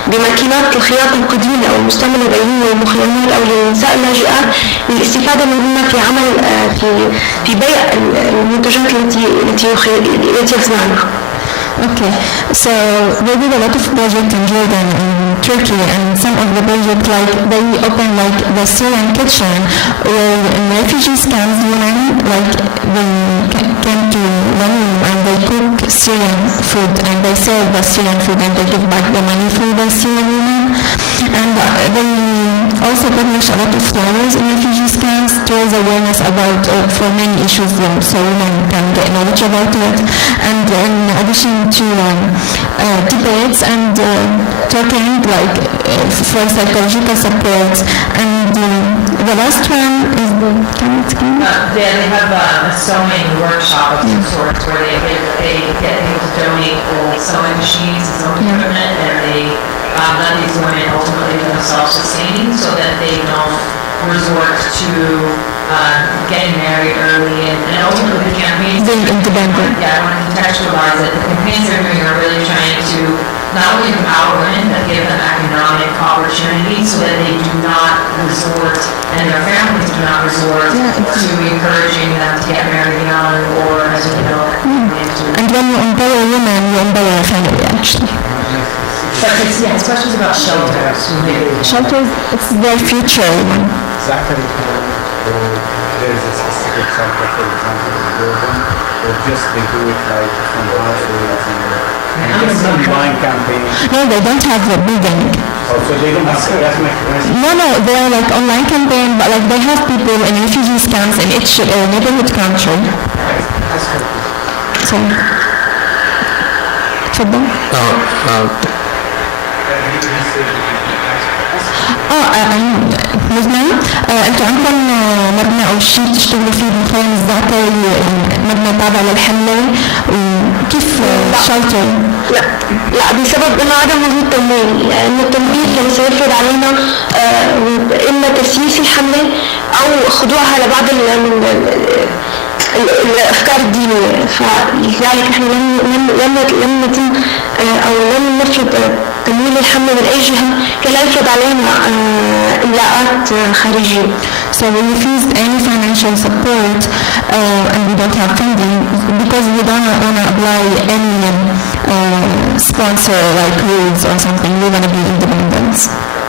بماكينات الخياطة القديمة أو المستعملة بينية للمخيمات أو للنساء اللاجئات للاستفادة منها في عمل في بيع المنتجات التي يصنعنها. Okay, so they did a lot of projects in Jordan and Turkey, and some of the projects like they opened like the Syrian kitchen where in refugees camps women like they came to one room and they cook Syrian food and they sell the Syrian food and they give back the money for the Syrian women, and they also publish a lot of flyers in refugees camps to raise awareness about for many issues so women can get knowledge about it. And in addition to debates and talking like for psychological support. And the last one is the, can you explain? They have a sewing workshop of some sorts where they get people to donate old sewing machines and sewing equipment, and they let these women ultimately become self-sustaining so that they don't resort to getting married early, and ultimately the campaigns. Being independent. Yeah, I want to contextualize it. The campaigns they're doing are really trying to not only empower women, but give them economic opportunity so that they do not resort, and their families do not resort to encouraging them to get married young or as you know. And when you empower women, you empower a family actually. But it's questions about shelters. Shelters, it's their future. Exactly. There is a specific shelter, for example, in Jordan, or just they do it like from houses and Just online campaign. No, they don't have a building. Oh, so they don't have, that's my, No, they're like online campaign, but like they have people in refugee camps in each neighborhood country. So, تفضل. لبنان انتوا عندكم مبنى او شيء تشتغلوا فيه بالمخيم الذاتي، مبنى تابع للحملة، وكيف شلتر؟ لا بسبب انه عدم وجود تمويل، لانه التمويل كان سيفرض علينا اما تسييس الحمله او خضوعها لبعض الافكار الدينيه، فلذلك نحن لم نتم او لم نفرض تمويل الحمله من اي جهه، كان لا يفرض علينا املاءات خارجيه. So we refused any financial support and we don't have funding because we don't want to apply any sponsor like rules or something. We want to be independent.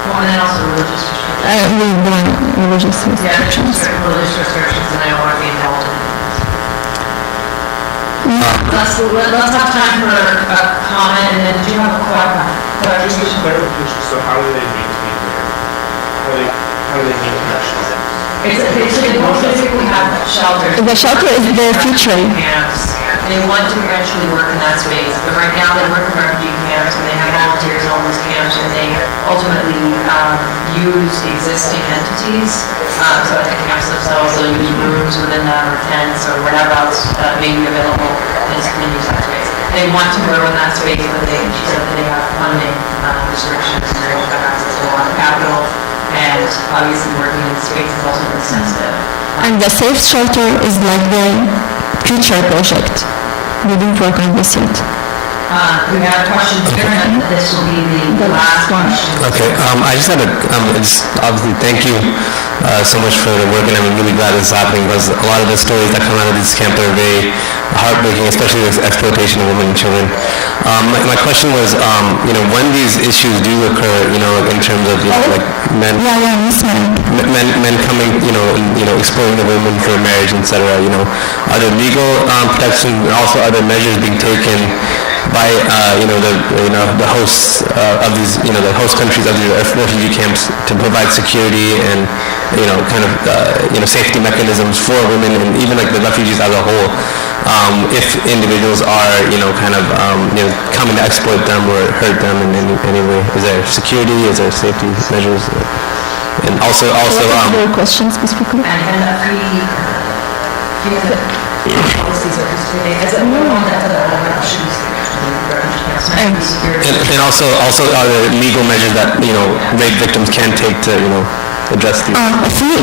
Well, and then also religious restrictions. We want religious restrictions. Yeah, religious restrictions, and I don't want to be involved in it. Let's have time for a comment, and then do you have a clarification? so how do they maintain their, They don't physically have shelters. The shelter is their future. Camps. They want to eventually work in that space, but right now they work in refugee camps, and they have volunteers in all those camps, and they ultimately use existing entities. So at the camps themselves, they'll use rooms within them, or tents, or whatever else may be available in use that space. They want to grow in that space, but she said that they have funding restrictions, and they don't have access to a lot of capital, and obviously working in space is also really sensitive. And the safe shelter is like the future project. We didn't work on this yet. We have questions here, and this will be the last question. Okay, I just had obviously thank you so much for the work, and I'm really glad this is happening because a lot of the stories that come out of these camps are very heartbreaking, especially this exploitation of women and children. My question was, when these issues do occur, in terms of, like men coming, exploiting the women for marriage, etc., are there legal protections and also are there measures being taken by the hosts of these the host countries of the refugee camps to provide security and safety mechanisms for women and even like the refugees as a whole, if individuals are coming to exploit them or hurt them in any way? Is there security? Is there safety measures? And also your question specifically? And policies are discriminating as a and also are there legal measures that rape victims can take to address these?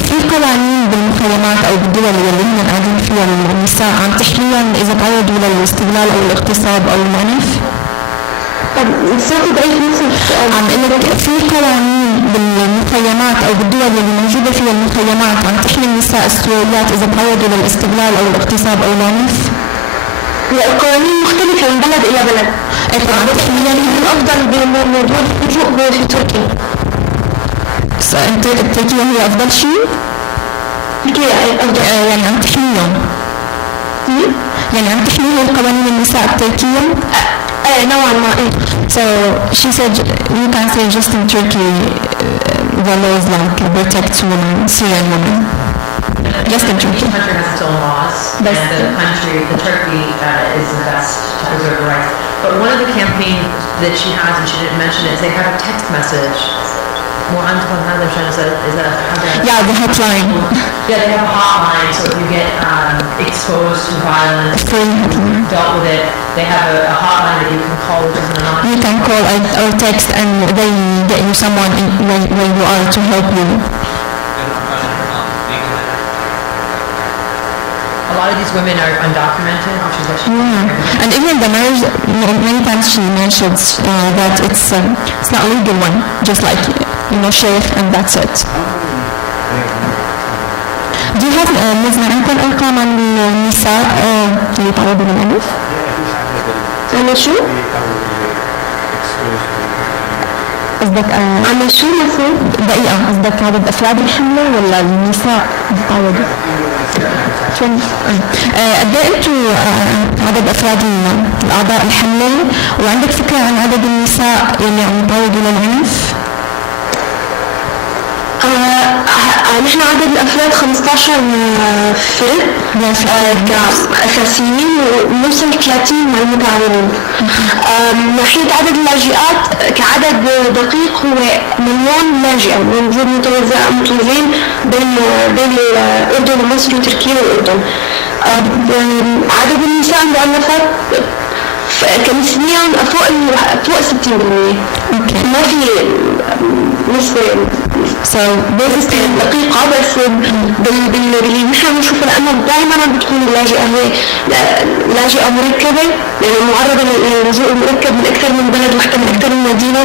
في قوانين بالمخيمات او بالدول اللي هم قاعدين فيها النساء عم تحميهم اذا تعرضوا للاستغلال او الاغتصاب او العنف. عم اقول لك في قوانين بالمخيمات او بالدول اللي موجوده فيها المخيمات عم تحمي النساء السوريات اذا تعرضوا للاستغلال او الاغتصاب او العنف. القوانين مختلفة من بلد إلى بلد. يعني الأفضل بموضوع اللجوء هو في تركيا. تركيا هي أفضل شيء؟ تركيا أفضل. يعني عم تحميهم. يعني عم تحميهم قوانين النساء التركية؟ نوعا ما. So she said you can say just in Turkey the laws like protect women, Syrian women. Just in Turkey. Each country has its own laws, and the Turkey is the best to preserve the rights. But one of the campaigns that she has, and she didn't mention it, is they have a text message. Yeah, the hotline. Yeah, they have a hotline, so if you get exposed to violence, dealt with it, they have a hotline that you can call, which is anonymous. You can call or text, and they get you someone where you are to help you. A lot of these women are undocumented, which is what she And even the marriage, many times she mentions that it's not a legal one, just like, sheikh, and that's it. Do you have عندكم أرقام عن النساء اللي يتعرضوا للعنف؟ أنا شو؟ قصدك عن شو المفروض؟ دقيقة، قصدك عدد أفراد الحملة ولا النساء متعودة؟ قد ايه انتوا عدد أفراد الأعضاء الحملة، وعندك فكرة عن عدد النساء اللي عم يتعرضوا للعنف؟ نحن عدد الأفراد 15 فرد كأساسيين ونوصل 30 مع المتعاونين. من ناحية عدد اللاجئات كعدد دقيق هو 1,000,000 لاجئة موجود متوزعين بين الأردن ومصر وتركيا والأردن. عدد النساء المؤلفات كنسبيا فوق 60%. ما في نسبة دقيقة، بس باللي نحن بنشوفه لأنه دائما بتكون اللاجئة هي لاجئة مركبة، يعني معرضة للجوء المركب من أكثر من بلد وحتى من أكثر من مدينة،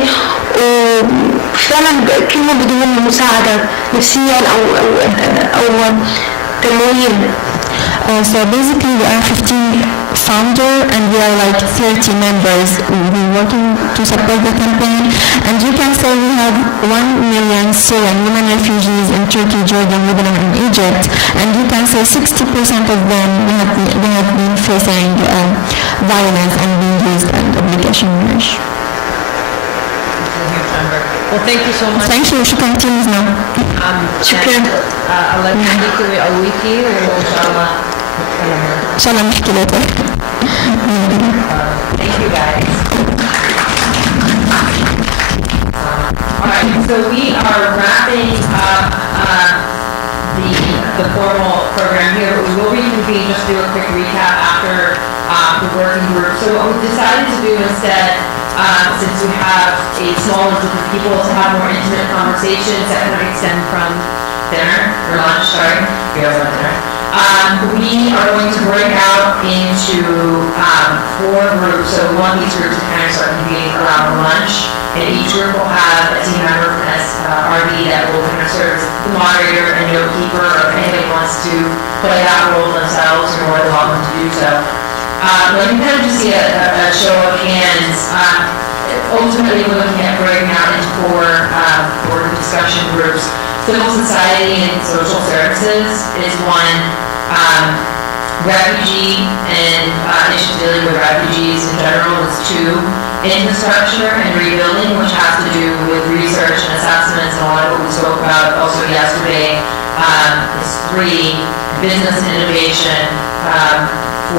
وفعلا كلهم بدهم مساعدة نفسيا أو تمويل. So basically we are 15 founder and we are like 30 members. We're working to support the campaign, and you can say we have 1 million Syrian women refugees in Turkey, Jordan, Lebanon and Egypt, and you can say 60% of them have been facing violence and being used and obligation marriage. Well, thank you so much. Thank you. شكرا كثير لنا. شكرا. الله يخليكي ويقويكي وإن شاء الله إن شاء الله نحكي later. Thank you guys. All right, so we are wrapping up the formal program here. We will reconvene, just do a quick recap after the working group. So what we decided to do instead, since we have a smaller group of people, to have more intimate conversations that kind of extend from dinner or lunch, sorry, we are on dinner. We are going to break out into 4 groups. So we want these groups to kind of start convening around lunch, and each group will have a team member from SRB that will kind of serve as the moderator and note keeper, or if anybody wants to play that role themselves, you're more than welcome to do so. Let me kind of just see a show of hands. Ultimately, we're looking at breaking out into 4 discussion groups. Civil society and social services is one. Refugee and issues dealing with refugees in general is 2. Infrastructure and rebuilding, which has to do with research and assessments and a lot of what we spoke about also yesterday, is 3. Business and innovation,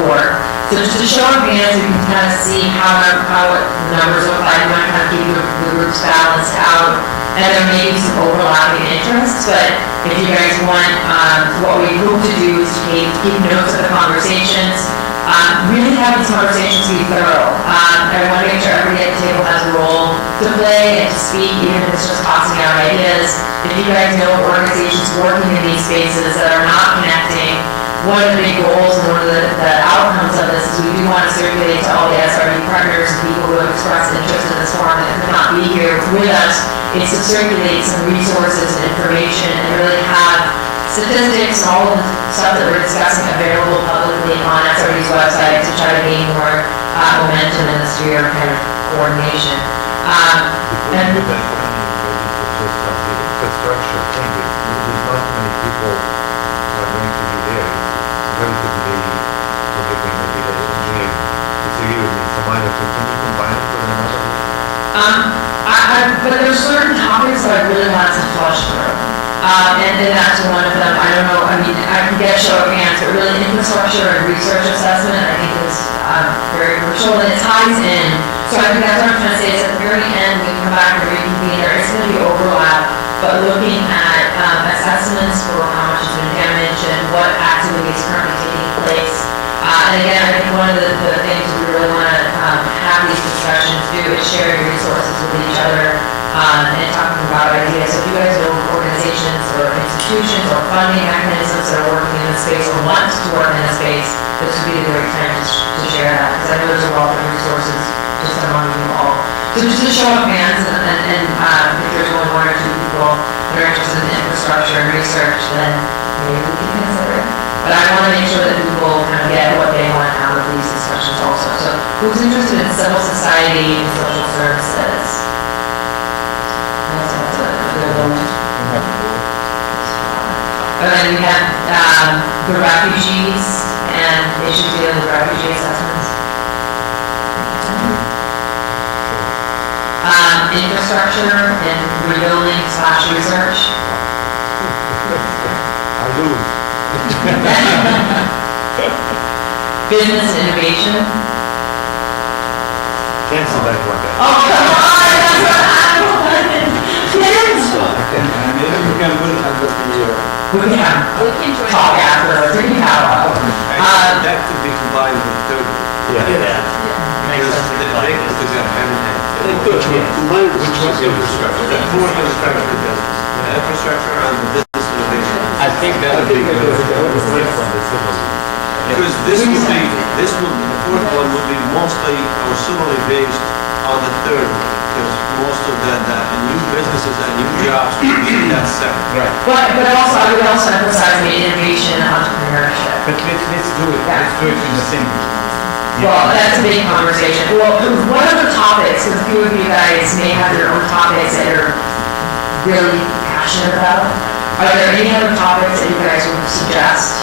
4. So just to show of hands, you can kind of see how what the numbers look like. You might kind of keep the groups balanced out. And there may be some overlapping interests, but if you guys want, what we hope to do is to keep notes of the conversations, really have these conversations be thorough. I want to make sure everybody at the table has a role to play and to speak, even if it's just tossing out ideas. If you guys know organizations working in these spaces that are not connecting, one of the big goals and one of the outcomes of this is we do want to circulate to all the SRB partners and people who have expressed interest in this forum that could not be here with us. It's to circulate some resources and information and really have statistics and all of the stuff that we're discussing available publicly on SRB's website to try to gain more momentum in the sphere of kind of coordination. And infrastructure thing, there's not many people are going to be there. It's relatively, forgetting maybe the engineer disagree with me. Samaya, can you combine it with another? But there's certain topics that I really want to flush through. And that's one of them. I don't know, I mean, I can get a show of hands, but really infrastructure and research assessment, I think is very crucial, and it ties in. So I think that's what I'm trying to say is at the very end, we come back and reconvene, there is going to be overlap, but looking at assessments for how much has been damaged and what activity is currently taking place. And again, I think one of the things we really want to have these discussions do is share your resources with each other and talking about ideas. So if you guys know organizations or institutions or funding mechanisms that are working in this space or want to work in this space, this would be a great time to share that, because I know there's a wealth of resources just among you all. So just a show of hands, and if there's one or 2 people that are interested in infrastructure and research, then maybe we can consider it. But I want to make sure that people kind of get what they want out of these discussions also. So who's interested in civil society and social services? then we have the refugees and issues dealing with refugee assessments. Infrastructure and rebuilding / research. I lose. Business and innovation. Cancel that one. Oh, come on, that's what I wanted. And maybe we can put it under the... We can talk afterwards, we can have that could be combined with the third one. Yeah. Because the vehicles are going hand in hand. They could, combined with infrastructure. The fourth infrastructure business. The infrastructure and the business innovation. I think that would be good. Because this would be, the fourth one would be mostly or solely based on the third one. Because most of the new businesses and new jobs would be in that sector. Right. But also, I would also emphasize the innovation and entrepreneurship. But let's do it. Let's do it in the same. Well, that's a big conversation. Well, what other topics, because a few of you guys may have your own topics that you're really passionate about. Are there any other topics that you guys would suggest?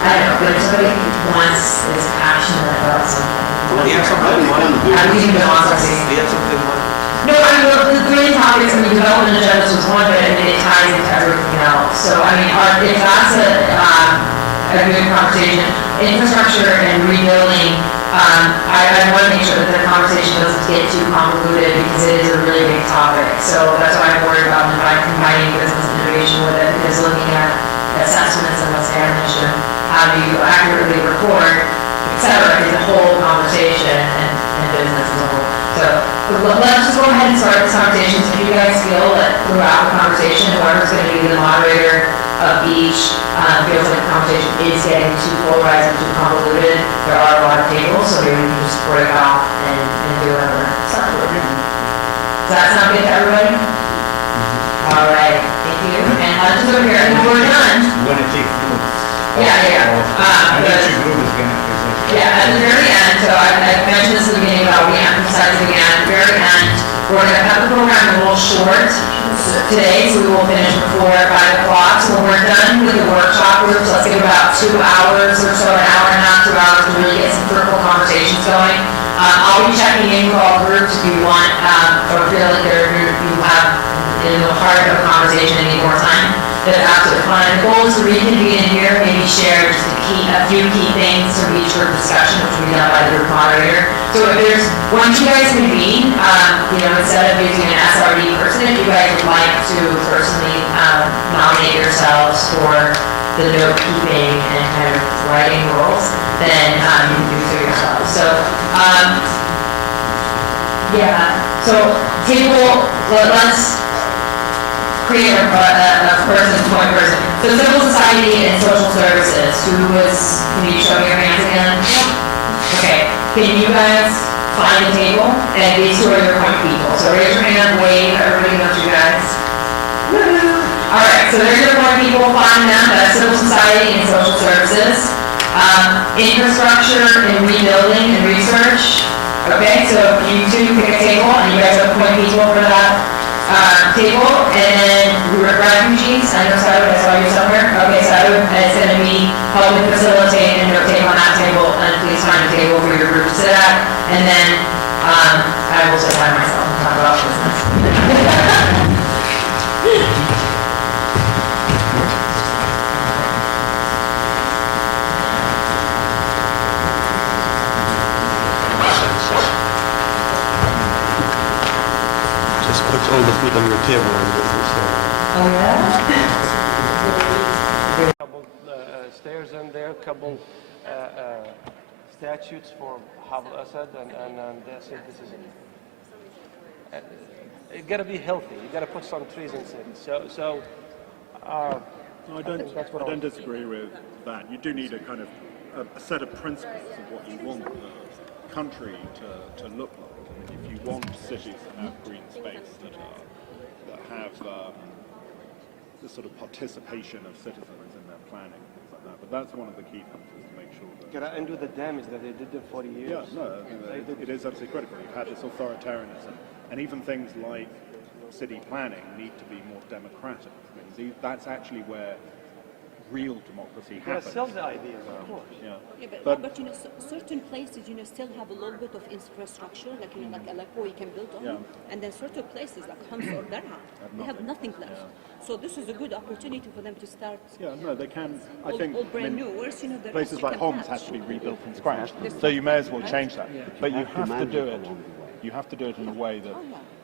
I don't know, but if somebody wants, is passionate about something. Do you have something in mind? I would even want something. Do you have something in mind? No, I mean, the main topics, I mean, development agendas was one, but I mean, it ties into everything else. So, I mean, if that's a good conversation, infrastructure and rebuilding, I want to make sure that the conversation doesn't get too convoluted because it is a really big topic. So that's why I'm worried about combining business and innovation with it, because looking at assessments and what's damaged and how do you accurately report, et cetera, is a whole conversation and business as a whole. So let's just go ahead and start this conversation. So if you guys feel that throughout the conversation, whoever's going to be the moderator of each feels like the conversation is getting too polarized and too convoluted, there are a lot of tables, so maybe we can just break off and do whatever. Does that sound good to everybody? All right, thank you. And lunch is over here, and we're done. You want to take groups? Yeah. And each group is going to present. Yeah, at the very end, so I mentioned this at the beginning, but we emphasize it again, at the very end, we're going to cut the program a little short today, so we will finish before 5 o'clock. So when we're done with the workshop groups, let's give about 2 hours or so, an hour and a half, 2 hours to really get some fruitful conversations going. I'll be checking in with all groups if you want, or feel like you have in the heart of a conversation and need more time. That's absolutely fine. The goal is to reconvene in here, maybe share just a few key things from each group discussion, which will be done by the group moderator. So if there's, once you guys convene, instead of using an SRD person, if you guys would like to personally nominate yourselves for the note keeping and kind of writing roles, then you can do so yourselves. So, table, let's create a point person. So civil society and social services, can you show me your hands again? Okay, can you guys find a table? And these two are your point people. So raise your hand, wave, everybody knows you guys. Woo-hoo. All right, so there's your point people, find them, that's civil society and social services. Infrastructure and rebuilding and research. Okay, so you two pick a table and you guys have point people for that table, and then refugees, I know Saru, I saw you somewhere. Okay, Saru, it's going to be helping facilitate and notate on that table, and please find a table for your group to sit at, and then I will sit by myself and talk about business. Just put all the food on your table and Oh, yeah? Couple stairs in there, couple statutes for Hafez Assad, and that's it. This is it. You got to be healthy. You got to put some trees in cities. So I don't disagree with that. You do need a kind of a set of principles of what you want the country to look like. I mean, if you want cities that have green space, that have this sort of participation of citizens in their planning, things like that. But that's one of the key things, is to make sure that... Got to undo the damage that they did in 40 years. Yeah, no, it is absolutely critical. You've had this authoritarianism And even things like city planning need to be more democratic. I mean, that's actually where real democracy You gotta happens. sell the ideas, of course. Yeah. But you know, certain places, you know, still have a little bit of infrastructure, like, you know, like Aleppo, you can build on. Yeah. And then certain places, like Homs or Darha, they have nothing left. So this is a good opportunity for them to start. Yeah, no, they can. I all, think all brand I mean, new. Whereas, you know, the places rest you like can Homs patch. have to be rebuilt from scratch, so you may as well change that. But you have to do it. You have to do it in a way that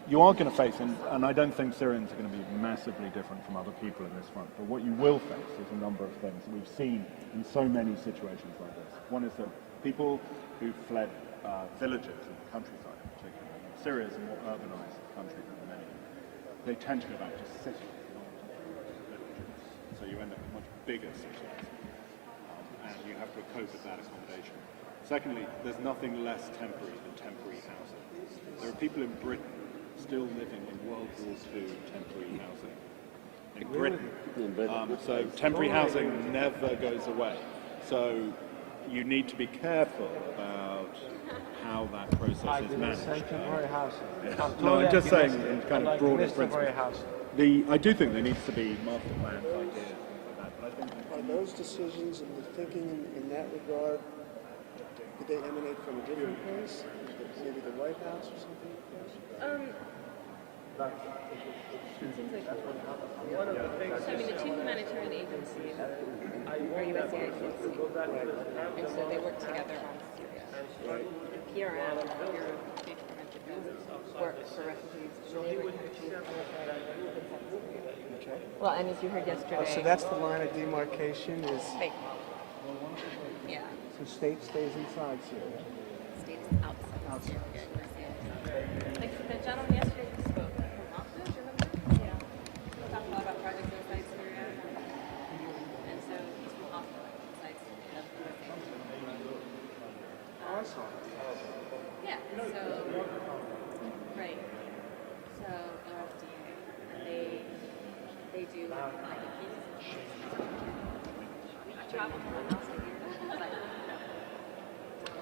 you are going to face, and I don't think Syrians are going to be massively different from other people in this front. But what you will face is a number of things that we've seen in so many situations like this. One is that people who fled villages in the countryside, in particular. Syria is a more urbanized country than many. They tend to go back to cities. So you end up with much bigger cities, and you have to cope with that accommodation. Secondly, there's nothing less temporary than temporary housing. There are people in Britain still living in World War II temporary housing. In Britain. So temporary housing never goes away. So you need to be careful about how that process is managed. Temporary housing. No, I'm just saying in kind of broader principles. I do think there needs to be master plans, ideas, things like that. But I think are those decisions and the thinking in that regard, did they emanate from a different place? Maybe the White House or something? Seems like one of the things. So, I mean, the two humanitarian agencies are USAID and and so they work together on Syria. And PRM, Bureau of State Preventive Medicine, work for refugees in neighboring countries. Okay. Well, and as you heard yesterday. So that's the line of demarcation is. Right. Yeah. So state stays inside Syria. State is outside. Like the gentleman yesterday who spoke from Oxford, remember? Yeah. He talked a lot about projects inside Syria. And so he's from Oxford, inside Syria. Oh, I saw that. Yeah, so, right. So, FDA, and they do like a piece. I traveled to my house a year. It's like,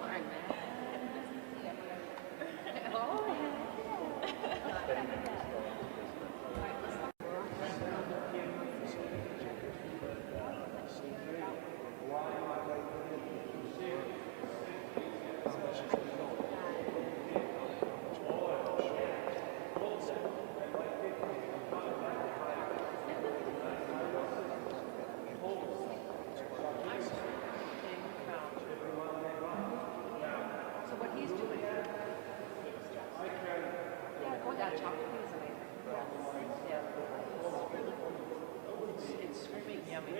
all right, man. So what he's doing, that chocolate is amazing. Yeah. It's screaming yummy.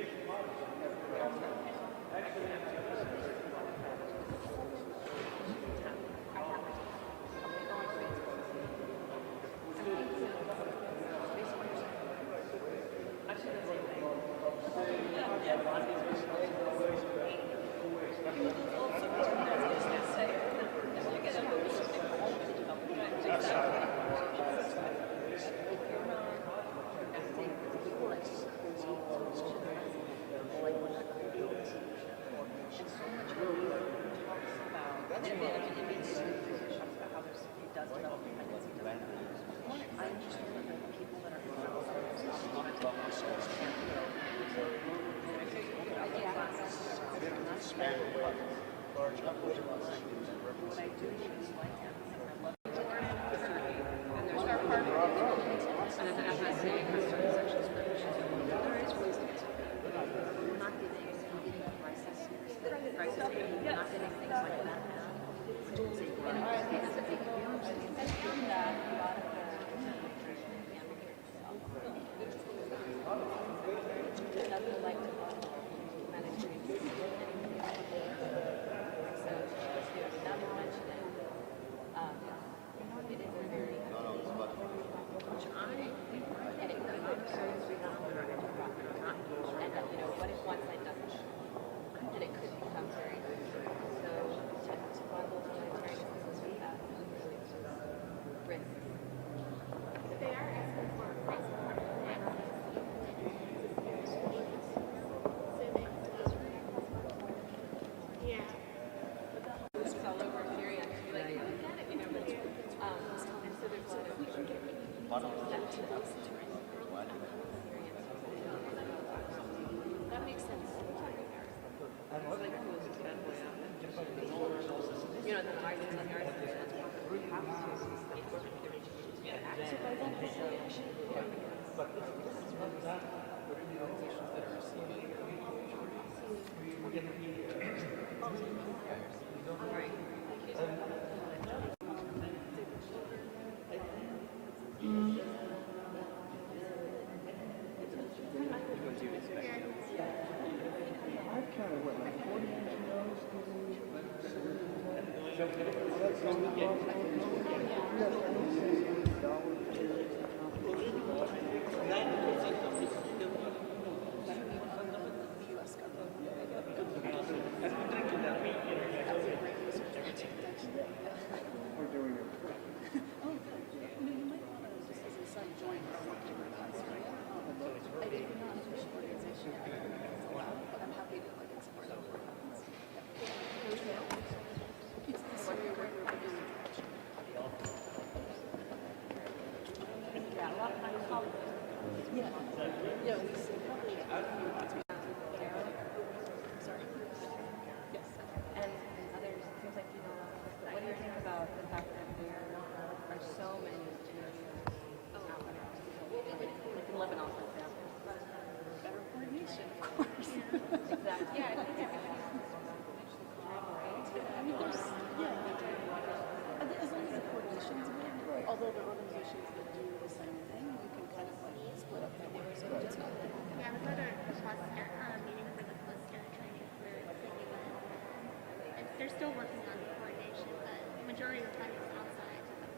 They're still working on the coordination, but the majority of the time it's outside of the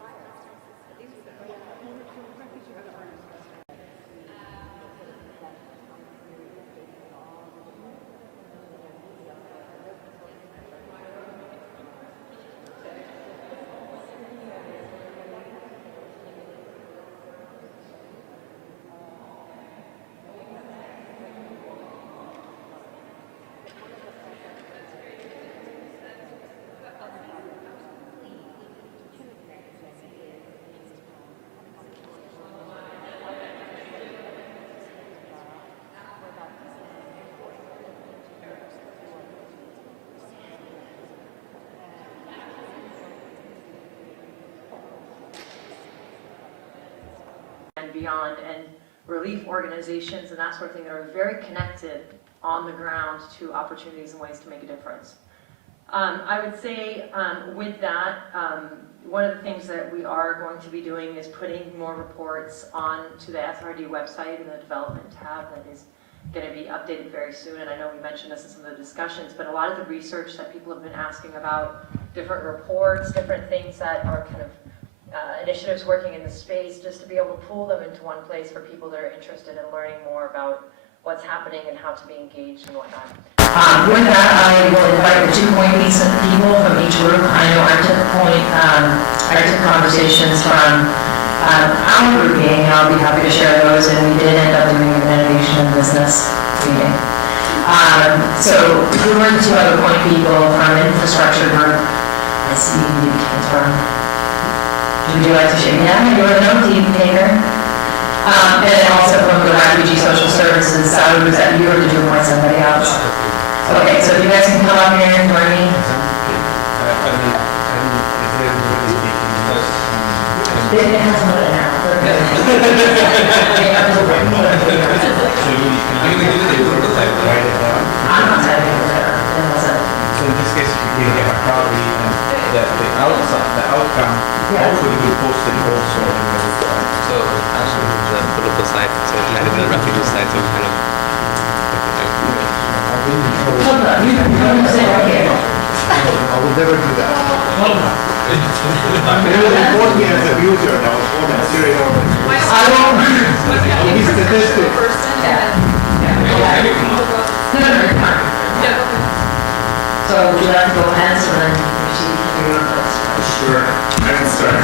and beyond, and relief organizations and that sort of thing that are very connected on the ground to opportunities and ways to make a difference. I would say with that, one of the things that we are going to be doing is putting more reports onto the SRD website in the development tab that is going to be updated very soon. And I know we mentioned this in some of the discussions, but a lot of the research that people have been asking about, different reports, different things that are kind of initiatives working in the space, just to be able to pull them into one place for people that are interested in learning more about what's happening and how to be engaged and whatnot. With that, I will invite the 2 point people from each group. I know I took conversations from our group meeting, and I'll be happy to share those, and we did end up doing an innovation and business meeting. So who were the 2 other point people from infrastructure group? I see you kids from. Would you like to share? Yeah, you were the note taker. And then also from the Refugee Social Services, was that you or did you appoint somebody else? Okay, so if you guys can come up here and join me. It has a minute now. I'm not typing it down. So in this case, if you get a copy and the outcome, hopefully we post it also in the website. So actually the political side, so kind of the refugee side, so kind of. I will never do that. It was important as a user, I was born in Syria. I'll be statistic. So would you like to go answer and receive your first? Sure, I can start.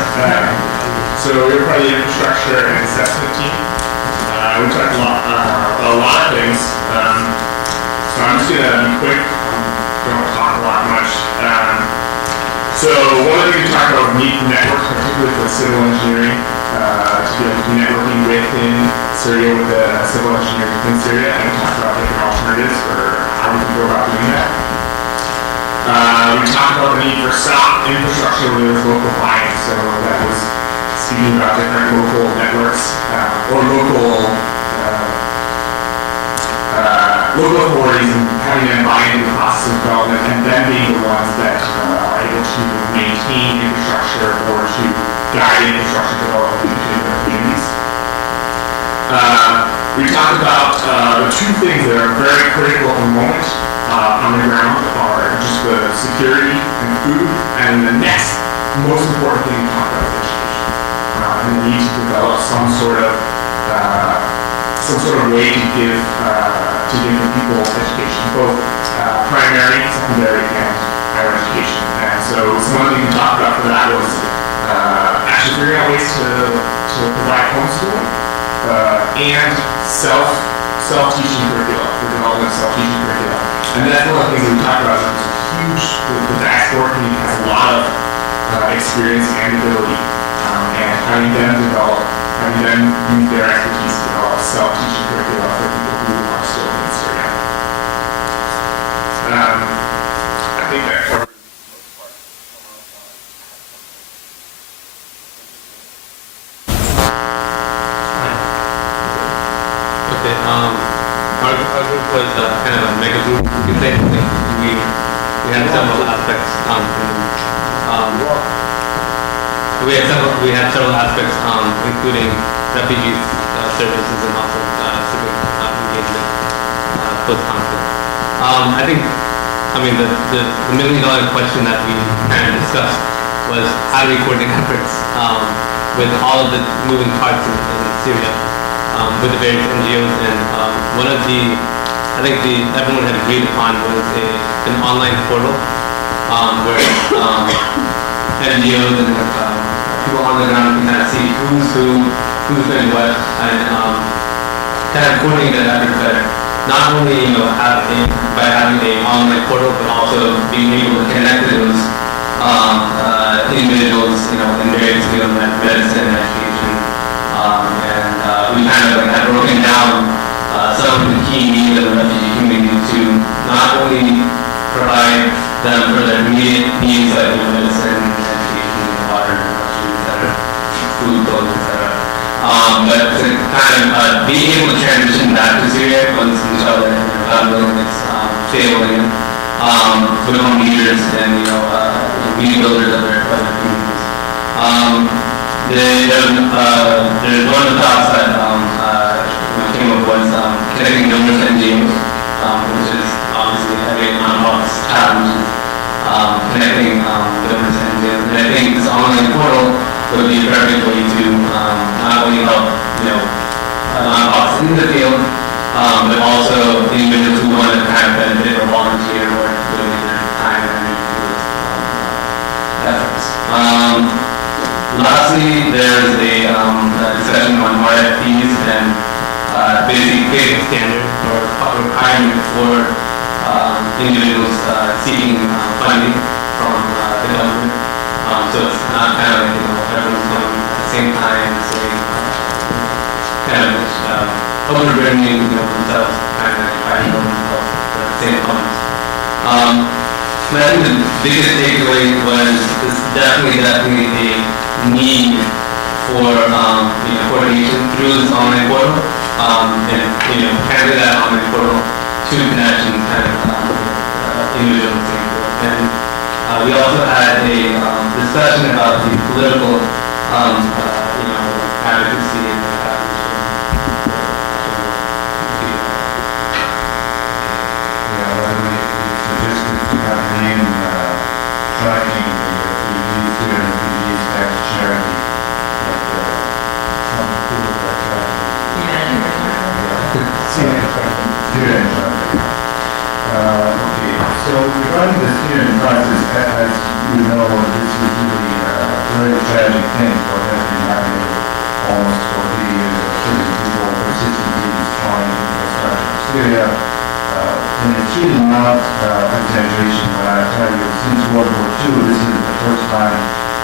So we're part of the infrastructure and assessment team. We talked about a lot of things. So I'm just gonna be quick. Don't talk a lot much. So one of the things we talked about was networks, particularly for civil engineering to be able to do networking within Syria with the civil engineers within Syria, and we talked about different alternatives for how we can go about doing that. We talked about the need for SOC infrastructure with local clients, so that was speaking about different local networks or local authorities and having them buy into the process of development and then being the ones that are able to maintain infrastructure or to guide infrastructure development into their communities. We talked about the two things that are very critical at the moment on the ground are just the security and food, and the next most important thing we talked about is education. And the need to develop some sort of way to give the people education, both primary, secondary, and higher education. And so some of the things we talked about for that was actually figuring out ways to provide homeschooling and self-teaching curricula, for development of self-teaching curricula. And that's one of the things that we talked about. Is huge. The diaspora community has a lot of experience and ability, and having them use their expertise to develop self-teaching curricula for people who are still in Syria. I think that covers most parts. Okay, our group was kind of a mega group, you could say. We had several aspects, we had several aspects, including refugees services and also civic engagement post-conflict. The million-dollar question that we kind of discussed was how do we coordinate efforts with all of the moving parts in Syria, with the various NGOs, and one of everyone had agreed upon was an online portal where NGOs and people on the ground can kind of see who's doing what, and kind of coordinate that effort better. Not only by having an online portal, but also being able to connect to those individuals, in various fields like medicine and education, and we kind of had broken down some of the key needs of the refugee community to not only provide them for their immediate needs like medicine, education, water, etc., food, clothes, etc., but to kind of be able to transition back to Syria once inshallah God willing it's stable again, become leaders and be builders of their communities. There's one of the thoughts that came up was connecting donors to NGOs, which is obviously every non-box challenge, connecting donors to NGOs. And I think this online portal would be a perfect way to not only help non-box in the field, but also individuals who want to kind of benefit or volunteer or donate their time and energy to those efforts. Lastly, there's a discussion on RFPs and basically creating a standard or requirement for individuals seeking funding from the government. So it's not kind of everyone's going at the same time, kind of overburdening themselves, kind of fighting over themselves for the same funds. But I think the biggest takeaway was this definitely a need for coordination through this online portal, and carry that online portal to connections kind of individuals. And we also had a discussion about the political advocacy and tracking the refugees, Syrian refugees back to charity, like some people that Syrian trafficking. Okay, so regarding the Syrian crisis, as you know, this is really a very tragic thing, what has been happening almost for 3 years. Syrian people persistently destroying infrastructure of Syria. And it's really not exaggeration when I tell you, since World War II, this is the first time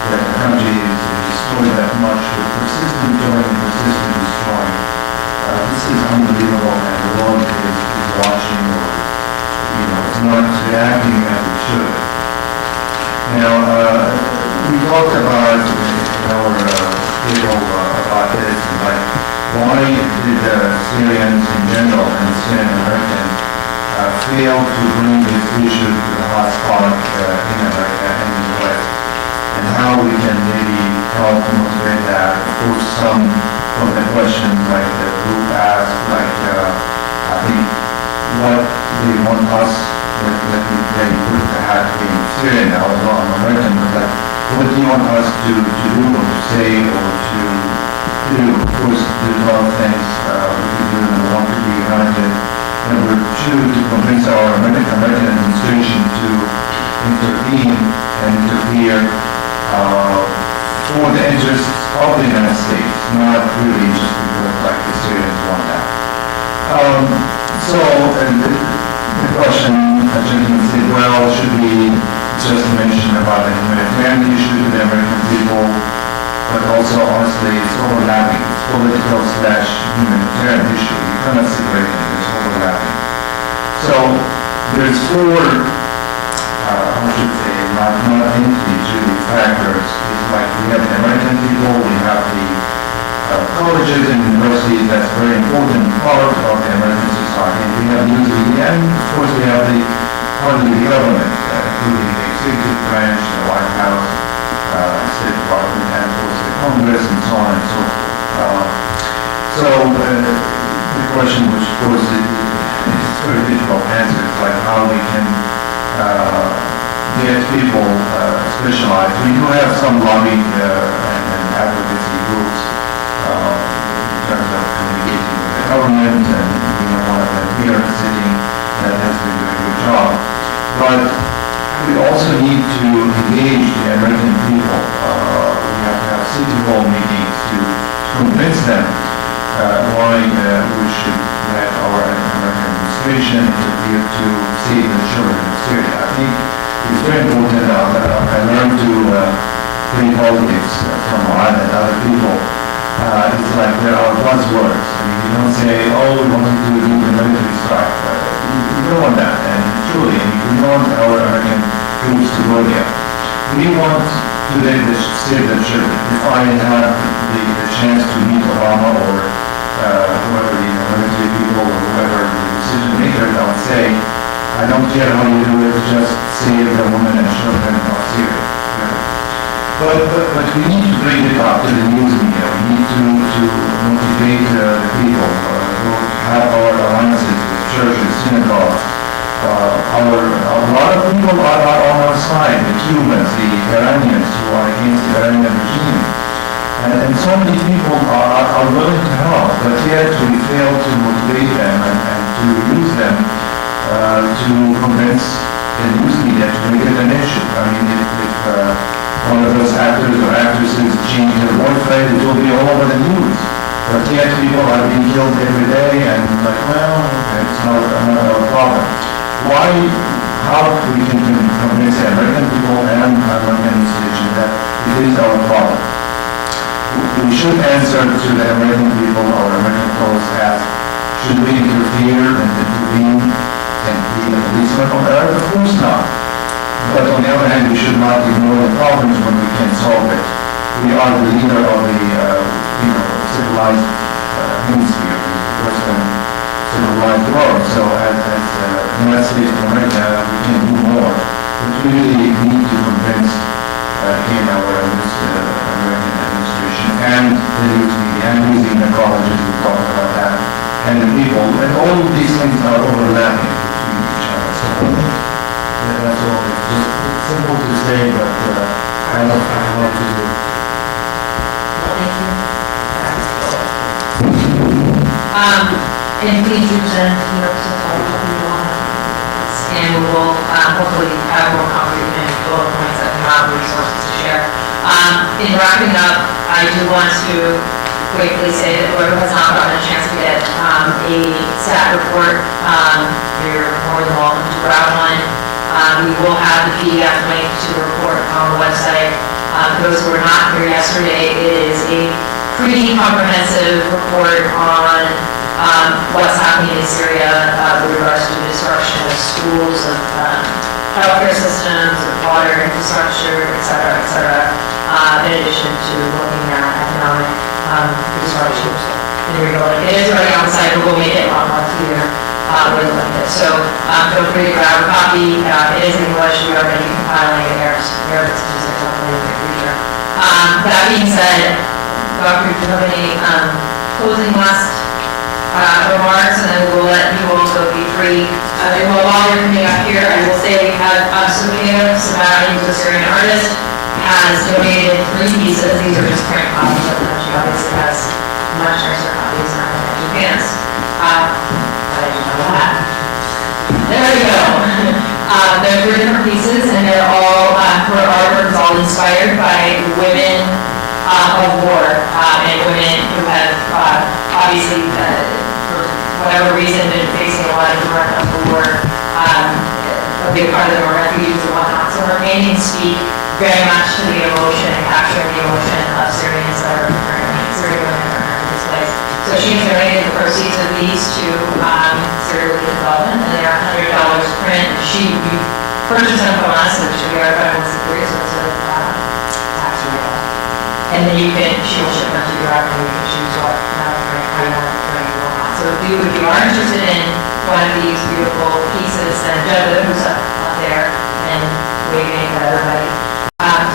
that the country is destroyed that much with persistent killing and persistent destroying. This is unbelievable, and the world is watching, or it's not reacting as it should. Now, we talked about in our table about this, like why did the Syrians in general and Syrian Americans fail to bring this issue to the hot spot in America and in the West, and how we can maybe help motivate that. Of course, some of the questions like the group asked, like I think what they want us, they put the hat in Syria now, not American, but like, what do you want us to do or to say or to do? Of course, there's a lot of things we could do. Number one, to be united. Number two, to convince our American administration to intervene and interfere for the interests of the United States, not really just because like the Syrians want that. So the question, a gentleman said, well, should we just mention about the humanitarian issue to the American people, but also honestly it's overlapping. It's political / humanitarian issue. You cannot separate them. It's overlapping. So there's four, I should say, not really factors. It's like we have the American people, we have the colleges and universities, that's a very important part of the American society. We have news media, and of course we have the part of the government, including the executive branch, the White House, State Department, and of course the Congress, and so on and so forth. So the question, which of course is very difficult to answer, is like how we can get people specialized. We do have some lobbying and advocacy groups in terms of communicating with the government, and we have one of them here in the city that has been doing a good job. But we also need to engage the American people. We have to have city hall meetings to convince them why we should let our American administration interfere to save the children of Syria. I think it's very important. I learned to play politics from Iran and other people. It's like there are buzzwords. I mean, you don't say, oh, we want to do a military strike. You don't want that. And truly, we want our American troops to go there. We want to save the children. If I had the chance to meet Obama or whoever the military people or whoever the decision makers, I would say, I don't care how you do it, just save the women and children of Syria. But we need to bring it up to the news media. We need to motivate the people, have our alliances with churches, synagogues. A lot of people are on our side, the Cubans, the Iranians who are against the Iranian regime. And so many people are willing to help, but yet we fail to motivate them and to use them to convince the news media to make it an issue. I mean, if one of those actors or actresses change their boyfriend, it will be all over the news. But yet people are being killed every day, and like, well, it's not our problem. Why, how we can convince the American people and American institutions that it is our problem? We should answer to the American people or American folks as, should we interfere and intervene and be a policeman on earth? Of course not. But on the other hand, we should not ignore the problems when we can solve it. We are the leader of the civilized hemisphere, the Western civilized world. So as the United States of America, we can do more. But we really need to convince again our American administration and the news media and using the colleges, we talked about that, and the people. And all of these things are overlapping between each other. So that's all. It's simple to say, but I don't know how to do it. And please represent New York City and we will hopefully have more concrete and bullet points that have resources to share. In wrapping up, I do want to quickly say that whoever has not gotten a chance to get a stat report, you're more than welcome to grab one. We will have the PDF link to the report on the website. For those who were not here yesterday, it is a pretty comprehensive report on what's happening in Syria with regards to destruction of schools, of healthcare systems, of water infrastructure, et cetera, in addition to looking at economic destruction in rebuilding. It is already on the site, but we'll make it a lot more clear when you look at it. So feel free to grab a copy. It is in English. We are going to be compiling it in Arabic statistics hopefully in the future. That being said, Dr. do you have any closing last remarks, and then we'll let you also be free. While you're coming up here, I will say we have Sophia Sabah, who's a Syrian artist, has donated 3 pieces. These are just print copies of them. She obviously has much nicer copies than I can advance. I didn't know that. There we go. They're 3 different pieces, and they're all, her artwork is all inspired by women of war, and women who have obviously, for whatever reason, been facing a lot of threat of the war. A big part of them are refugees and whatnot. So her paintings speak very much to the emotion and capturing the emotion of Syrians that are Syrian women that are in this place. So she's donated the proceeds of these to Syria Relief Development, and they are $100 to print. She purchased them from us, which we are federal security, so it's a tax write-off. And then she will ship them to you after you can choose how you want to print or not. So if you are interested in one of these beautiful pieces, then Judith, who's up there and waving at everybody,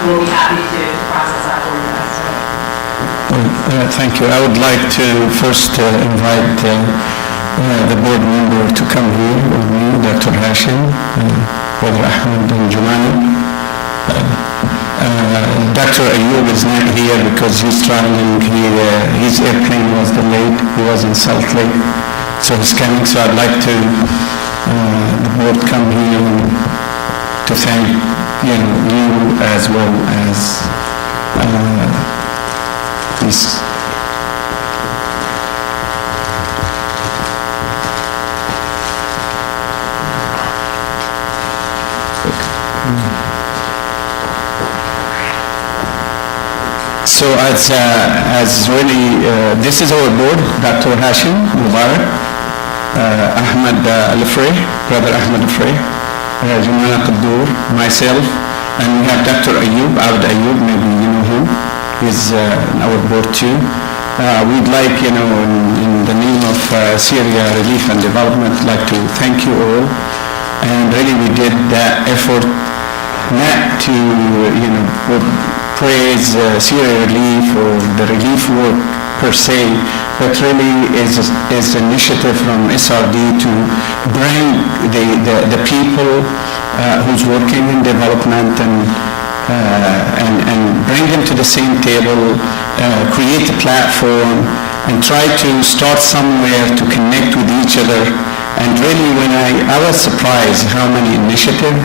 we'll be happy to process that for you guys. Thank you. I would like to first invite the board member to come here with me, Dr. Hashim, Brother Ahmed and Jumani. Dr. Ayub is not here because he's traveling. His airplane was delayed. He was in Salt Lake, so he's coming. So I'd like to the board come here to thank you as well as this. So as really, this is our board, Dr. Hashim Mubarak, Ahmed Al-Frey, Brother Ahmed Al-Frey, Jumana Qaddour, myself, and we have Dr. Ayub, Abd Ayub, maybe you know him. He's on our board too. We'd like, in the name of Syria Relief and Development, like to thank you all. And really we did that effort not to, praise Syria Relief or the relief work per se, but really is initiative from SRD to bring the people who's working in development and bring them to the same table, create a platform, and try to start somewhere to connect with each other. And really, when I was surprised how many initiatives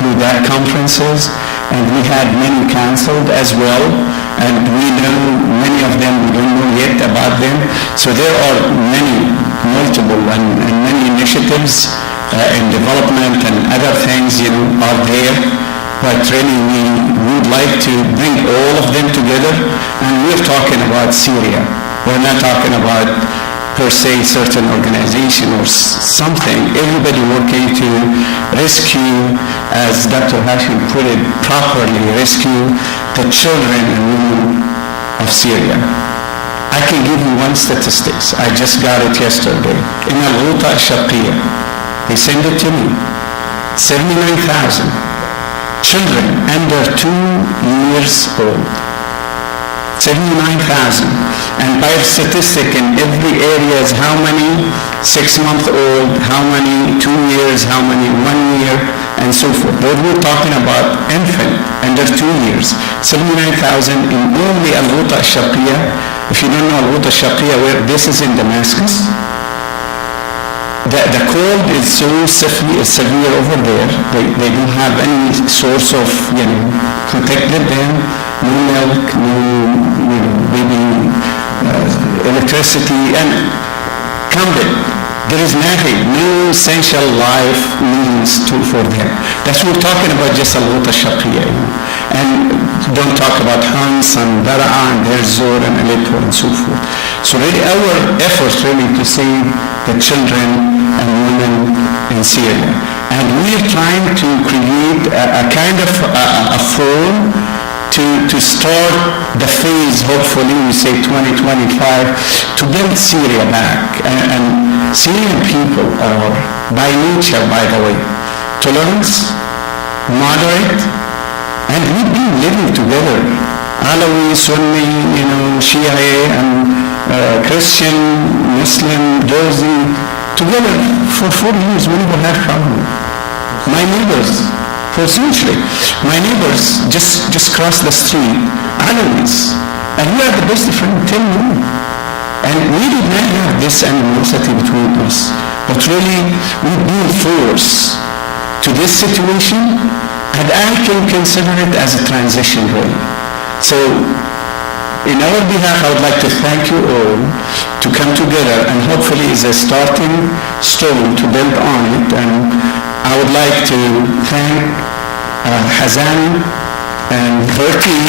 through that conferences, and we had many canceled as well, and we know many of them, we don't know yet about them. So there are multiple and many initiatives in development and other things, are there. But really we would like to bring all of them together, and we're talking about Syria. We're not talking about per se certain organization or something. Everybody working to rescue, as Dr. Hashim put it, properly rescue the children and women of Syria. I can give you one statistics. I just got it yesterday. In Al-Ghuta al-Sharqiyya, they sent it to me. 79,000 children under 2 years old. 79,000. And by statistic in every area is how many 6-month-old, how many 2 years, how many 1 year, and so forth. But we're talking about infant under 2 years. 79,000 in only Al-Ghuta al-Sharqiyya. If you don't know Al-Ghuta al-Sharqiyya, where this is in Damascus, the cold is so severe over there. They don't have any source of, protected them, no milk, no baby electricity, and counted There is nothing, no essential life needs for them. That's what we're talking about, just al-Ghouta al-Sharqiyya. And don't talk about Homs and Daraa and Deir Zor and Aleppo and so forth. So really our efforts really to save the children and women in Syria. And we are trying to create a kind of a forum to start the phase, hopefully, we say 2025, to build Syria back. And Syrian people are, by nature, by the way, tolerance, moderate, and we've been living together. Alawi, Sunni, Shia, and Christian, Muslim, Jersey, together for 4 years. We never had problem. My neighbors, for centuries, my neighbors just cross the street, Alawis, and we are the best friend till now. And we did not have this animosity between us, but really we've been forced to this situation, and I can consider it as a transition really. So, in our behalf, I would like to thank you all to come together, and hopefully is a starting stone to build on it. And I would like to thank Hazan and her team.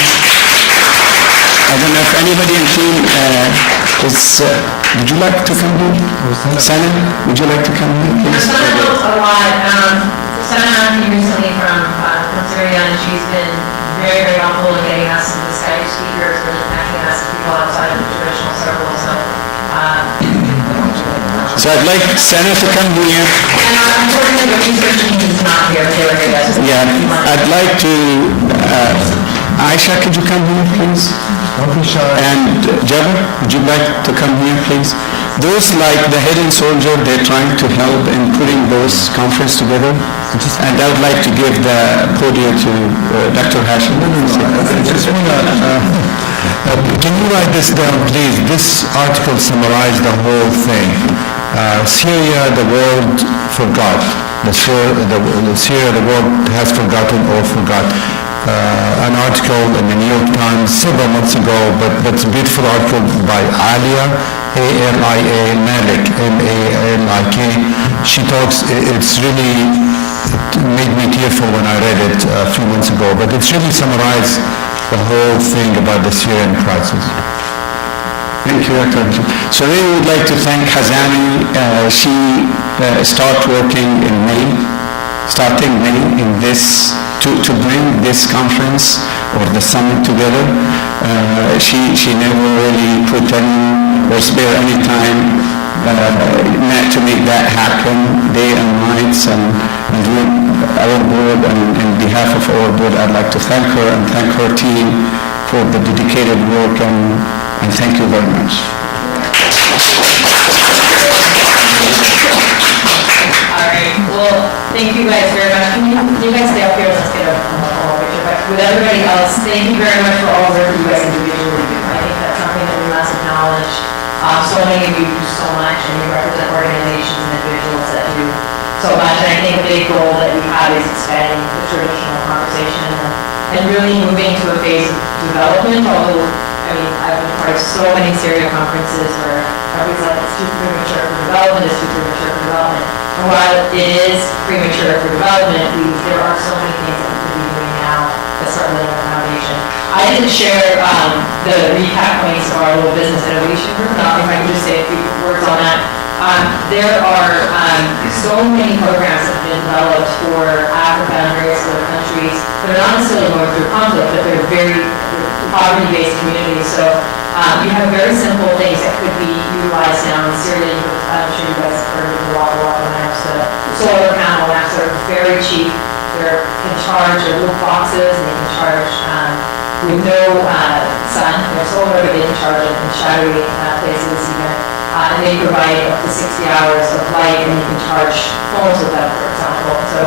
I don't know if anybody in team would you like to come here? Sana, would you like to come here, please? Sana helped a lot. Sana came recently from Syria, and she's been very, very helpful in getting us into Skype speakers, really connecting us with people outside of the traditional circle. So I'd like Sana to come here. And unfortunately, the research team is not here. They were here yesterday. Yeah, I'd like to, Aisha, could you come here, please? And Jabir, would you like to come here, please? Those like the hidden soldier, they're trying to help in putting those conference together. And I would like to give the podium to Dr. Hashim. I just want to, can you write this down, please? This article summarized the whole thing. Syria, the world forgot. Syria, the world has forgotten or forgot. An article in the New York Times several months ago, but it's a beautiful article by Alia, A-L-I-A, Malik, M-A-L-I-K. She talks, it's really, it made me tearful when I read it a few months ago, but it's really summarized the whole thing about the Syrian crisis. Thank you, Dr. So we would like to thank Hazani. She started working in May, starting May in this, to bring this conference or the summit together. She never really put any or spare any time not to make that happen, day and nights, and our board, and in behalf of our board, I'd like to thank her and thank her team for the dedicated work, and thank you very much. All right. Well, thank you guys very much. Can you guys stay up here? Let's get a formal picture. But with everybody else, thank you very much for all the work you guys individually do. I think that's something that we must acknowledge. So many of you do so much, and you represent organizations and individuals that do so much. And I think a big goal that we have is expanding the traditional conversation and really moving to a phase of development. Although, I mean, I've been part of so many Syria conferences where everybody's like, it's too premature for development, it's too premature for development. And while it is premature for development, there are so many things that we could be doing now that start laying the foundation. I didn't share the recap points of our little business innovation group, and if I can just say a few words on that. There are so many programs that have been developed for Africa and various other countries that are not necessarily going through conflict, but they're very poverty-based communities. So you have very simple things that could be utilized now in Syria. I'm sure you guys have heard of the Waka maps. The solar panel maps are very cheap. They can charge little boxes, and they can charge with no sun. They're solar, but they can charge it in shadowy places even. And they provide up to 60 hours of light, and you can charge phones with them, for example. So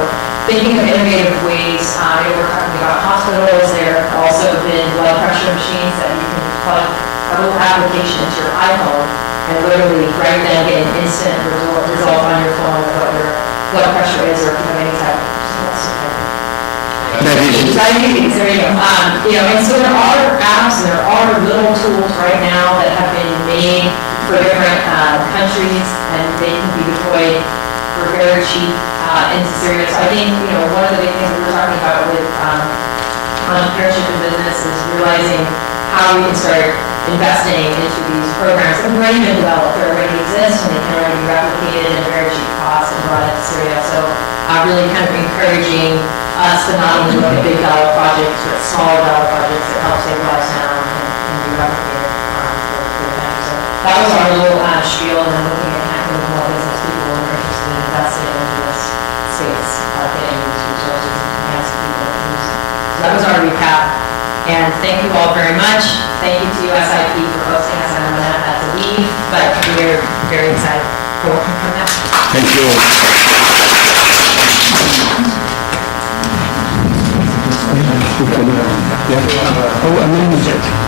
thinking of innovative ways, we're talking about hospitals. There have also been blood pressure machines that you can plug a little application into your iPhone and literally right then get an instant result on your phone of what your blood pressure is, or if you have any type of diabetes. There you go. And so there are apps and there are little tools right now that have been made for for different countries, and they can be deployed for very cheap into Syria. So I think, one of the big things we were talking about with entrepreneurship in business is realizing how we can start investing into these programs that have already been developed, they already exist, and they can already be replicated at very cheap cost and brought into Syria. So really kind of encouraging us to not only look at big dollar projects, but smaller dollar projects that help save lives now and be replicated for the country. So that was our little spiel, and then looking at kind of more business people who are interested in investing into this space, getting these resources and enhancing people that use them. So that was our recap. And thank you all very much. Thank you to USIP for hosting us. I know that I had to leave, but we're very excited for working from that. Thank you. Oh, amazing.